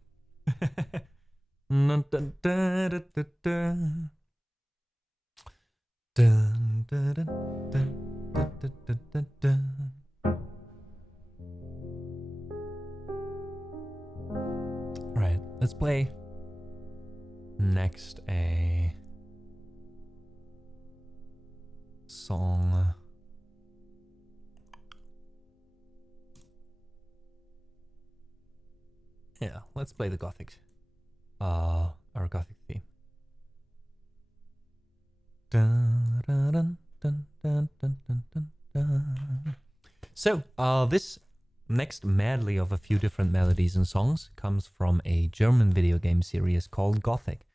Right, let's play next a song. Yeah, let's play the Gothic, our Gothic theme. So, this next medley of a few different melodies and songs comes from a German video game series called Gothic.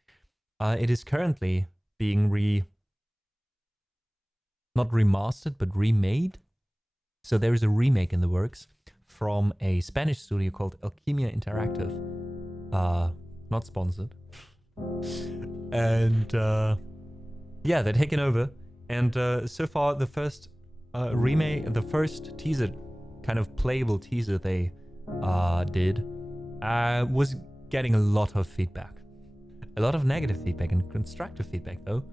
It is currently being not remastered, but remade. So there is a remake in the works from a Spanish studio called Alchemia Interactive. Not sponsored. And yeah, they're taking over. And so far, the first remake, the first teaser, kind of playable teaser they did, was getting a lot of feedback. A lot of negative feedback and constructive feedback, though.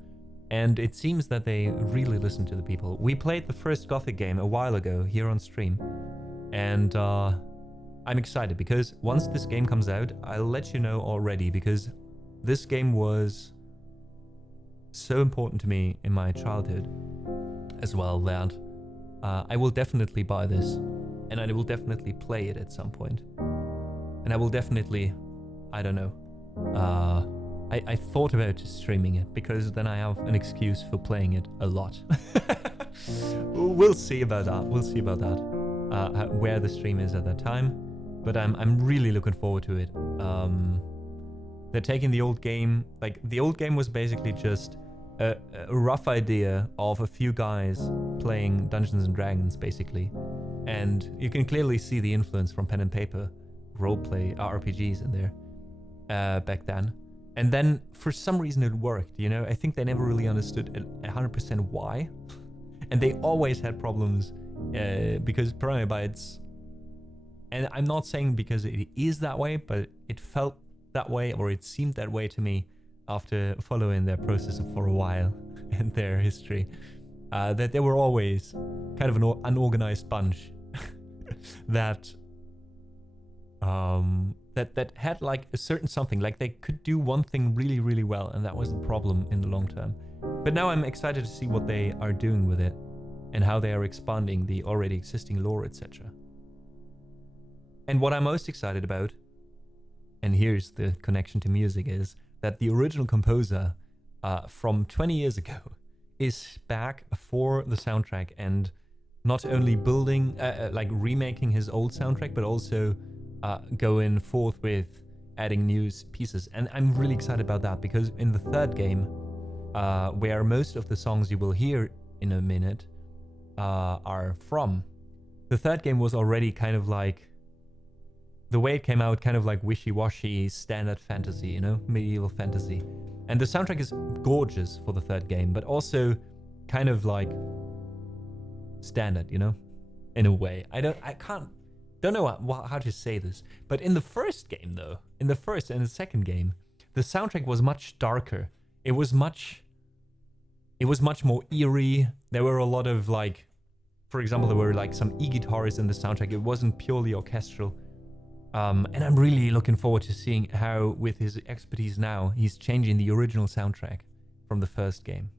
And it seems that they really listen to the people. We played the first Gothic game a while ago here on stream. And I'm excited because once this game comes out, I'll let you know already, because this game was so important to me in my childhood as well that I will definitely buy this, and I will definitely play it at some point. And I will definitely, I don't know, I thought about just streaming it, because then I have an excuse for playing it a lot. We'll see about that. We'll see about that. Where the stream is at that time. But I'm really looking forward to it. They're taking the old game, like the old game was basically just a rough idea of a few guys playing Dungeons and Dragons, basically. And you can clearly see the influence from pen and paper roleplay RPGs in there back then. And then for some reason it worked, you know? I think they never really understood 100% why. And they always had problems because Piranha Bytes, and I'm not saying because it is that way, but it felt that way, or it seemed that way to me after following their process for a while and their history, that they were always kind of an unorganized bunch that that had like a certain something, like they could do one thing really, really well, and that was the problem in the long term. But now I'm excited to see what they are doing with it and how they are expanding the already existing lore, etc. And what I'm most excited about, and here's the connection to music, is that the original composer from 20 years ago is back for the soundtrack, and not only building, like remaking his old soundtrack, but also going forth with adding new pieces. And I'm really excited about that, because in the third game, where most of the songs you will hear in a minute are from, the third game was already kind of like, the way it came out, kind of like wishy-washy standard fantasy, you know, medieval fantasy. And the soundtrack is gorgeous for the third game, but also kind of like standard, you know, in a way. I don't know how to say this, but in the first game though, in the first and the second game, the soundtrack was much darker. It was much more eerie. There were a lot of like, for example, there were like some e-guitars in the soundtrack. It wasn't purely orchestral. And I'm really looking forward to seeing how, with his expertise now, he's changing the original soundtrack from the first game.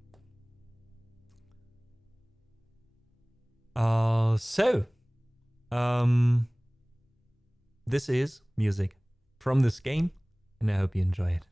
This is music from this game, and I hope you enjoy it.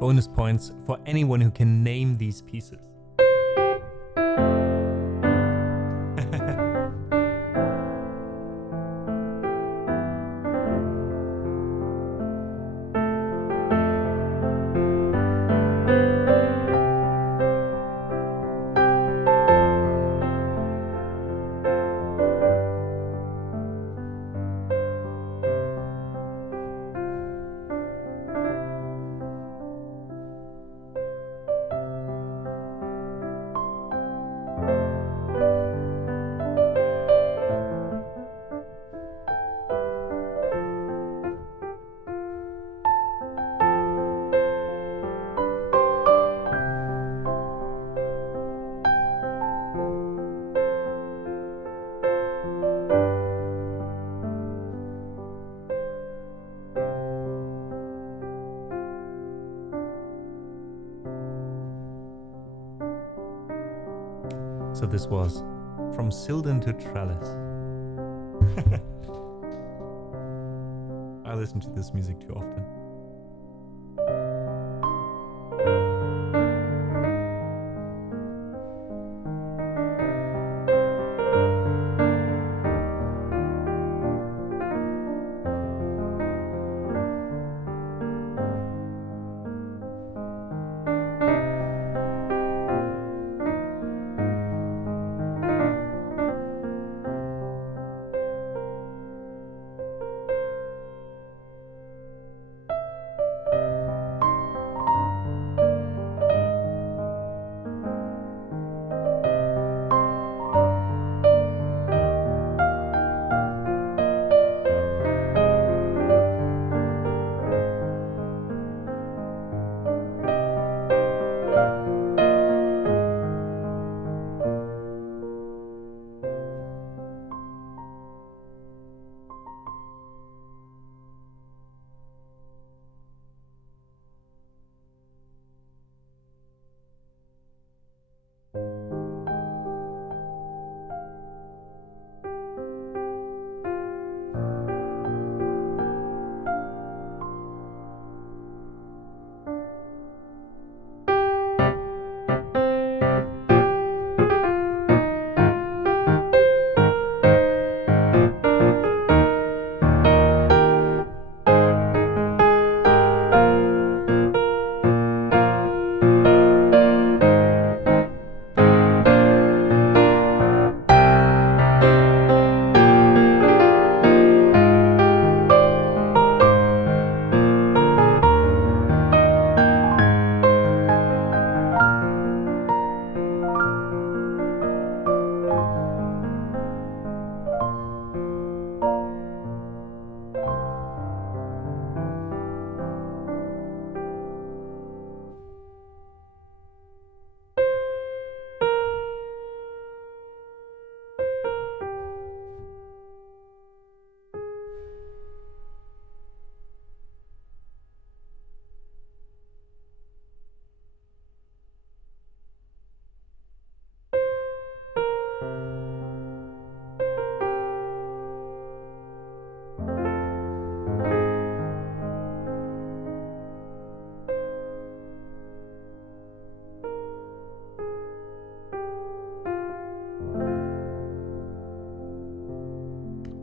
Bonus points for anyone who can name these pieces. So this was From Silden to Trellis. I listen to this music too often.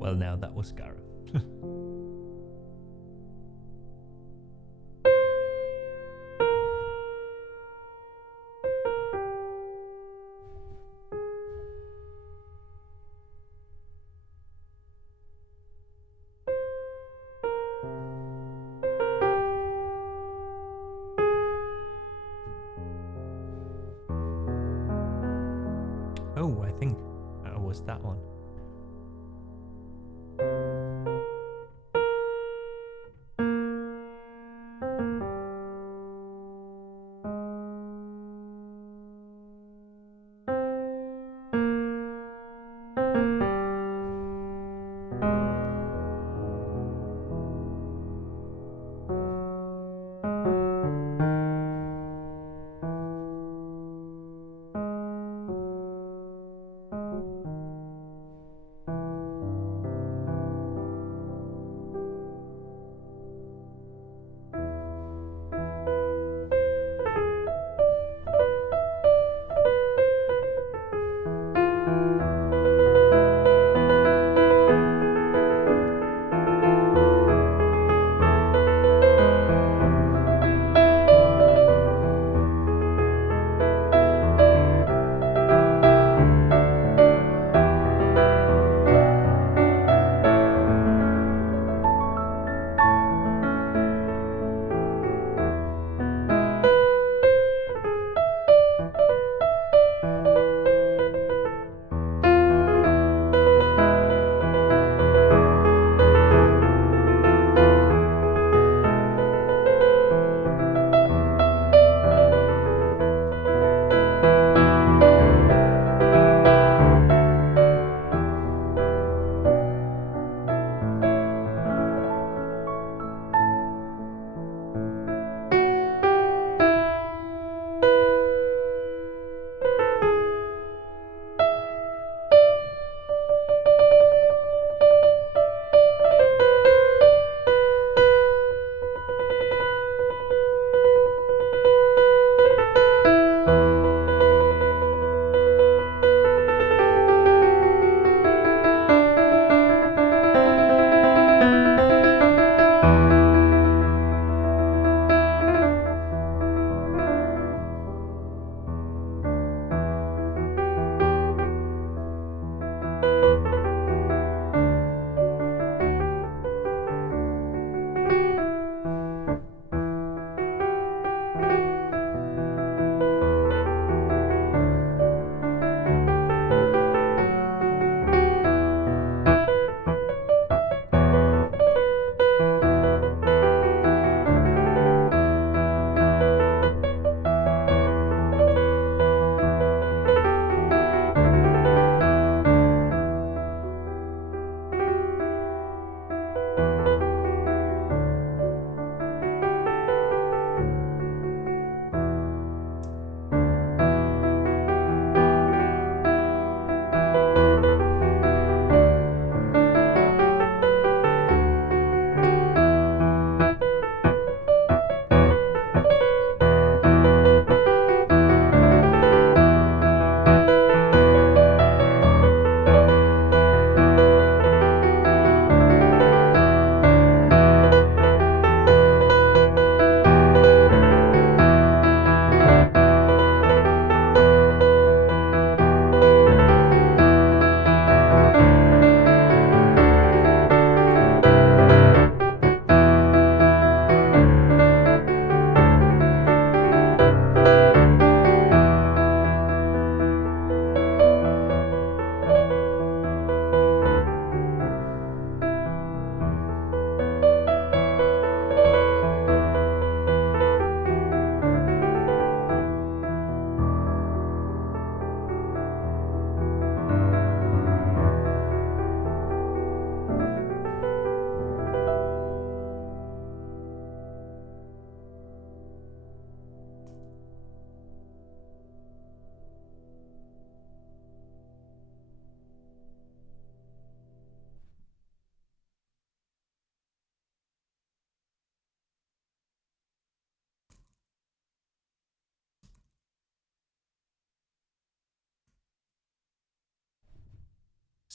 Well, now that was Scarab. Oh, I think that was that one.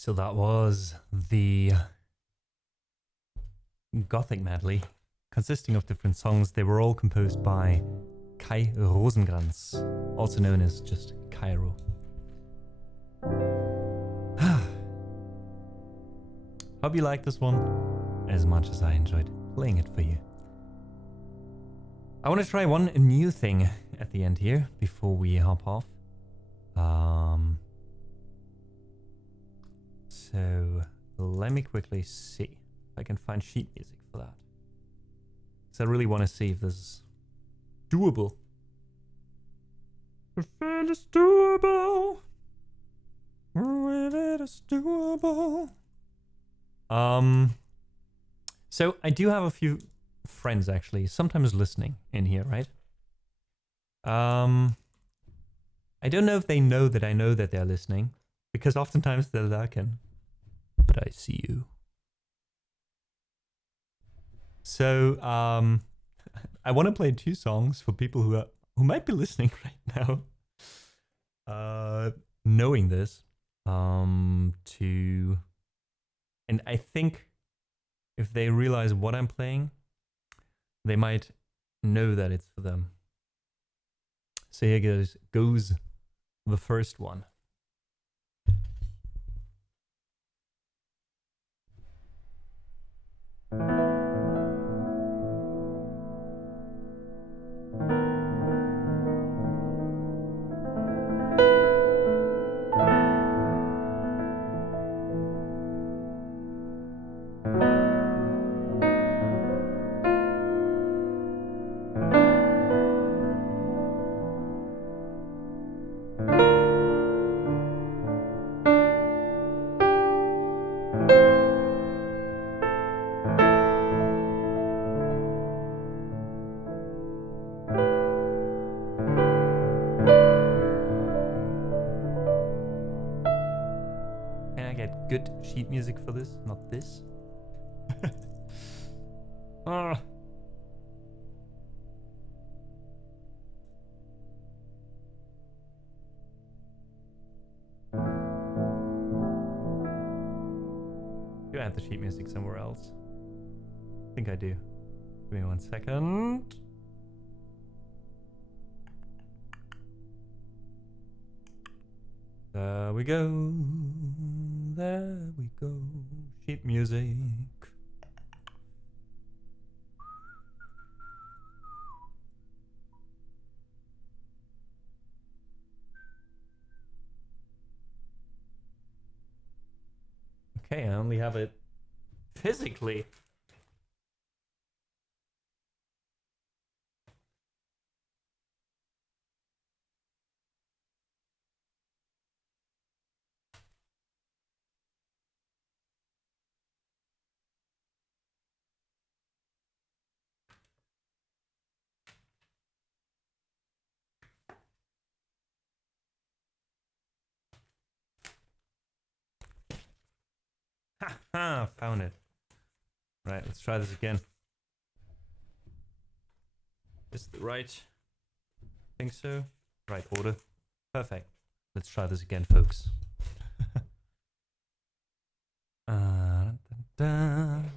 So that was the Gothic medley, consisting of different songs. They were all composed by Kai Rosenkrantz, also known as just Cairo. Hope you liked this one as much as I enjoyed playing it for you. I want to try one new thing at the end here before we hop off. So let me quickly see if I can find sheet music for that. Because I really want to see if this is doable. If it is doable. If it is doable. So I do have a few friends actually, sometimes listening in here, right? I don't know if they know that I know that they're listening, because oftentimes they're lurking. But I see you. So, I want to play 2 songs for people who might be listening right now, knowing this, and I think if they realize what I'm playing, they might know that it's for them. So here goes the first one. Good sheet music for this, not this. Ah. Do I have the sheet music somewhere else? I think I do. Give me 1 second. There we go. There we go. Sheet music. Okay, I only have it physically. Ha! Found it. Right, let's try this again. Is the right? Think so. Right order. Perfect. Let's try this again, folks. Dun, dun, dun.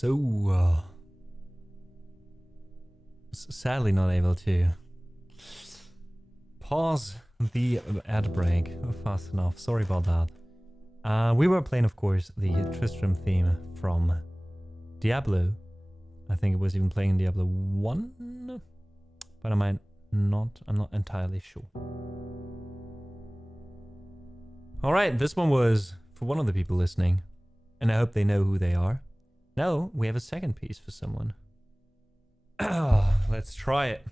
So, sadly not able to pause the ad break fast enough. Sorry about that. We were playing, of course, the Tristram theme from Diablo. I think it was even playing Diablo 1, but I'm not entirely sure. Alright, this one was for one of the people listening, and I hope they know who they are. Now, we have a second piece for someone. Let's try it.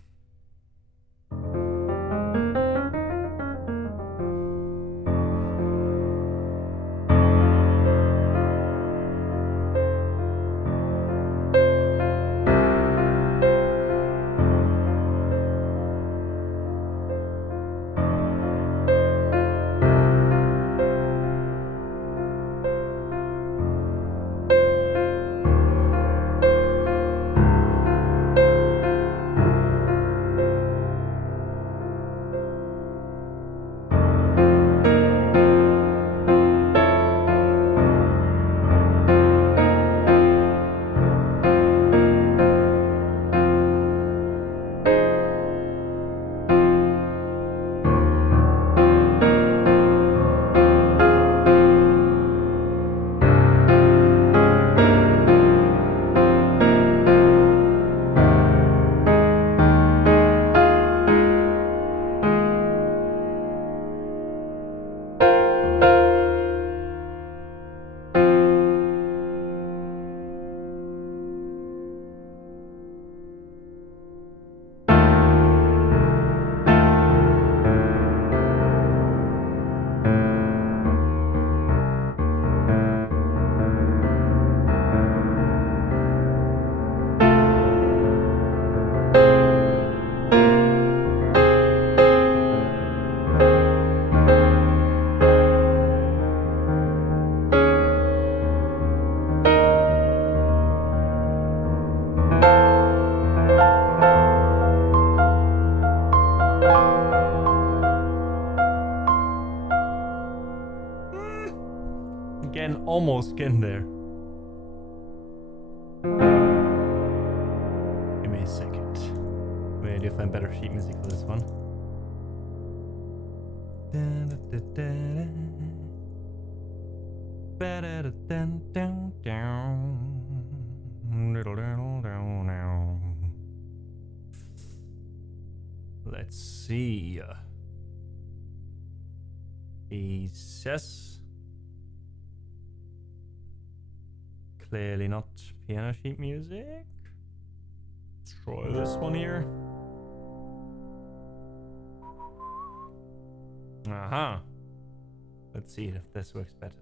Again, almost getting there. Give me a second. Maybe I'll find better sheet music for this one. Let's see. He says clearly not piano sheet music. Let's try this one here. Aha. Let's see if this works better.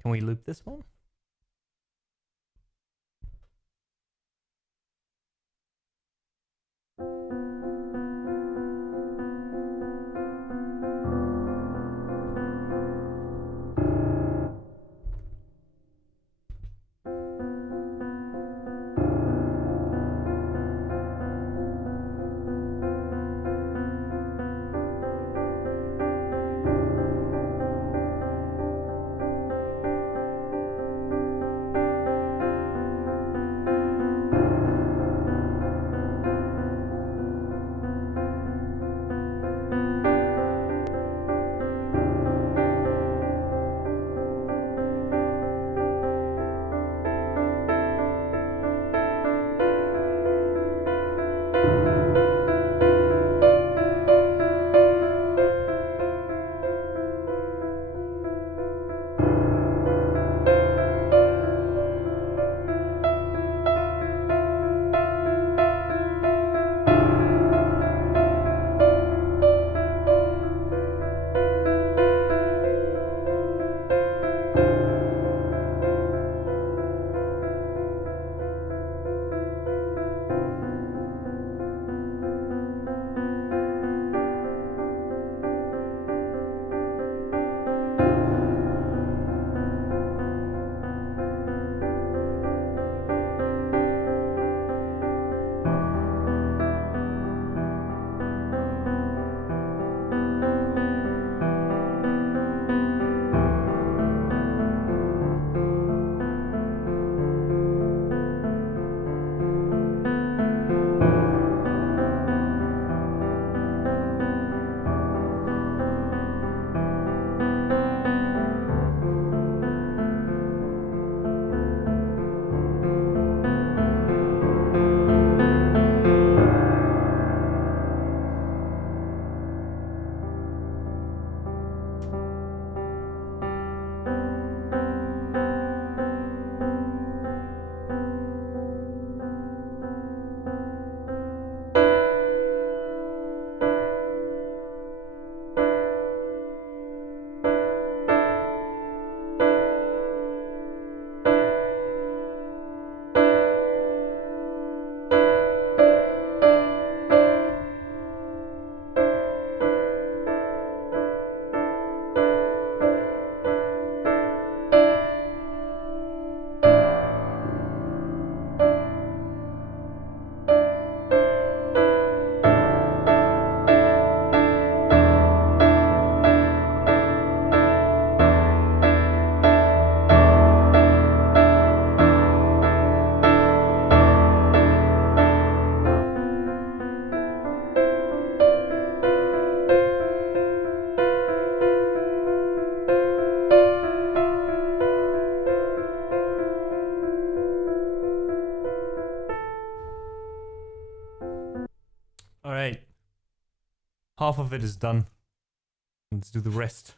can we loop this one? All right. Half of it is done. Let's do the rest.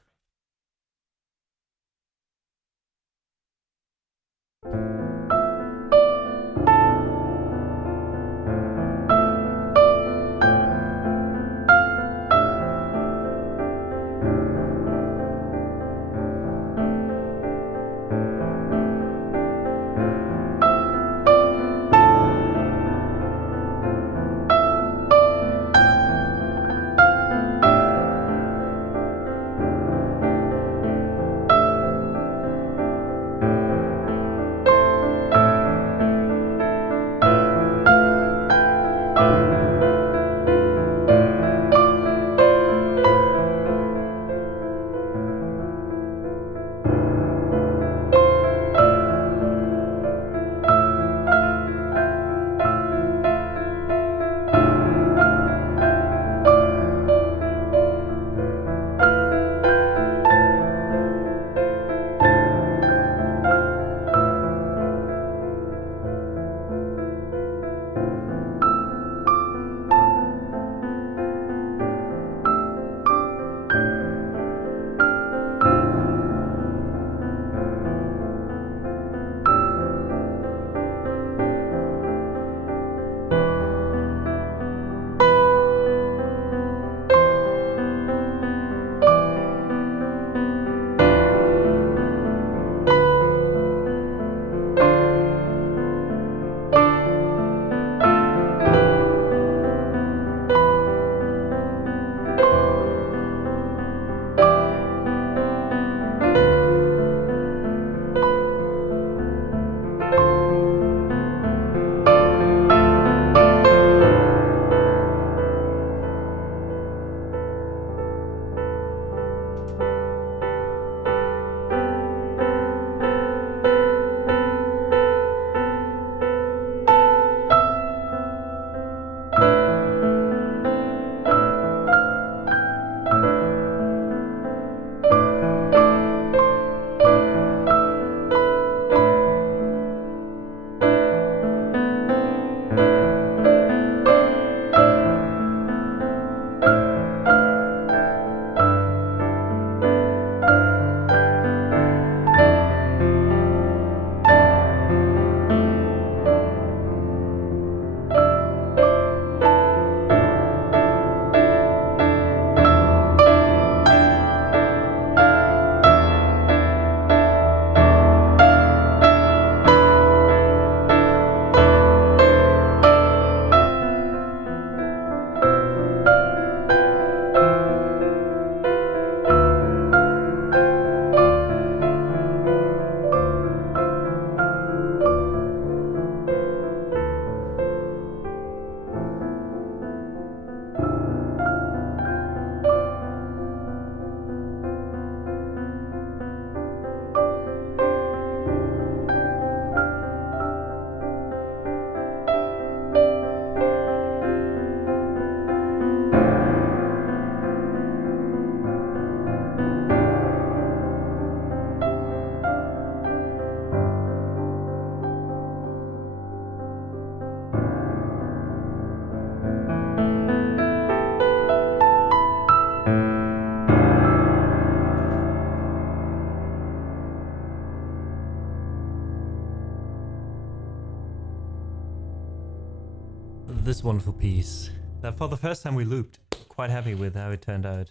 this wonderful piece that for the first time we looped, quite happy with how it turned out,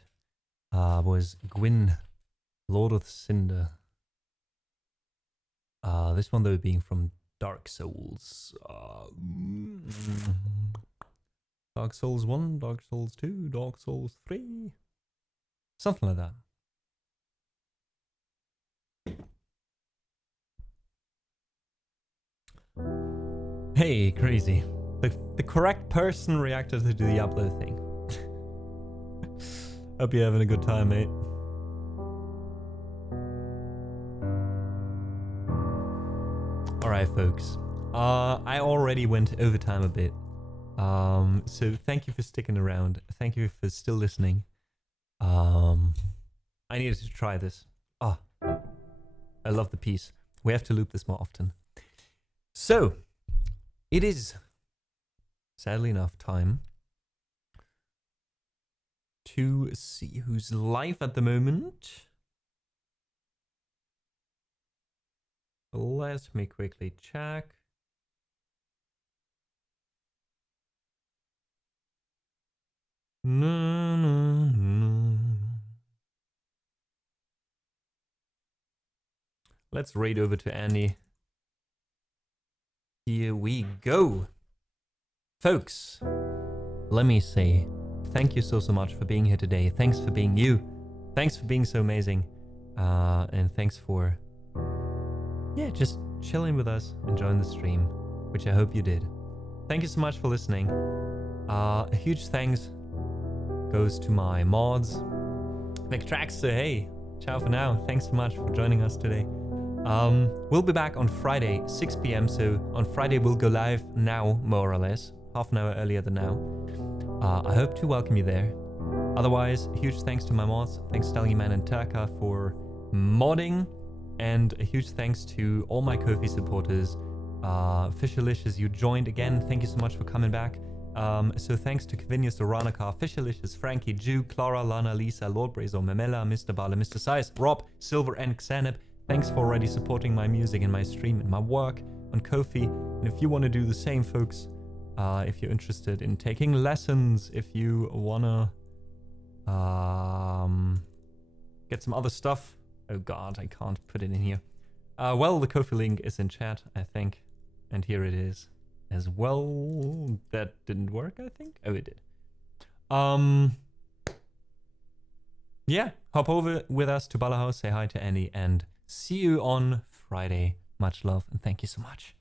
was Gwyn, Lord of Cinder. This one though being from Dark Souls. Dark Souls 1, Dark Souls 2, Dark Souls 3. Something like that. Hey, crazy. The correct person reacted to the upload thing. Hope you're having a good time, mate. Alright, folks. I already went over time a bit. So thank you for sticking around. Thank you for still listening. I needed to try this. I love the piece. We have to loop this more often. So, it is, sadly enough, time to see who's live at the moment. Let me quickly check. No. Let's raid over to Andy. Here we go. Folks, let me say thank you so much for being here today. Thanks for being you. Thanks for being so amazing. And thanks for, just chilling with us, enjoying the stream, which I hope you did. Thank you so much for listening. A huge thanks goes to my mods. McTraxter, hey, ciao for now. Thanks so much for joining us today. We'll be back on Friday, 6 p.m. So on Friday we'll go live now, more or less, half an hour earlier than now. I hope to welcome you there. Otherwise, huge thanks to my mods. Thanks Stallyman and Turka for modding, and a huge thanks to all my Ko-fi supporters. Fishalicious, you joined again. Thank you so much for coming back. So thanks to Kavinius, Doranica, Fishalicious, Frankie, Jew, Clara, Lana, Lisa, Lord Brazo, Memela, Mr. Bala, Mr. Size, Rob, Silver, and Xanep. Thanks for already supporting my music and my stream and my work on Ko-fi. And if you want to do the same, folks, if you're interested in taking lessons, if you want to get some other stuff. Oh God, I can't put it in here. Well, the Ko-fi link is in chat, I think. And here it is as well. That didn't work, I think. Oh, it did. Yeah, hop over with us to Bala House, say hi to Andy, and see you on Friday. Much love and thank you so much.